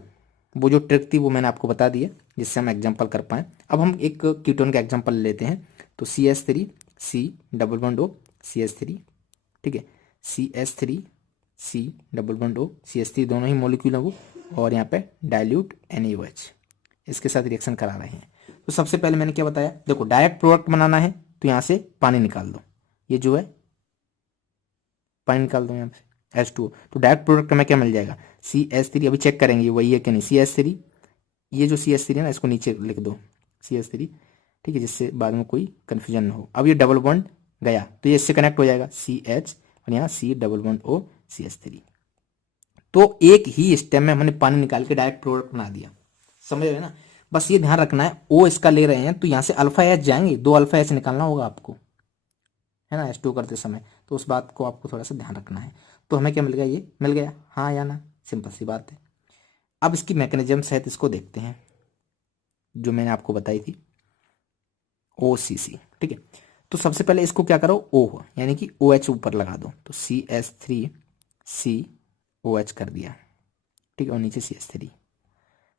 वो जो ट्रिक थी वो मैंने आपको बता दी है, जिससे हम एग्जांपल कर पाए। अब हम एक कीटोन का एग्जांपल लेते हैं, तो CH3C double bond O CH3, ठीक है, CH3C double bond O CH3 दोनों ही मॉलिक्यूल है वो, और यहाँ पे डाइल्यूट NaOH इसके साथ रिएक्शन करा रहे हैं। तो सबसे पहले मैंने क्या बताया, देखो डायरेक्ट प्रोडक्ट बनाना है तो यहाँ से पानी निकाल दो, ये जो है पानी निकाल दो यहाँ से H2O, तो डायरेक्ट प्रोडक्ट में क्या मिल जाएगा, CH3, अभी चेक करेंगे वही है कि नहीं, CH3, ये जो CH3 है ना इसको नीचे लिख दो CH3, ठीक है, जिससे बाद में कोई कन्फ्यूजन ना हो। अब ये डबल बॉन्ड गया तो ये इससे कनेक्ट हो जाएगा CH, और यहाँ C double bond O CH3। तो एक ही स्टेप में हमने पानी निकाल के डायरेक्ट प्रोडक्ट बना दिया, समझ रहे ना। बस ये ध्यान रखना है, O इसका ले रहे हैं तो यहाँ से अल्फा एच जाएंगे, दो अल्फा एच निकालना होगा आपको, है ना, H2 करते समय, तो उस बात को आपको थोड़ा सा ध्यान रखना है। तो हमें क्या मिल गया, ये मिल गया, हाँ या ना, सिंपल सी बात है। अब इसकी मैकेनिज्म है, इसको देखते हैं जो मैंने आपको बताई थी। ओ सी सी, ठीक है। तो सबसे पहले इसको क्या करो, ओ यानी कि ओ एच ऊपर लगा दो, तो CH3COH कर दिया, ठीक है, और नीचे CH3।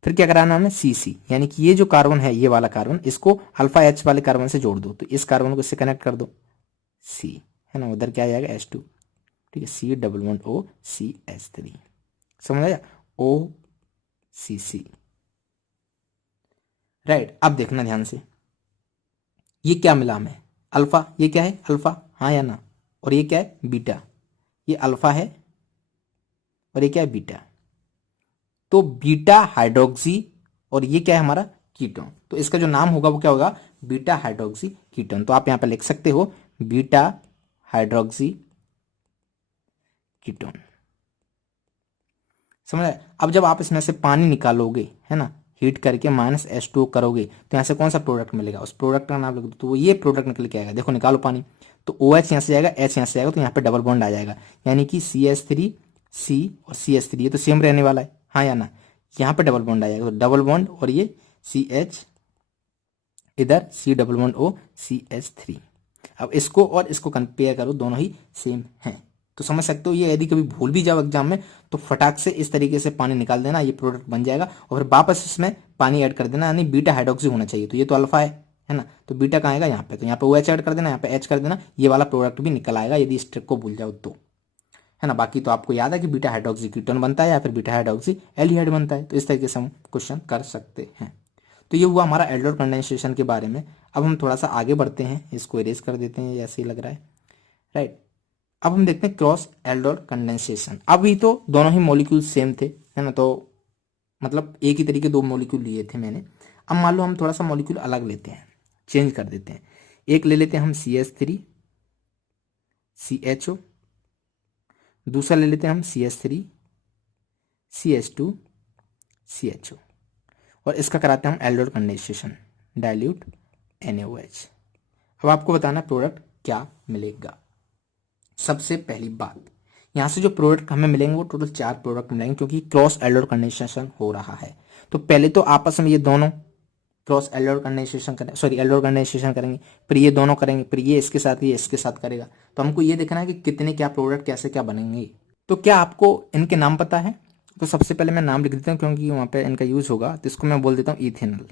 फिर क्या कराना हमने, CC, यानी कि ये जो कार्बन है, ये वाला कार्बन, इसको अल्फा H वाले कार्बन से जोड़ दो, तो इस कार्बन को इससे कनेक्ट कर दो, C, है ना, उधर क्या आ जाएगा H2, ठीक है, C++OCH3, समझ आया, OCC, राइट। अब देखना ध्यान से, ये क्या मिला हमें, अल्फा, ये क्या है अल्फा, हाँ या ना, और ये क्या है बीटा, ये अल्फा है और ये क्या है बीटा, तो बीटा हाइड्रोक्सी, और ये क्या है हमारा कीटोन, तो इसका जो नाम होगा वो क्या होगा, बीटा हाइड्रोक्सी कीटोन। तो आप यहां पे लिख सकते हो बीटा हाइड्रोक्सी कीटोन, समझ आया। अब जब आप इसमें से पानी निकालोगे, है ना, हीट करके -H2O करोगे, तो यहाँ से कौन सा प्रोडक्ट मिलेगा, उस प्रोडक्ट का नाम लिख दो, तो वो ये प्रोडक्ट निकल के आएगा, देखो निकालो पानी, तो OH यहाँ से जाएगा, H यहाँ से जाएगा, तो यहाँ पे डबल बॉन्ड आ जाएगा, यानी कि CH3C और CH3, ये तो सेम रहने वाला है, हाँ या ना, यहाँ पे डबल बॉन्ड आ जाएगा, तो डबल बॉन्ड और ये CH, इधर C++OCH3। अब इसको और इसको कंपेयर करो, दोनों ही सेम हैं, तो समझ सकते हो, ये यदि कभी भूल भी जाओ एग्जाम में, तो फटाक से इस तरीके से पानी निकाल देना, ये प्रोडक्ट बन जाएगा, और फिर वापस इसमें पानी ऐड कर देना, यानी बीटा हाइड्रोक्सी होना चाहिए, तो ये तो अल्फा है ना, तो बीटा कहाँ आएगा यहाँ पे, तो यहाँ पे OH ऐड कर देना, यहाँ पे H कर देना, ये वाला प्रोडक्ट भी निकल आएगा यदि इस ट्रिक को भूल जाओ तो, है ना। बाकी तो आपको याद है कि बीटा हाइड्रोक्सी कीटोन बनता है या फिर बीटा हाइड्रोक्सी एल्डिहाइड बनता है, तो इस तरीके से हम क्वेश्चन कर सकते हैं। तो ये हुआ हमारा एल्डोर कंडेंसेशन के बारे में। अब हम थोड़ा सा आगे बढ़ते हैं, इसको इरेज कर देते हैं, ऐसे ही लग रहा है, राइट। अब हम देखते हैं क्रॉस एल्डोर कंडेंसेशन। अभी तो दोनों ही मॉलिक्यूल सेम थे, है ना, तो मतलब एक ही तरीके दो मॉलिक्यूल लिए थे मैंने। अब मान लो हम थोड़ा सा मॉलिक्यूल अलग लेते हैं, चेंज कर देते हैं, एक ले लेते हैं हम CH3CHO, दूसरा ले लेते हैं हम CH3CH2CHO, और इसका कराते हैं हम एल्डोर कंडेंसेशन, डाइल्यूट NaOH। अब आपको बताना प्रोडक्ट क्या मिलेगा। सबसे पहली बात, यहां से जो प्रोडक्ट हमें मिलेंगे वो टोटल 4 प्रोडक्ट मिलेंगे, क्योंकि क्रॉस एल्डोर कंडेंसेशन हो रहा है। तो पहले तो आपस में ये दोनों क्रॉस एल्डोर कंडेंसेशन करें, सॉरी एल्डोर कंडेंसेशन करेंगे, फिर ये दोनों करेंगे, फिर ये इसके साथ, ये इसके साथ करेगा। तो हमको ये देखना है कि कितने क्या प्रोडक्ट कैसे क्या बनेंगे। तो क्या आपको इनके नाम पता है? तो सबसे पहले मैं नाम लिख देता हूँ, क्योंकि वहाँ पे इनका यूज होगा, तो इसको मैं बोल देता हूँ इथेनॉल।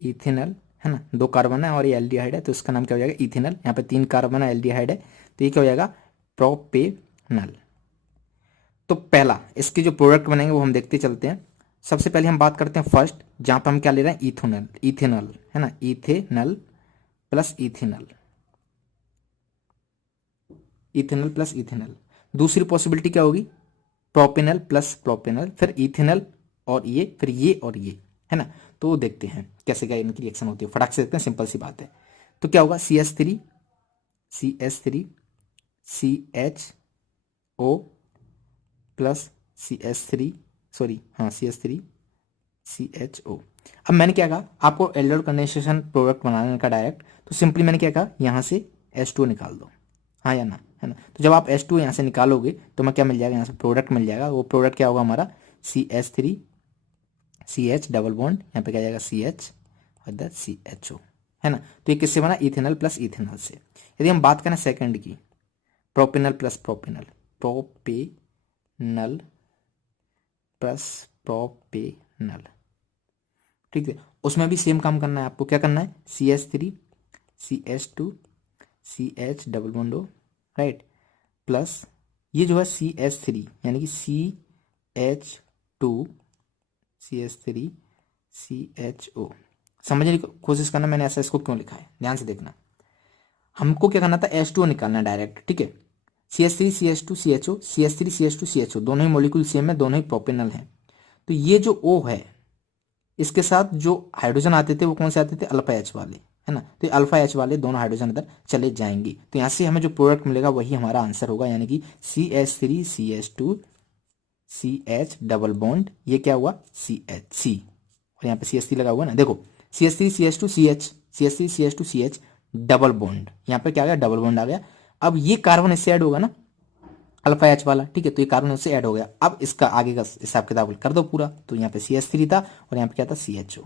इथेनॉल, है ना, 2 कार्बन है और ये एल्डिहाइड है, तो इसका नाम क्या हो जाएगा इथेनॉल। यहाँ पे 3 कार्बन है, एल्डिहाइड है, तो ये क्या हो जाएगा प्रोपेनॉल। तो पहला इसके जो प्रोडक्ट बनेंगे वो हम देखते चलते हैं। सबसे पहले हम बात करते हैं फर्स्ट, जहां पे हम क्या ले रहे हैं इथेनॉल, इथेनॉल, है ना, ethanol plus ethanol, ethanol plus ethanol. दूसरी पॉसिबिलिटी क्या होगी, प्रोपेनॉल प्लस प्रोपेनॉल, फिर इथेनॉल और ये, फिर ये और ये, है ना। तो देखते हैं कैसे क्या इनकी रिएक्शन होती है, फटाक से देखते हैं, सिंपल सी बात है। तो क्या होगा, CH3CHO प्लस CH3CHO। अब मैंने क्या कहा, आपको एल्डोर कंडेंसेशन प्रोडक्ट बनाने का डायरेक्ट, तो सिंपली मैंने क्या कहा, यहाँ से H2O निकाल दो, हाँ या ना, है ना। तो जब आप H2O यहाँ से निकालोगे तो मैं क्या मिल जाएगा, यहाँ से प्रोडक्ट मिल जाएगा, वो प्रोडक्ट क्या होगा हमारा CH3CH डबल बॉन्ड, यहाँ पे क्या जाएगा CH और इधर CHO, है ना। तो ये किससे बना, इथेनॉल प्लस इथेनॉल से। यदि हम बात करें सेकंड की, propanol plus propanol, propanol plus propanol, ठीक है, उसमें भी सेम काम करना है आपको। क्या करना है, CH3CH2CH double bond O, right, plus ये जो है CH3 यानी कि CH2CH3CHO। समझने की कोशिश करना, मैंने ऐसा इसको क्यों लिखा है, ध्यान से देखना। हमको क्या करना था, H2O निकालना डायरेक्ट, ठीक है। CH3CH2CHO, CH3CH2CHO दोनों ही मॉलिक्यूल सेम है, दोनों ही प्रोपेनॉल हैं। तो ये जो O है, इसके साथ जो हाइड्रोजन आते थे वो कौन से आते थे, अल्फा H वाले, है ना। तो अल्फा H वाले दोनों हाइड्रोजन इधर चले जाएंगे, तो यहाँ से हमें जो प्रोडक्ट मिलेगा वही हमारा आंसर होगा, यानी कि CH3CH2CH डबल बॉन्ड, ये क्या हुआ CH, और यहाँ पे CH3 लगा हुआ ना, देखो CH3CH2CH डबल बॉन्ड, यहाँ पे क्या आ गया, डबल बॉन्ड आ गया। अब ये कार्बन इससे ऐड होगा ना, अल्फा H वाला, ठीक है, तो ये कार्बन उससे ऐड हो गया। अब इसका आगे का हिसाब किताब कर दो पूरा, तो यहाँ पे CH3 था और यहाँ पे क्या था CHO,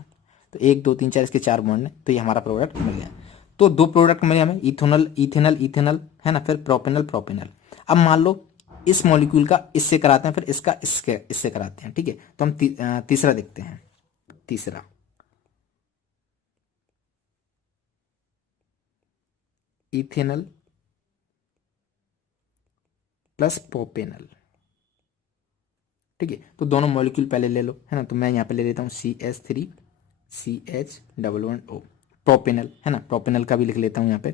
तो 1 2 3 4 इसके 4 बॉन्ड है, तो ये हमारा प्रोडक्ट मिल गया। तो 2 प्रोडक्ट मिले हमें, इथेनॉल इथेनॉल इथेनॉल है ना, फिर प्रोपेनॉल प्रोपेनॉल। अब मान लो इस मॉलिक्यूल का इससे कराते हैं, फिर इसका इससे कराते हैं, ठीक है। तो हम तीसरा देखते हैं। तीसरा इथेनॉल प्लस प्रोपेनॉल, ठीक है। तो दोनों मॉलिक्यूल पहले ले लो, है ना। तो मैं यहाँ पे ले लेता हूँ CH3CH11O प्रोपेनल, है ना। प्रोपेनल का भी लिख लेता हूँ यहाँ पे,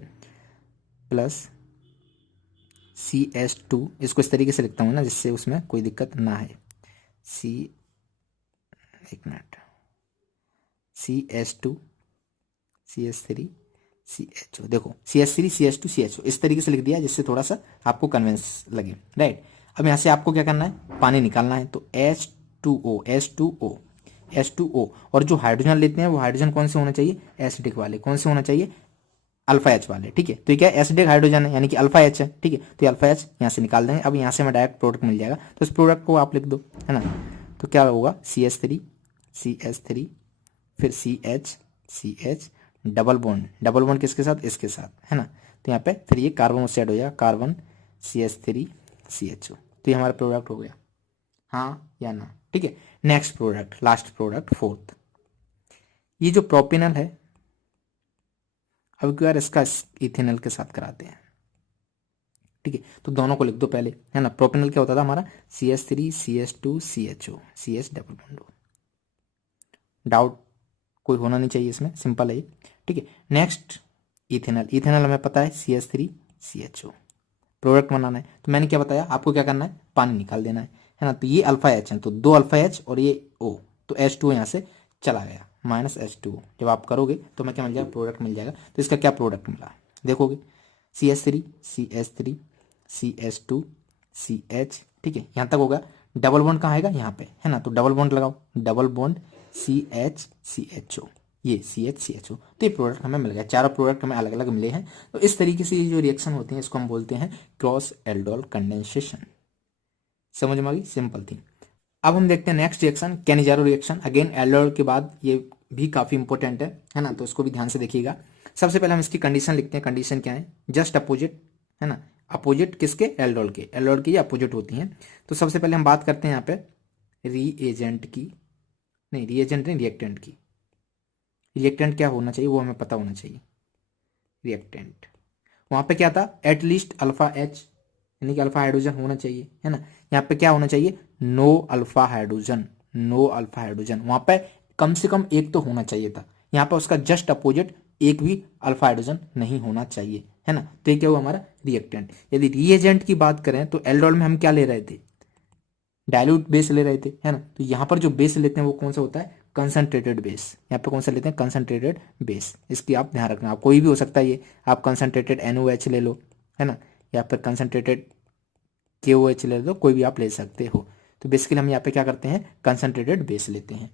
प्लस CH2, इसको इस तरीके से लिखता हूँ ना जिससे उसमें कोई दिक्कत ना है। एक मिनट, CH2 CH3 CHO, देखो CH3 CH2 CHO इस तरीके से लिख दिया जिससे थोड़ा सा आपको कन्विंस लगे, राइट। अब यहाँ से आपको क्या करना है, पानी निकालना है। तो H2O और जो हाइड्रोजन लेते हैं वो हाइड्रोजन कौन से होना चाहिए, एसिडिक वाले। कौन से होना चाहिए, अल्फा एच वाले, ठीक है। तो ये क्या एसिडिक हाइड्रोजन है, यानी कि अल्फा एच है, ठीक है। तो अल्फा एच यहाँ से निकाल देंगे। अब यहाँ से हमें डायरेक्ट प्रोडक्ट मिल जाएगा, तो इस प्रोडक्ट को आप लिख दो, है ना। तो क्या होगा, CH3 फिर CH डबल बॉन्ड किसके साथ, इसके साथ, है ना। तो यहाँ पे फिर ये कार्बन से ऐड हो जाएगा, कार्बन CH3 CHO। तो ये हमारा प्रोडक्ट हो गया, हाँ या ना, ठीक है। Next product, last product, fourth, ये जो प्रोपेनल है, अब यार इसका इथेनॉल के साथ कराते हैं, ठीक है। तो दोनों को लिख दो पहले, है ना। प्रोपेनल क्या होता था हमारा, CH3 CH2 CHO CH double bond. Doubt कोई होना नहीं चाहिए इसमें, सिंपल है ये, ठीक है। नेक्स्ट इथेनॉल हमें पता है CH3 CHO प्रोडक्ट बनाना है। तो मैंने क्या बताया आपको, क्या करना है, पानी निकाल देना है ना। तो ये अल्फा एच है, तो 2 अल्फा एच और ये O, तो H2 यहाँ से चला गया, -H2O। जब आप करोगे तो मैं क्या मिल जाएगा, प्रोडक्ट मिल जाएगा। तो इसका क्या प्रोडक्ट मिला, देखोगे CH3 CH2 CH, ठीक है। यहाँ तक होगा। डबल बॉन्ड कहाँ आएगा, यहाँ पे, है ना। तो डबल बॉन्ड लगाओ, डबल बॉन्ड CHCHO, ये CHCHO। तो ये प्रोडक्ट हमें मिल गया, चारों प्रोडक्ट हमें अलग अलग मिले हैं। तो इस तरीके से ये जो रिएक्शन होती है इसको हम बोलते हैं क्रॉस एल्डोल कंडेंसेशन। समझ में आ गई, सिंपल थी। अब हम देखते हैं next reaction, Cannizzaro reaction. Again aldol के बाद ये भी काफी इंपॉर्टेंट है ना। तो इसको भी ध्यान से देखिएगा। सबसे पहले हम इसकी कंडीशन लिखते हैं। कंडीशन क्या है, जस्ट अपोजिट, है ना। अपोजिट किसके, एल्डोल के। एल्डोल की अपोजिट होती हैं। तो सबसे पहले हम बात करते हैं यहाँ पे रिएजेंट की, नहीं रिएजेंट नहीं, रिएक्टेंट की। रिएक्टेंट क्या होना चाहिए वो हमें पता होना चाहिए। रिएक्टेंट वहां पे क्या था, एटलीस्ट अल्फा एच, यानी कि अल्फा हाइड्रोजन होना चाहिए, है ना। यहाँ पे क्या होना चाहिए, no alpha hydrogen, no alpha hydrogen. वहां पे कम से कम एक तो होना चाहिए था। यहाँ पे उसका जस्ट अपोजिट एक भी अल्फा हाइड्रोजन नहीं होना चाहिए, है ना। तो ये क्या हुआ हमारा रिएक्टेंट। यदि रिएजेंट की बात करें तो एल्डोल में हम क्या ले रहे थे, डाइल्यूट बेस ले रहे थे, है ना। तो यहाँ पर जो बेस लेते हैं वो कौन सा होता है, कंसंट्रेटेड बेस। यहाँ पे कौन सा लेते हैं, कंसंट्रेटेड बेस। इसकी आप ध्यान रखना, आप कोई भी हो सकता है ये, आप कंसंट्रेटेड NOH ले लो, है ना, या फिर कंसंट्रेटेड KOH ले लो, कोई भी आप ले सकते हो। तो बेसिकली हम यहाँ पे क्या करते हैं, कंसंट्रेटेड बेस लेते हैं।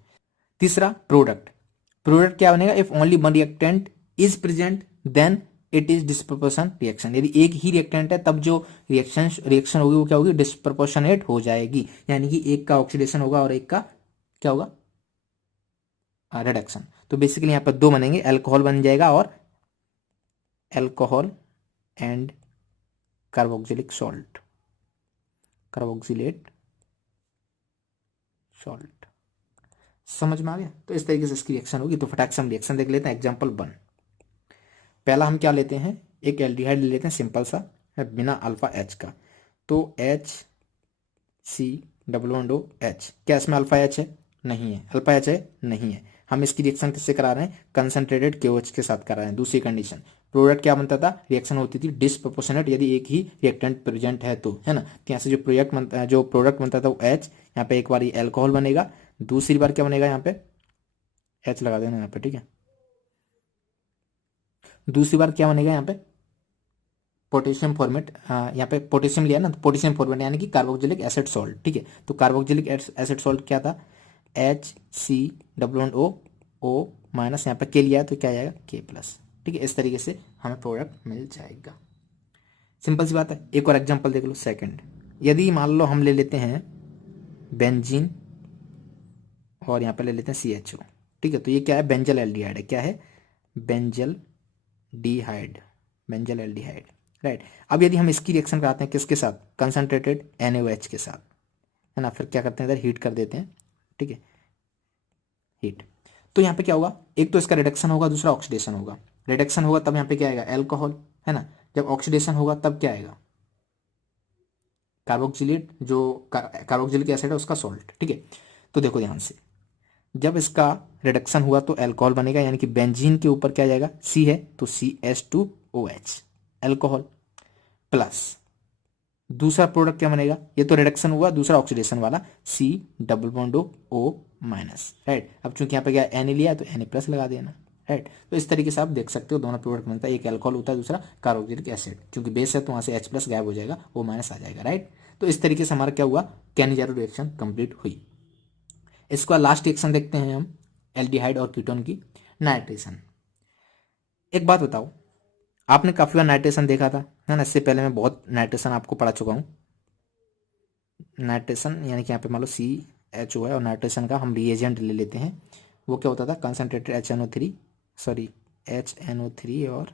तीसरा प्रोडक्ट, प्रोडक्ट क्या बनेगा, if only one reactant is present then it is disproportion reaction. यदि एक ही रिएक्टेंट है तब जो रिएक्शन होगी वो क्या होगी, डिस्प्रपोर्शनेट हो जाएगी। यानी कि एक का ऑक्सीडेशन होगा और एक का क्या होगा, रिडक्शन। तो बेसिकली यहाँ पर दो बनेंगे, अल्कोहल बन जाएगा और alcohol and carboxylic salt, carboxylate salt. समझ में आ गया। तो इस तरीके से इसकी रिएक्शन होगी। तो फटाक से हम रिएक्शन देख लेते हैं। एग्जांपल 1, पहला हम क्या लेते हैं, एक एल्डिहाइड ले लेते हैं सिंपल सा, बिना अल्फा एच का। तो HCOOH, क्या इसमें अल्फा एच है, नहीं है। अल्फा एच है, नहीं है। हम इसकी रिएक्शन किससे करा रहे हैं, कंसंट्रेटेड KOH के साथ करा रहे हैं। दूसरी कंडीशन, प्रोडक्ट क्या बनता था, रिएक्शन होती थी डिस्प्रपोर्शनेट, यदि एक ही रिएक्टेंट प्रेजेंट है तो, है ना। तो यहाँ से जो प्रोडक्ट बनता था वो H, यहाँ पे एक बार ये एल्कोहल बनेगा, दूसरी बार क्या बनेगा, यहाँ पे H लगा देना यहाँ पे, ठीक है। दूसरी बार क्या बनेगा यहाँ पे, पोटेशियम फॉर्मेट, यहाँ पे पोटेशियम लिया ना, तो पोटेशियम फॉर्मेट यानी कि कार्बोक्सिलिक एसिड सॉल्ट, ठीक है। तो कार्बोक्सिलिक एसिड सॉल्ट क्या था, HCOO माइनस, यहाँ पे K लिया है तो क्या आएगा K प्लस, ठीक है। इस तरीके से हमें प्रोडक्ट मिल जाएगा। सिंपल सी बात है। एक और एग्जांपल देख लो, सेकंड, यदि मान लो हम ले लेते हैं बेंजीन और यहाँ पे ले लेते हैं CHO, ठीक है, तो ये क्या है, बेंजल एल्डिहाइड है। क्या है, बेंजल डिहाइड, बेंजल एल्डिहाइड, राइट। अब यदि हम इसकी रिएक्शन कराते हैं किसके साथ, कंसंट्रेटेड NaOH के साथ, है ना, फिर क्या करते हैं, इधर हीट कर देते हैं, ठीक है, हीट। तो यहाँ पे क्या होगा, एक तो इसका रिडक्शन होगा, दूसरा ऑक्सीडेशन होगा। रिडक्शन होगा तब यहाँ पे क्या आएगा, एल्कोहल, है ना। जब ऑक्सीडेशन होगा तब क्या आएगा, कार्बोक्सिलेट, जो कार्बोक्सिलिक एसिड है उसका सॉल्ट, ठीक है। तो देखो ध्यान से, जब इसका रिडक्शन हुआ तो अल्कोहल बनेगा, यानी कि बेंजीन के ऊपर क्या जाएगा, C है तो CH2OH, अल्कोहल, प्लस दूसरा प्रोडक्ट क्या बनेगा, ये तो रिडक्शन हुआ, दूसरा ऑक्सीडेशन वाला C double bond O minus, right. अब चूंकि यहाँ पे क्या Na लिया तो Na प्लस लगा देना, राइट। तो इस तरीके से आप देख सकते हो दोनों प्रोडक्ट बनता है, एक अल्कोहल होता है, दूसरा कार्बोक्सिलिक एसिड, क्योंकि बेस है तो वहां से H प्लस गायब हो जाएगा, O माइनस आ जाएगा, राइट। तो इस तरीके से हमारा क्या हुआ, कैनिजारो रिएक्शन कंप्लीट हुई। इसका लास्ट रिएक्शन देखते हैं हम, एल्डिहाइड और कीटोन की, नाइट्रेशन। एक बात बताओ, आपने काफी बार नाइट्रेशन देखा था, है ना, इससे पहले मैं बहुत नाइट्रेशन आपको पढ़ा चुका हूँ। नाइट्रेशन यानी कि यहाँ पे मान लो CHO है और नाइट्रेशन का हम रिएजेंट ले लेते हैं, वो क्या होता था, कंसनट्रेटेड HNO3, सॉरी HNO3 और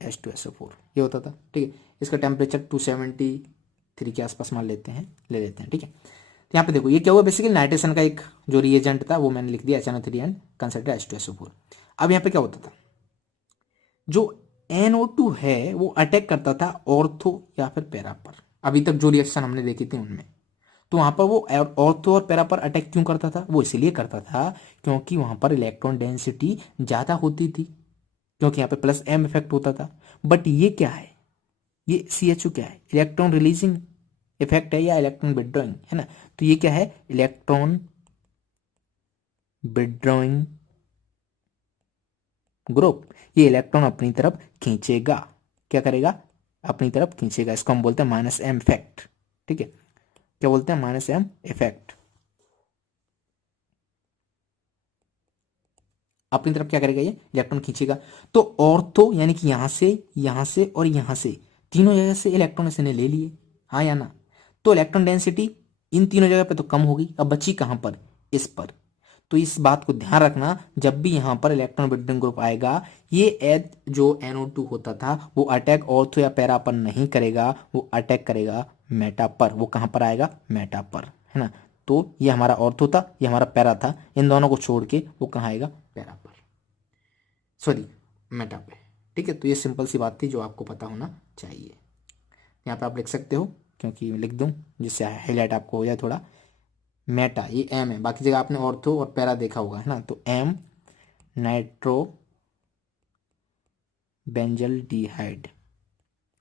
H2SO4 ये होता था, ठीक है। इसका टेम्परेचर 273 के आसपास मान लेते हैं, ले लेते हैं, ठीक है। तो यहाँ पे देखो ये क्या हुआ, बेसिकली नाइट्रेशन का एक जो रिएजेंट था वो मैंने लिख दिया HNO3 एंड कंसनट्रेटेड H2SO4। अब यहाँ पे क्या होता था, जो NO2 है वो अटैक करता था ऑर्थो या फिर पैरा पर, अभी तक जो रिएक्शन हमने देखी थी उनमें। तो वहां पर वो ऑर्थो और पैरा पर अटैक क्यों करता था, वो इसीलिए करता था क्योंकि वहां पर इलेक्ट्रॉन डेंसिटी ज्यादा होती थी, क्योंकि यहाँ पे प्लस M इफेक्ट होता था। बट ये क्या है, ये CHO क्या है, इलेक्ट्रॉन रिलीजिंग इफेक्ट है या इलेक्ट्रॉन विड्रॉइंग, है ना। तो ये क्या है, इलेक्ट्रॉन विड्रॉइंग ग्रुप, ये इलेक्ट्रॉन अपनी तरफ खींचेगा, क्या करेगा, अपनी तरफ खींचेगा। इसको हम बोलते हैं -M इफेक्ट, ठीक है, क्या बोलते हैं, -M इफेक्ट। अपनी तरफ क्या करेगा, ये इलेक्ट्रॉन खींचेगा। तो ऑर्थो यानी कि यहां से और यहां से, तीनों जगह से इलेक्ट्रॉन इसने ले लिए, हाँ या ना। तो इलेक्ट्रॉन डेंसिटी इन तीनों जगह पे तो कम होगी, अब बची कहां पर, इस पर। तो इस बात को ध्यान रखना, जब भी यहां पर इलेक्ट्रॉन विड्रॉइंग ग्रुप आएगा, ये एच जो NO2 होता था वो अटैक ऑर्थो या पैरा पर नहीं करेगा, वो अटैक करेगा मेटा पर। वो कहां पर आएगा, मेटा पर, है ना। तो ये हमारा ऑर्थो था, ये हमारा पैरा था, इन दोनों को छोड़ के वो कहाँ आएगा, पैरा पर, सॉरी मेटा पे, ठीक है। तो ये सिंपल सी बात थी जो आपको पता होना चाहिए। यहाँ पे आप लिख सकते हो, क्योंकि लिख दूं जिससे हाईलाइट आपको हो जाए थोड़ा। मेटा ये M है, बाकी जगह आपने ऑर्थो और पैरा देखा होगा, है ना। तो M नाइट्रो बेंजल डिहाइड,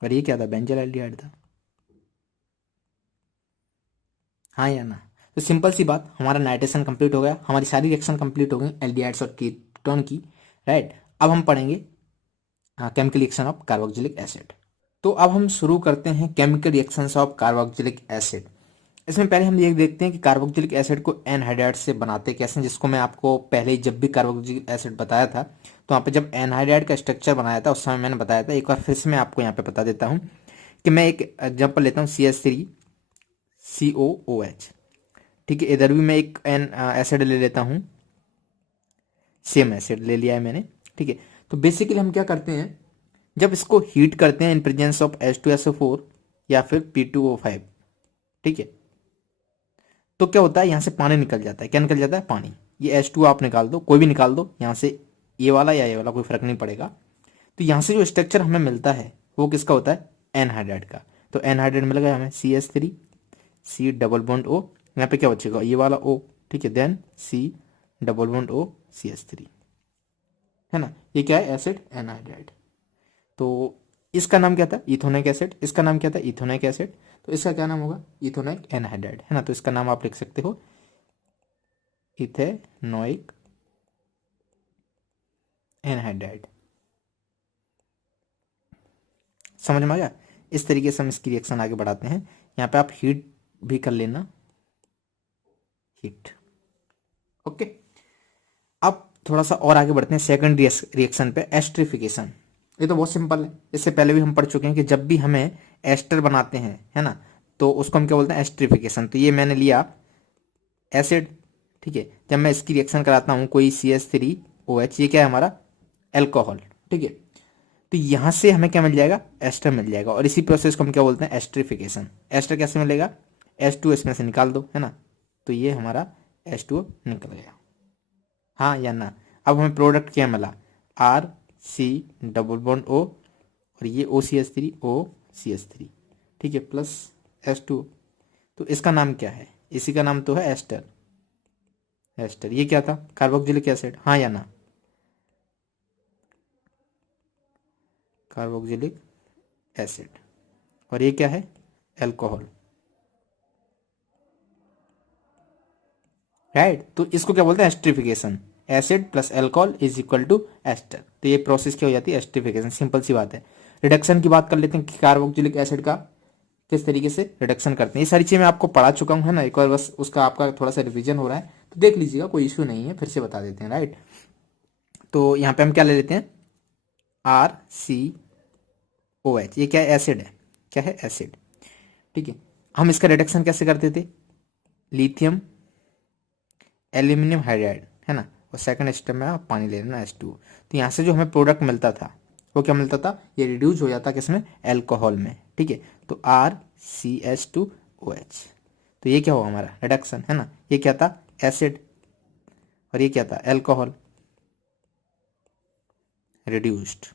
और ये क्या था, बेंजल एल्डिहाइड था, हाँ या ना। तो सिंपल सी बात, हमारा नाइट्रेशन कंप्लीट हो गया, हमारी सारी रिएक्शन कंप्लीट हो गई एल्डिहाइड्स और कीटोन की, राइट। अब हम पढ़ेंगे chemical reaction of carboxylic acid. तो अब हम शुरू करते हैं chemical reactions of carboxylic acid. इसमें पहले हम ये देखते हैं कि कार्बोक्सिलिक एसिड को एनहाइड्राइड से बनाते कैसे, जिसको मैं आपको पहले ही जब भी कार्बोक्सिलिक एसिड बताया था, तो यहाँ पे जब एनहाइड्राइड का स्ट्रक्चर बनाया था उस समय मैंने बताया था। एक बार फिर से मैं आपको यहाँ पे बता देता हूँ कि मैं एक एग्जाम्पल लेता हूँ CH3COOH, ठीक है। इधर भी मैं एक एन एसिड ले लेता हूँ, सेम एसिड ले लिया है मैंने, ठीक है। तो बेसिकली हम क्या करते हैं, जब इसको हीट करते हैं इन प्रेजेंस ऑफ H2SO4 या फिर P2O5, ठीक है, तो क्या होता है, यहाँ से पानी निकल जाता है। क्या निकल जाता है, पानी। ये H2 आप निकाल दो, कोई भी निकाल दो यहाँ से, ये वाला या ये वाला कोई फर्क नहीं पड़ेगा। तो यहाँ से जो स्ट्रक्चर हमें मिलता है वो किसका होता है, एनहाइड्राइड का। तो एनहाइड्राइड मिल गया हमें CH3 C double bond O, यहाँ पे क्या बचेगा, ये वाला O, ठीक है, then C double bond O CH3, है ना। ये क्या है, एसिड एनहाइड्राइड। तो इसका नाम क्या था, इथोनिक एसिड। इसका नाम क्या था, इथोनिक एसिड। तो इसका क्या नाम होगा, इथोनिक एनहाइड्राइड, है ना। तो इसका नाम आप लिख सकते हो इथेनोइक एनहाइड्राइड। समझ में आ गया। इस तरीके से हम इसकी रिएक्शन आगे बढ़ाते हैं। यहाँ पे आप हीट भी कर लेना, हीट, ओके। अब थोड़ा सा और आगे बढ़ते हैं सेकंड रिएक्शन पे, एस्ट्रिफिकेशन। ये तो बहुत सिंपल है, इससे पहले भी हम पढ़ चुके हैं कि जब भी हमें एस्टर बनाते हैं, है ना, तो उसको हम क्या बोलते हैं, एस्ट्रिफिकेशन। तो ये मैंने लिया एसिड, ठीक है। जब मैं इसकी रिएक्शन कराता हूँ कोई CH3OH, ये क्या है हमारा एल्कोहल, ठीक है। तो यहां से हमें क्या मिल जाएगा, एस्टर मिल जाएगा, और इसी प्रोसेस को हम क्या बोलते हैं, एस्टरिफिकेशन। एस्टर कैसे मिलेगा, H2 इसमें से निकाल दो, है ना, तो ये हमारा H2O निकल गया, हाँ या ना। अब हमें प्रोडक्ट क्या मिला, RC डबल बॉन्ड O, और ये OCH3, ठीक है, प्लस H2O। तो इसका नाम क्या है, इसी का नाम तो है एस्टर। एस्टर ये क्या था, कार्बोक्सिलिक एसिड, हाँ या ना, कार्बोक्सिलिक एसिड। और ये क्या है, एल्कोहल, राइट। तो इसको क्या बोलते हैं, esterification. Acid plus alcohol is equal to ester. तो ये प्रोसेस क्या हो जाती है, एस्टरिफिकेशन। सिंपल सी बात है। रिडक्शन की बात कर लेते हैं कि कार्बोक्सिलिक एसिड का किस तरीके से रिडक्शन करते हैं। ये सारी चीजें मैं आपको पढ़ा चुका हूं, है ना, एक बार बस उसका आपका थोड़ा सा रिवीजन हो रहा है, तो देख लीजिएगा, कोई इश्यू नहीं है, फिर से बता देते हैं, राइट। तो यहाँ पे हम क्या ले लेते हैं, RCOH, ये क्या है, एसिड है, क्या है, एसिड, ठीक है। हम इसका रिडक्शन कैसे करते थे, लिथियम एल्यूमिनियम हाइड्राइड, है ना, और सेकंड स्टेप में आप पानी ले लेना H2O। तो यहाँ से जो हमें प्रोडक्ट मिलता था वो क्या मिलता था, ये रिड्यूस हो जाता किसमें, एल्कोहल में, ठीक है। तो RCH2OH, तो ये क्या हुआ हमारा रिडक्शन, है ना। ये क्या था, एसिड, और ये क्या था, एल्कोहल, रिड्यूस्ड,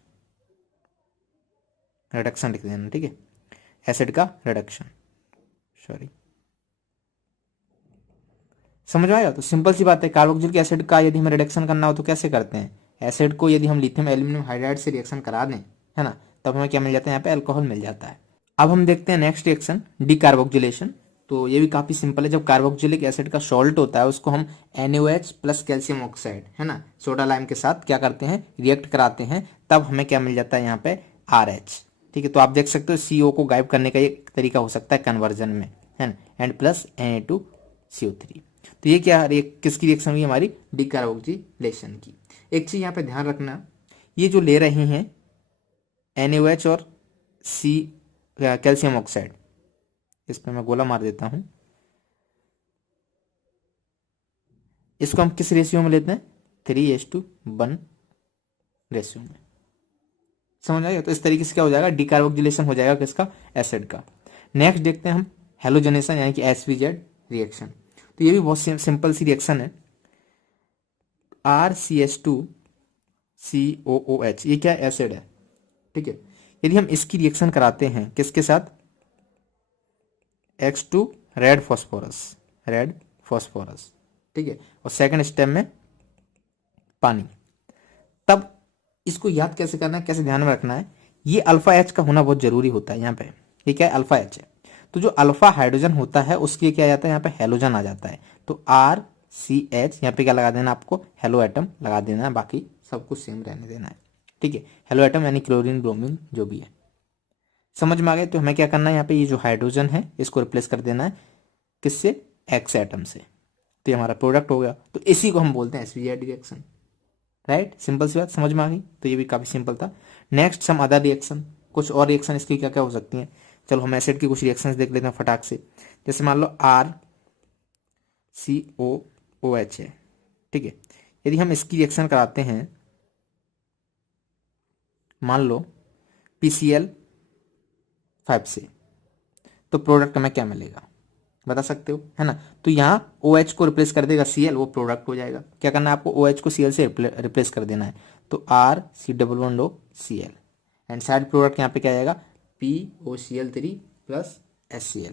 रिडक्शन लिख देना, ठीक है, एसिड का रिडक्शन, सॉरी, समझ में आएगा। तो सिंपल सी बात है, कार्बोक्सिलिक एसिड का यदि हमें रिडक्शन करना हो तो कैसे करते हैं, एसिड को यदि हम लिथियम एल्यूमिनियम हाइड्राइड से रिएक्शन करा दें, है ना, तब हमें क्या मिल जाता है, यहाँ पे अल्कोहल मिल जाता है। अब हम देखते हैं नेक्स्ट रिएक्शन, डीकार्बोक्सिलेशन। तो ये भी काफी सिंपल है। जब कार्बोक्सिलिक एसिड का सॉल्ट होता है उसको हम NaOH प्लस कैल्शियम ऑक्साइड, है ना, सोडा लाइम के साथ क्या करते हैं, रिएक्ट कराते हैं, तब हमें क्या मिल जाता है यहाँ पे RH, ठीक है। तो आप देख सकते हो CO को गायब करने का एक तरीका हो सकता है कन्वर्जन में, है ना, एंड प्लस Na2CO3। तो ये क्या किसकी रिएक्शन हुई, हमारी डीकार्बोक्सिलेशन की। एक चीज यहाँ पे ध्यान रखना, ये जो ले रहे हैं NaOH और सी कैल्शियम ऑक्साइड, इस पे मैं गोला मार देता हूं, इसको हम किस रेशियो में लेते हैं, 3:1 रेशियो में, समझ आएगा। तो इस तरीके से क्या हो जाएगा, डीकार्बोक्सिलेशन हो जाएगा किसका, एसिड का। नेक्स्ट देखते हैं हम हेलोजनेशन यानी कि SVZ रिएक्शन। तो ये भी बहुत सिंपल सी रिएक्शन है, RCH2COOH, ये क्या एसिड है, ठीक है। यदि हम इसकी रिएक्शन कराते हैं किसके साथ, X2 रेड फॉस्फोरस, ठीक है, और सेकंड स्टेप में पानी। तब इसको याद कैसे करना है, कैसे ध्यान में रखना है, ये अल्फा H का होना बहुत जरूरी होता है। यहाँ पे ये क्या है, अल्फा H है। तो जो अल्फा हाइड्रोजन होता है उसके क्या आ जाता है, यहाँ पे हेलोजन आ जाता है। तो RCH, यहाँ पे क्या लगा देना आपको, हेलो एटम लगा देना है, बाकी सब कुछ सेम रहने देना है, ठीक है। हेलो एटम यानी क्लोरीन ब्रोमीन जो भी है, समझ में आ गए। तो हमें क्या करना है, यहाँ पे ये जो हाइड्रोजन है इसको रिप्लेस कर देना है किससे, X एटम से। तो ये हमारा प्रोडक्ट हो गया। तो इसी को हम बोलते हैं SVZ रिएक्शन, राइट। सिंपल सी बात समझ में आ गई। तो ये भी काफी सिंपल था। नेक्स्ट सम अदर रिएक्शन, कुछ और रिएक्शन इसकी क्या क्या हो सकती हैं। चलो हम एसिड की कुछ रिएक्शंस देख लेते हैं फटाक से। जैसे मान लो RCOOH है, ठीक है। यदि हम इसकी रिएक्शन कराते हैं मान लो PCl5 से, तो प्रोडक्ट हमें क्या मिलेगा, बता सकते हो, है ना। तो यहाँ OH को रिप्लेस कर देगा Cl, वो प्रोडक्ट हो जाएगा। क्या करना है आपको, OH को Cl से रिप्लेस कर देना है। तो RC double bond O Cl, and side product यहाँ पे क्या आएगा, POCl3 प्लस HCl।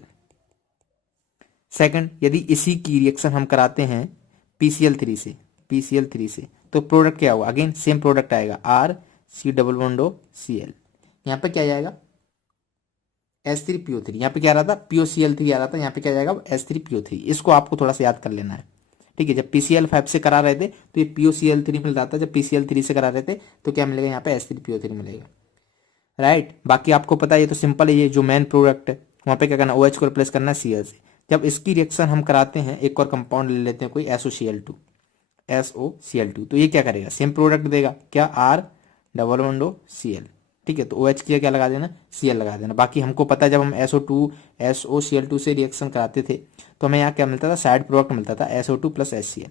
सेकंड, यदि इसी की रिएक्शन हम कराते हैं PCl3 से, तो प्रोडक्ट क्या होगा, अगेन सेम प्रोडक्ट आएगा, RC double bond O Cl। यहाँ पे क्या आएगा, H3PO3। यहाँ पे क्या आ रहा था, POCl3 आ रहा था, यहाँ पे क्या जाएगा, H3PO3। इसको आपको थोड़ा सा याद कर लेना है, ठीक है। जब PCl5 से करा रहे थे तो ये POCl3 मिल रहा था, जब PCl3 से करा रहे थे तो क्या मिलेगा, यहाँ पे H3PO3 मिलेगा, राइट। बाकी आपको पता है ये तो सिंपल है, ये जो मेन प्रोडक्ट है वहाँ पे क्या करना, OH को रिप्लेस करना है Cl से। जब इसकी रिएक्शन हम कराते हैं, एक और कंपाउंड ले लेते हैं कोई, SOCl2, तो ये क्या करेगा, सेम प्रोडक्ट देगा, क्या, R double bond O Cl, ठीक है। तो OH की क्या लगा देना, Cl लगा देना। बाकी हमको पता है जब हम SO2 SOCl2 से रिएक्शन कराते थे तो हमें यहाँ क्या मिलता था, साइड प्रोडक्ट मिलता था SO2 प्लस HCl।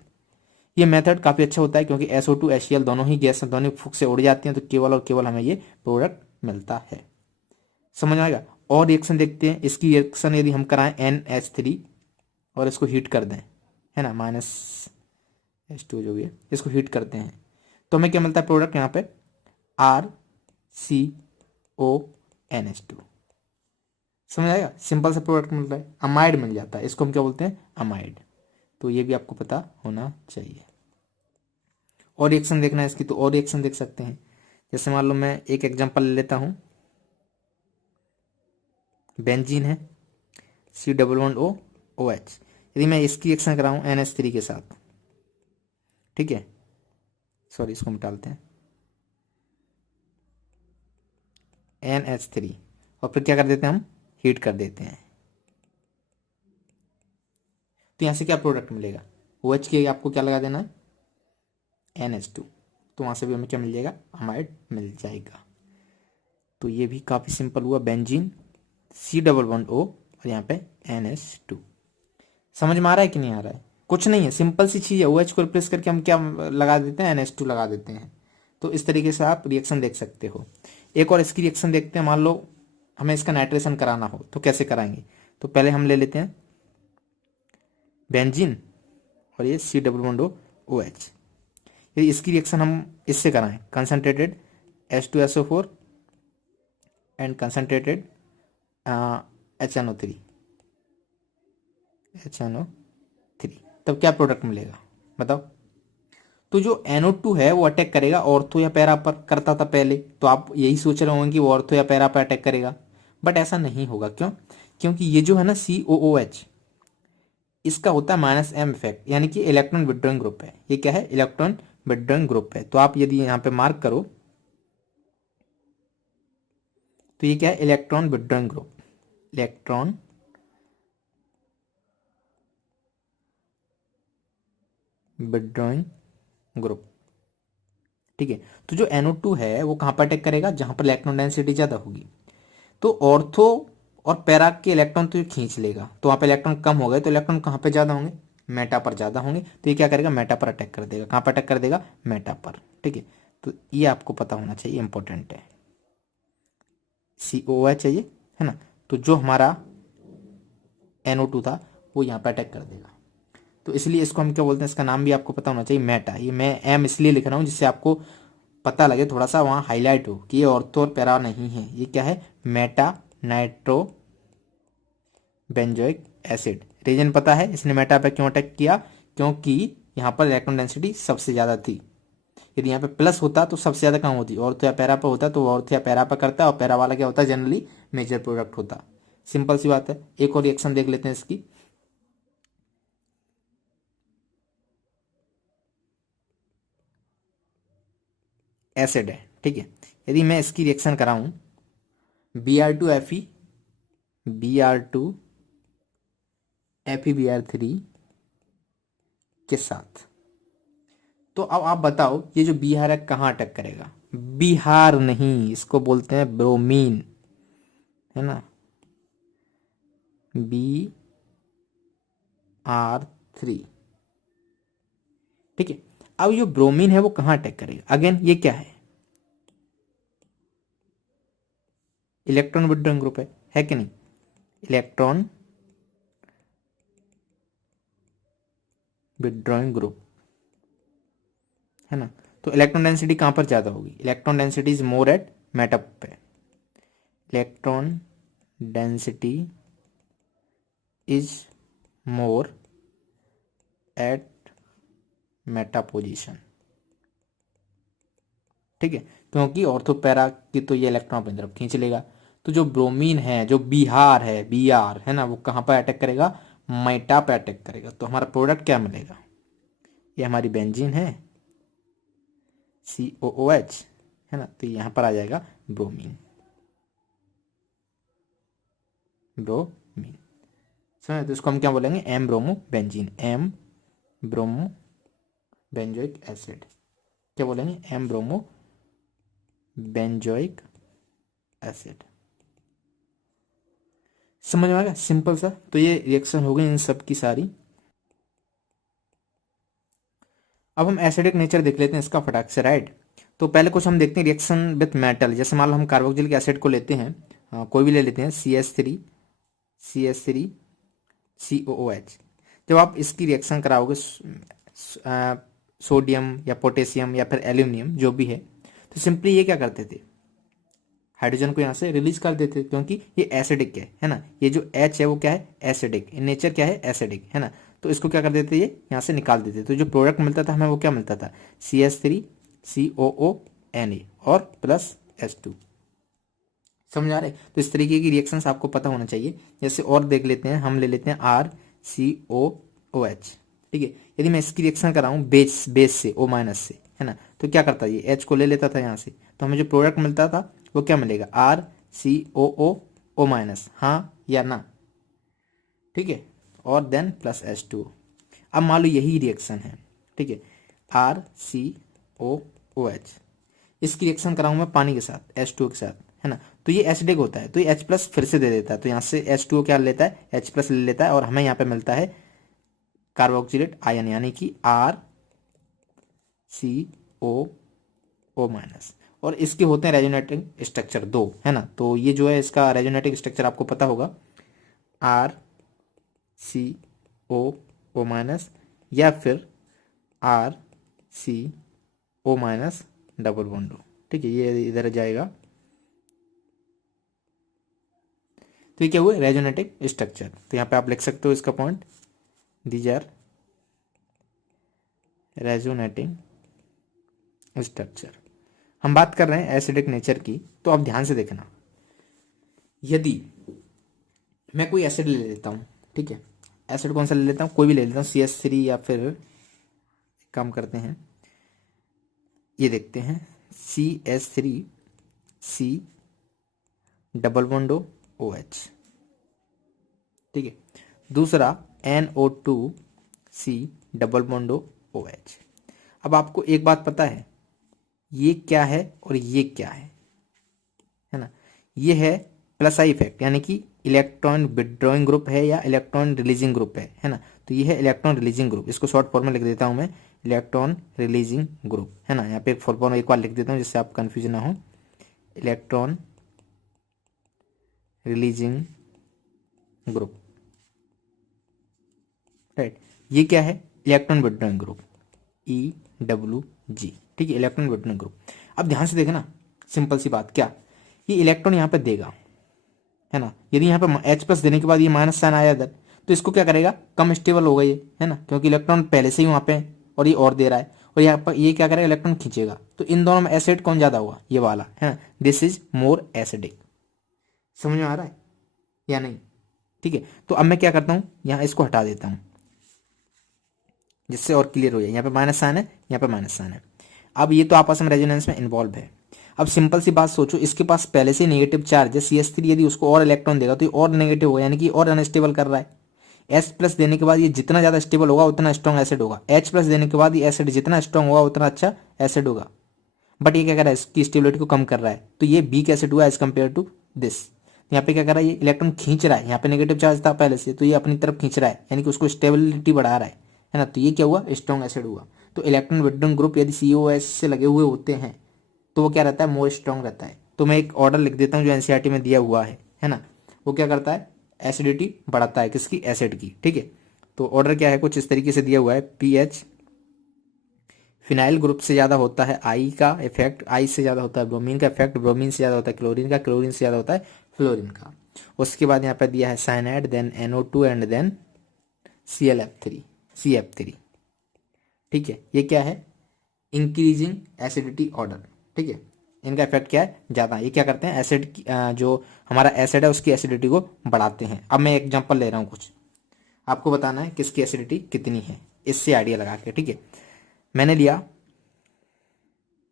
ये मेथड काफ़ी अच्छा होता है क्योंकि SO2 HCl दोनों ही गैस दोनों फूक से उड़ जाती हैं, तो केवल और केवल हमें ये प्रोडक्ट मिलता है। समझ में आएगा। और रिएक्शन देखते हैं, इसकी रिएक्शन यदि हम कराएं NH3 और इसको हीट कर दें, है ना, -H2 जो भी है, इसको हीट करते हैं तो हमें क्या मिलता है प्रोडक्ट यहाँ पे RCONH2। समझ आएगा, सिंपल सा प्रोडक्ट मिल रहा है, अमाइड मिल जाता है, इसको हम क्या बोलते हैं, अमाइड। तो ये भी आपको पता होना चाहिए। और रिएक्शन देखना है इसकी तो और रिएक्शन देख सकते हैं। जैसे मान लो मैं एक एग्जांपल ले लेता हूं, बेंजीन है C11OOH, यदि मैं इसकी रिएक्शन कराऊं NH3 के साथ, ठीक है, सॉरी इसको हम डालते हैं NH3 और फिर क्या कर देते हैं, हम हीट कर देते हैं, तो यहाँ से क्या प्रोडक्ट मिलेगा, OH के आपको क्या लगा देना है, NH2, तो वहाँ से भी हमें क्या मिल जाएगा, अमाइड मिल जाएगा। तो ये भी काफ़ी सिंपल हुआ, बेंजीन C11O और यहाँ पे NH2। समझ में आ रहा है कि नहीं आ रहा है, कुछ नहीं है, सिंपल सी चीज़ है, OH को रिप्लेस करके हम क्या लगा देते हैं, NH2 लगा देते हैं। तो इस तरीके से आप रिएक्शन देख सकते हो। एक और इसकी रिएक्शन देखते हैं, मान लो हमें इसका नाइट्रेशन कराना हो तो कैसे कराएंगे। तो पहले हम ले लेते हैं बेंजीन और ये C11OH, यदि इसकी रिएक्शन हम इससे कराएं, concentrated H2SO4 and concentrated HNO3, तब क्या प्रोडक्ट मिलेगा बताओ। तो जो NO2 है वो अटैक करेगा ऑर्थो या पैरा पर, करता था पहले, तो आप यही सोच रहे होंगे कि वो ऑर्थो या पैरा पर अटैक करेगा, बट ऐसा नहीं होगा। क्यों, क्योंकि ये जो है ना COOH, इसका होता है -M इफेक्ट, यानी कि इलेक्ट्रॉन विड्रॉइंग ग्रुप है। ये क्या है, इलेक्ट्रॉन विड्रॉइंग ग्रुप है। तो आप यदि यहाँ पे मार्क करो तो ये क्या है, electron withdrawing group, electron withdrawing group, ठीक है। तो जो NO2 है वो कहाँ पर अटैक करेगा, जहां पर इलेक्ट्रॉन डेंसिटी ज्यादा होगी। तो ऑर्थो और पैरा के इलेक्ट्रॉन तो ये खींच लेगा, तो वहां पे इलेक्ट्रॉन कम हो गए, तो इलेक्ट्रॉन कहाँ पे ज्यादा होंगे, मेटा पर ज्यादा होंगे, तो ये क्या करेगा, मेटा पर अटैक कर देगा। कहाँ पर अटैक कर देगा, मेटा पर, ठीक है। तो ये आपको पता होना चाहिए, इंपॉर्टेंट है। COOH चाहिए, है ना, तो जो हमारा NO2 था वो यहाँ पे अटैक कर देगा। तो इसलिए इसको हम क्या बोलते हैं, इसका नाम भी आपको पता होना चाहिए, मेटा। ये मैं M इसलिए लिख रहा हूँ जिससे आपको पता लगे, थोड़ा सा वहाँ हाईलाइट हो कि ये ऑर्थो और पैरा नहीं है, ये क्या है, meta nitro benzoic acid. Reason पता है इसने मेटा पे क्यों अटैक किया, क्योंकि यहाँ पर इलेक्ट्रॉन डेंसिटी सबसे ज़्यादा थी। यदि यहाँ पे प्लस होता तो सबसे ज़्यादा कहाँ होती, ऑर्थो या पैरा पर होता, तो ऑर्थो या पैरा पर करता है, और पैरा वाला क्या होता है, जनरली मेजर प्रोडक्ट होता। सिंपल सी बात है। एक और रिएक्शन देख लेते हैं इसकी, एसिड है, ठीक है। यदि मैं इसकी रिएक्शन कराऊं Br2Fe, Br2FeBr3 के साथ, तो अब आप बताओ ये जो बिहार है कहाँ अटैक करेगा, बिहार नहीं, इसको बोलते हैं ब्रोमीन, है ना, Br3, ठीक है। अब जो ब्रोमीन है वो कहाँ अटैक करेगा, अगेन ये क्या है, इलेक्ट्रॉन विड्रॉइंग ग्रुप है कि नहीं, इलेक्ट्रॉन विड्रॉइंग ग्रुप, है ना। तो इलेक्ट्रॉन डेंसिटी कहाँ पर ज़्यादा होगी, electron density is more at meta पे, electron density is more at meta position, ठीक है, क्योंकि ऑर्थोपैरा की तो ये इलेक्ट्रॉन अपनी तरफ खींच लेगा। तो जो ब्रोमीन है, जो बिहार है, Br है ना, वो कहाँ पर अटैक करेगा, मेटा पे अटैक करेगा। तो हमारा प्रोडक्ट क्या मिलेगा, ये हमारी बेंजीन है COOH, है ना, तो यहाँ पर आ जाएगा ब्रोमीन, ब्रोमीन, समझ। तो इसको हम क्या बोलेंगे, M bromo benzene, M bromo benzoic acid, क्या बोलेंगे, M ब्रोमो बेंजोइक एसिड। समझ में आ गया, सिंपल सा। तो ये रिएक्शन हो गई इन सब की सारी। अब हम एसिडिक नेचर देख लेते हैं इसका फटाक से, राइट। तो पहले कुछ हम देखते हैं रिएक्शन विथ मेटल। जैसे मान लो हम कार्बोक्सिलिक एसिड को लेते हैं, कोई भी ले लेते हैं, CH3COOH। जब आप इसकी रिएक्शन कराओगे सोडियम या पोटेशियम या फिर एल्यूमिनियम जो भी है, तो सिंपली ये क्या करते थे, हाइड्रोजन को यहाँ से रिलीज कर देते, क्योंकि ये एसिडिक है ना। ये जो H है वो क्या है, एसिडिक, इन नेचर क्या है, एसिडिक, है ना। तो इसको क्या कर देते, ये यहाँ से निकाल देते। तो जो प्रोडक्ट मिलता था हमें वो क्या मिलता था, CH3COONA और प्लस H2। समझ आ रहे। तो इस तरीके की रिएक्शंस आपको पता होना चाहिए। जैसे और देख लेते हैं, हम ले लेते हैं RCOOH, ठीक है। यदि मैं इसकी रिएक्शन कराऊं बेस से, O- से, है ना, तो क्या करता है, ये H को ले लेता था यहाँ से, तो हमें जो प्रोडक्ट मिलता था वो क्या मिलेगा, RCOO-, हाँ या ना, ठीक है, और देन प्लस H2। अब मान लो यही रिएक्शन है, ठीक है, RCOOH, इसकी रिएक्शन कराऊं मैं पानी के साथ, H2 के साथ, है ना, तो ये एसिडिक होता है, तो ये H+ फिर से दे देता है, तो यहाँ से H2O क्या लेता है, H+ ले लेता है, और हमें यहाँ पे मिलता है कार्बोक्सिलेट आयन, यानी कि RCOO-। और इसके होते हैं रेजोनेटिंग स्ट्रक्चर 2, है ना। तो ये जो है इसका रेजोनेटिंग स्ट्रक्चर आपको पता होगा, RCOO- या फिर RCO- डबल बॉन्ड, ठीक है, ये इधर जाएगा। तो ये क्या हुआ, रेजोनेटिंग स्ट्रक्चर। तो यहाँ पे आप लिख सकते हो इसका point, these are resonating structure. हम बात कर रहे हैं एसिडिक नेचर की, तो आप ध्यान से देखना। यदि मैं कोई एसिड ले लेता हूँ, ठीक है, एसिड कौन सा ले लेता हूँ, कोई भी ले लेता हूँ, CH3, या फिर एक काम करते हैं, ये देखते हैं, CH3C डबल बॉन्ड OH, ठीक है। दूसरा NO2C डबल बॉन्ड OH। अब आपको एक बात पता है, ये क्या है और ये क्या है ना, ये है प्लस आई इफेक्ट, यानी कि इलेक्ट्रॉन विड्रॉइंग ग्रुप है या इलेक्ट्रॉन रिलीजिंग ग्रुप है ना। तो ये है इलेक्ट्रॉन रिलीजिंग ग्रुप, इसको शॉर्ट फॉर्म में लिख देता हूं मैं, इलेक्ट्रॉन रिलीजिंग ग्रुप, है ना। यहाँ पे फुल फॉर्म एक बार लिख देता हूँ जिससे आप कंफ्यूजन ना हो, इलेक्ट्रॉन रिलीजिंग ग्रुप, राइट। ये क्या है, इलेक्ट्रॉन विड्रॉइंग ग्रुप, EWG, ठीक है, इलेक्ट्रॉन विड्रॉइंग ग्रुप। अब ध्यान से देखना, सिंपल सी बात, क्या ये इलेक्ट्रॉन यहाँ पे देगा, है ना। यदि यहाँ पे H+ देने के बाद ये माइनस साइन आया इधर, तो इसको क्या करेगा, कम स्टेबल होगा ये, है ना, क्योंकि इलेक्ट्रॉन पहले से ही वहाँ पे है और ये और दे रहा है, और यहाँ पर ये क्या करेगा, इलेक्ट्रॉन खींचेगा। तो इन दोनों में एसिड कौन ज्यादा होगा, ये वाला, है ना, दिस इज मोर एसिडिक। समझ में आ रहा है या नहीं, ठीक है। तो अब मैं क्या करता हूँ, यहाँ इसको हटा देता हूँ जिससे और क्लियर हो जाए। यहाँ पे माइनस साइन है, यहाँ पे माइनस साइन है। अब ये तो आपस में रेजोनेंस में इन्वॉल्व है। अब सिंपल सी बात सोचो, इसके पास पहले से नेगेटिव चार्ज है, CH3 यदि उसको और इलेक्ट्रॉन देगा तो ये और नेगेटिव होगा, यानी कि और अनस्टेबल कर रहा है। H+ देने के बाद ये जितना ज्यादा स्टेबल होगा उतना स्ट्रॉन्ग एसिड होगा। H+ देने के बाद ये एसिड जितना स्ट्रॉन्ग होगा उतना अच्छा एसिड होगा। बट ये क्या कर रहा है, इसकी स्टेबिलिटी को कम कर रहा है, तो ये वीक एसिड हुआ एज कम्पेयर टू दिस। यहाँ पे क्या कर रहा है, ये इलेक्ट्रॉन खींच रहा है, यहाँ पे नेगेटिव चार्ज था पहले से, तो ये अपनी तरफ खींच रहा है, यानी कि उसको स्टेबिलिटी बढ़ा रहा है ना। तो ये क्या हुआ, स्ट्रॉन्ग एसिड हुआ। तो इलेक्ट्रॉन विड्रॉइंग ग्रुप यदि COS से लगे हुए होते हैं तो वो क्या रहता है, मोर स्ट्रॉन्ग रहता है। तो मैं एक ऑर्डर लिख देता हूँ जो NCERT में दिया हुआ है ना। वो क्या करता है, एसिडिटी बढ़ाता है, किसकी, एसिड की, ठीक है। तो ऑर्डर क्या है, कुछ इस तरीके से दिया हुआ है, pH फिनाइल ग्रुप से ज्यादा होता है आई का इफेक्ट, आई से ज्यादा होता है ब्रोमीन का इफेक्ट, ब्रोमीन से ज्यादा होता है क्लोरीन का, क्लोरीन से ज्यादा होता है फ्लोरीन का। उसके बाद यहाँ पे दिया है cyanide, then NO2 and then CF3, ठीक है। ये क्या है, इंक्रीजिंग एसिडिटी ऑर्डर, ठीक है। इनका इफेक्ट क्या है, ज्यादा। ये क्या करते हैं, एसिड जो हमारा एसिड है उसकी एसिडिटी को बढ़ाते हैं। अब मैं एग्जांपल ले रहा हूँ कुछ, आपको बताना है किसकी एसिडिटी कितनी है, इससे आइडिया लगा के, ठीक है। मैंने लिया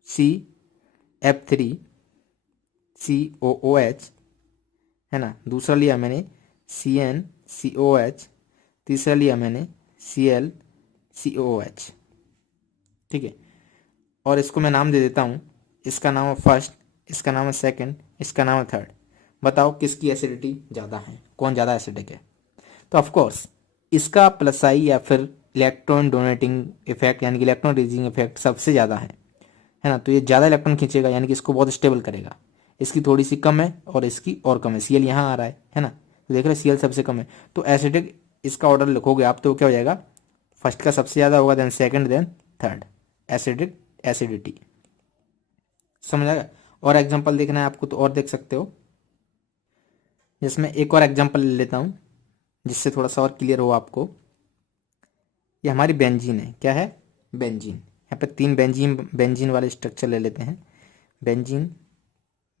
CF3COOH, है ना। दूसरा लिया मैंने CnCOH, तीसरा लिया मैंने ClCOOH, ठीक है। और इसको मैं नाम दे देता हूँ, इसका नाम है फर्स्ट, इसका नाम है सेकंड, इसका नाम है थर्ड। बताओ किसकी एसिडिटी ज़्यादा है। कौन ज़्यादा एसिडिक है। तो ऑफकोर्स इसका प्लस आई या फिर इलेक्ट्रॉन डोनेटिंग इफेक्ट यानी कि इलेक्ट्रॉन रिलीजिंग इफेक्ट सबसे ज़्यादा है ना। तो ये ज़्यादा इलेक्ट्रॉन खींचेगा यानी कि इसको बहुत स्टेबल करेगा। इसकी थोड़ी सी कम है और इसकी और कम है, सीएल यहाँ आ रहा है ना। तो देख रहे हैं सीएल सबसे कम है, तो एसिडिक इसका ऑर्डर लिखोगे आप तो क्या हो जाएगा, फर्स्ट का सबसे ज़्यादा होगा, then second, then third. Acidic acidity, समझ आएगा। और एग्जांपल देखना है आपको तो और देख सकते हो, जिसमें एक और एग्जांपल ले लेता हूँ जिससे थोड़ा सा और क्लियर हो आपको। ये हमारी बेंजीन है, क्या है, बेंजीन। यहाँ पे 3 बेंजीन वाले स्ट्रक्चर ले लेते हैं, बेंजीन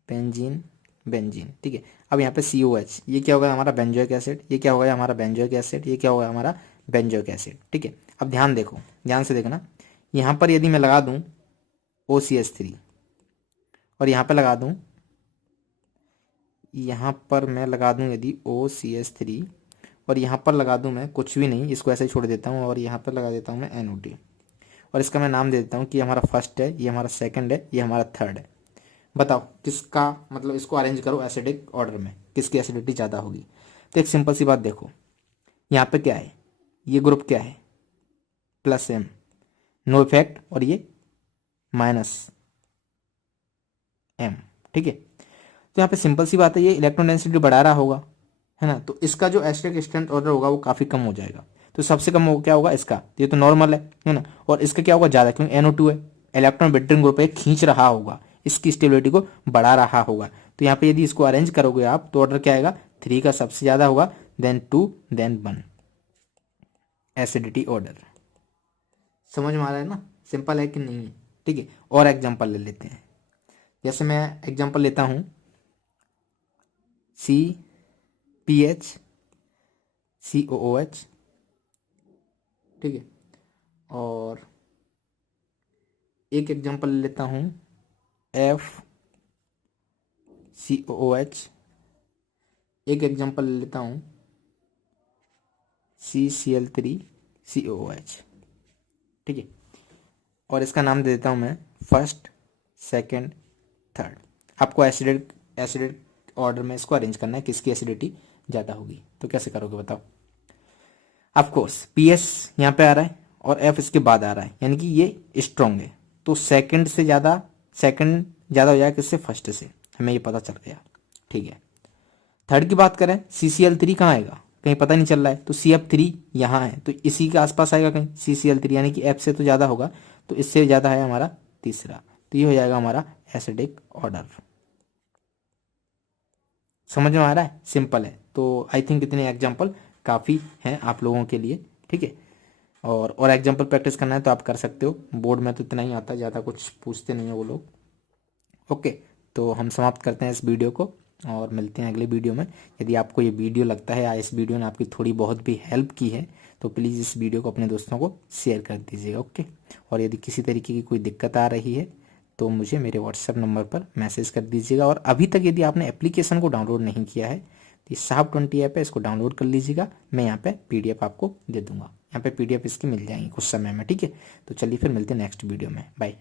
बेंजीन बेंजीन, ठीक है। अब यहाँ पे COH, ये क्या होगा हमारा बेंजोइक एसिड, ये क्या होगा हमारा बेंजोइक एसिड, ये क्या होगा हमारा बेंजोइक एसिड, ठीक है। अब ध्यान देखो, ध्यान से देखना, यहाँ पर यदि मैं लगा दूँ OCH3 और यहाँ पे लगा दूँ, यहाँ पर मैं लगा दूँ यदि OCH3 और यहाँ पर लगा दूँ मैं कुछ भी नहीं, इसको ऐसे ही छोड़ देता हूँ और यहाँ पर लगा देता हूँ मैं NO2 और इसका मैं नाम दे देता हूँ कि हमारा फर्स्ट है, ये हमारा सेकंड है, ये हमारा थर्ड है। बताओ किसका, मतलब इसको अरेंज करो एसिडिक ऑर्डर में, किसकी एसिडिटी ज़्यादा होगी। तो एक सिंपल सी बात देखो, यहाँ पे क्या है, ये ग्रुप क्या है, +M, नो इफेक्ट, और ये -M, ठीक है। तो यहाँ पे सिंपल सी बात है, ये इलेक्ट्रॉन डेंसिटी बढ़ा रहा होगा, है ना। तो इसका जो एसिडिक स्ट्रेंथ ऑर्डर होगा वो काफ़ी कम हो जाएगा। तो सबसे कम हो क्या होगा इसका, ये तो नॉर्मल है ना। और इसका क्या होगा ज़्यादा, क्योंकि NO2 है, इलेक्ट्रॉन बेंडिंग ग्रुप है, खींच रहा होगा, इसकी स्टेबिलिटी को बढ़ा रहा होगा। तो यहाँ पे यदि इसको अरेंज करोगे आप तो ऑर्डर क्या आएगा, 3 का सबसे ज़्यादा होगा, देन 2, देन 1, एसिडिटी ऑर्डर। समझ में आ रहा है ना, सिंपल है कि नहीं है, ठीक है। और एग्जाम्पल ले लेते हैं, जैसे मैं एग्जाम्पल लेता हूँ CPH COOH, ठीक है। और एक एग्जांपल ले लेता हूँ FCOOH, एक एग्जांपल ले लेता हूँ CCl3COOH, ठीक है। और इसका नाम दे देता हूँ मैं फर्स्ट, सेकंड, थर्ड। आपको एसिडिक ऑर्डर में इसको अरेंज करना है, किसकी एसिडिटी ज़्यादा होगी। तो कैसे करोगे बताओ। ऑफकोर्स PS यहाँ पे आ रहा है और F इसके बाद आ रहा है, यानी कि ये स्ट्रॉन्ग है, तो सेकंड ज़्यादा हो जाएगा किससे, फर्स्ट से, हमें ये पता चल गया, ठीक है। थर्ड की बात करें, CCl3 कहाँ आएगा, कहीं पता नहीं चल रहा है, तो CF3 यहाँ है, तो इसी के आसपास आएगा कहीं CCl3, यानी कि F से तो ज़्यादा होगा, तो इससे ज़्यादा है हमारा तीसरा, तो ये हो जाएगा हमारा एसिडिक ऑर्डर। समझ में आ रहा है, सिंपल है। तो आई थिंक इतने एग्जाम्पल काफ़ी हैं आप लोगों के लिए, ठीक है। और एग्जाम्पल प्रैक्टिस करना है तो आप कर सकते हो, बोर्ड में तो इतना ही आता है, ज़्यादा कुछ पूछते नहीं है वो लोग। ओके, तो हम समाप्त करते हैं इस वीडियो को और मिलते हैं अगले वीडियो में। यदि आपको ये वीडियो लगता है या इस वीडियो ने आपकी थोड़ी बहुत भी हेल्प की है तो प्लीज़ इस वीडियो को अपने दोस्तों को शेयर कर दीजिएगा, ओके। और यदि किसी तरीके की कोई दिक्कत आ रही है तो मुझे मेरे व्हाट्सएप नंबर पर मैसेज कर दीजिएगा। और अभी तक यदि आपने एप्लीकेशन को डाउनलोड नहीं किया है तो ये Sharp20 ऐप है, इसको डाउनलोड कर लीजिएगा। मैं यहाँ पे PDF आपको दे दूंगा, यहाँ पे PDF इसकी मिल जाएंगी कुछ समय में, ठीक है। तो चलिए फिर मिलते हैं नेक्स्ट वीडियो में, बाय।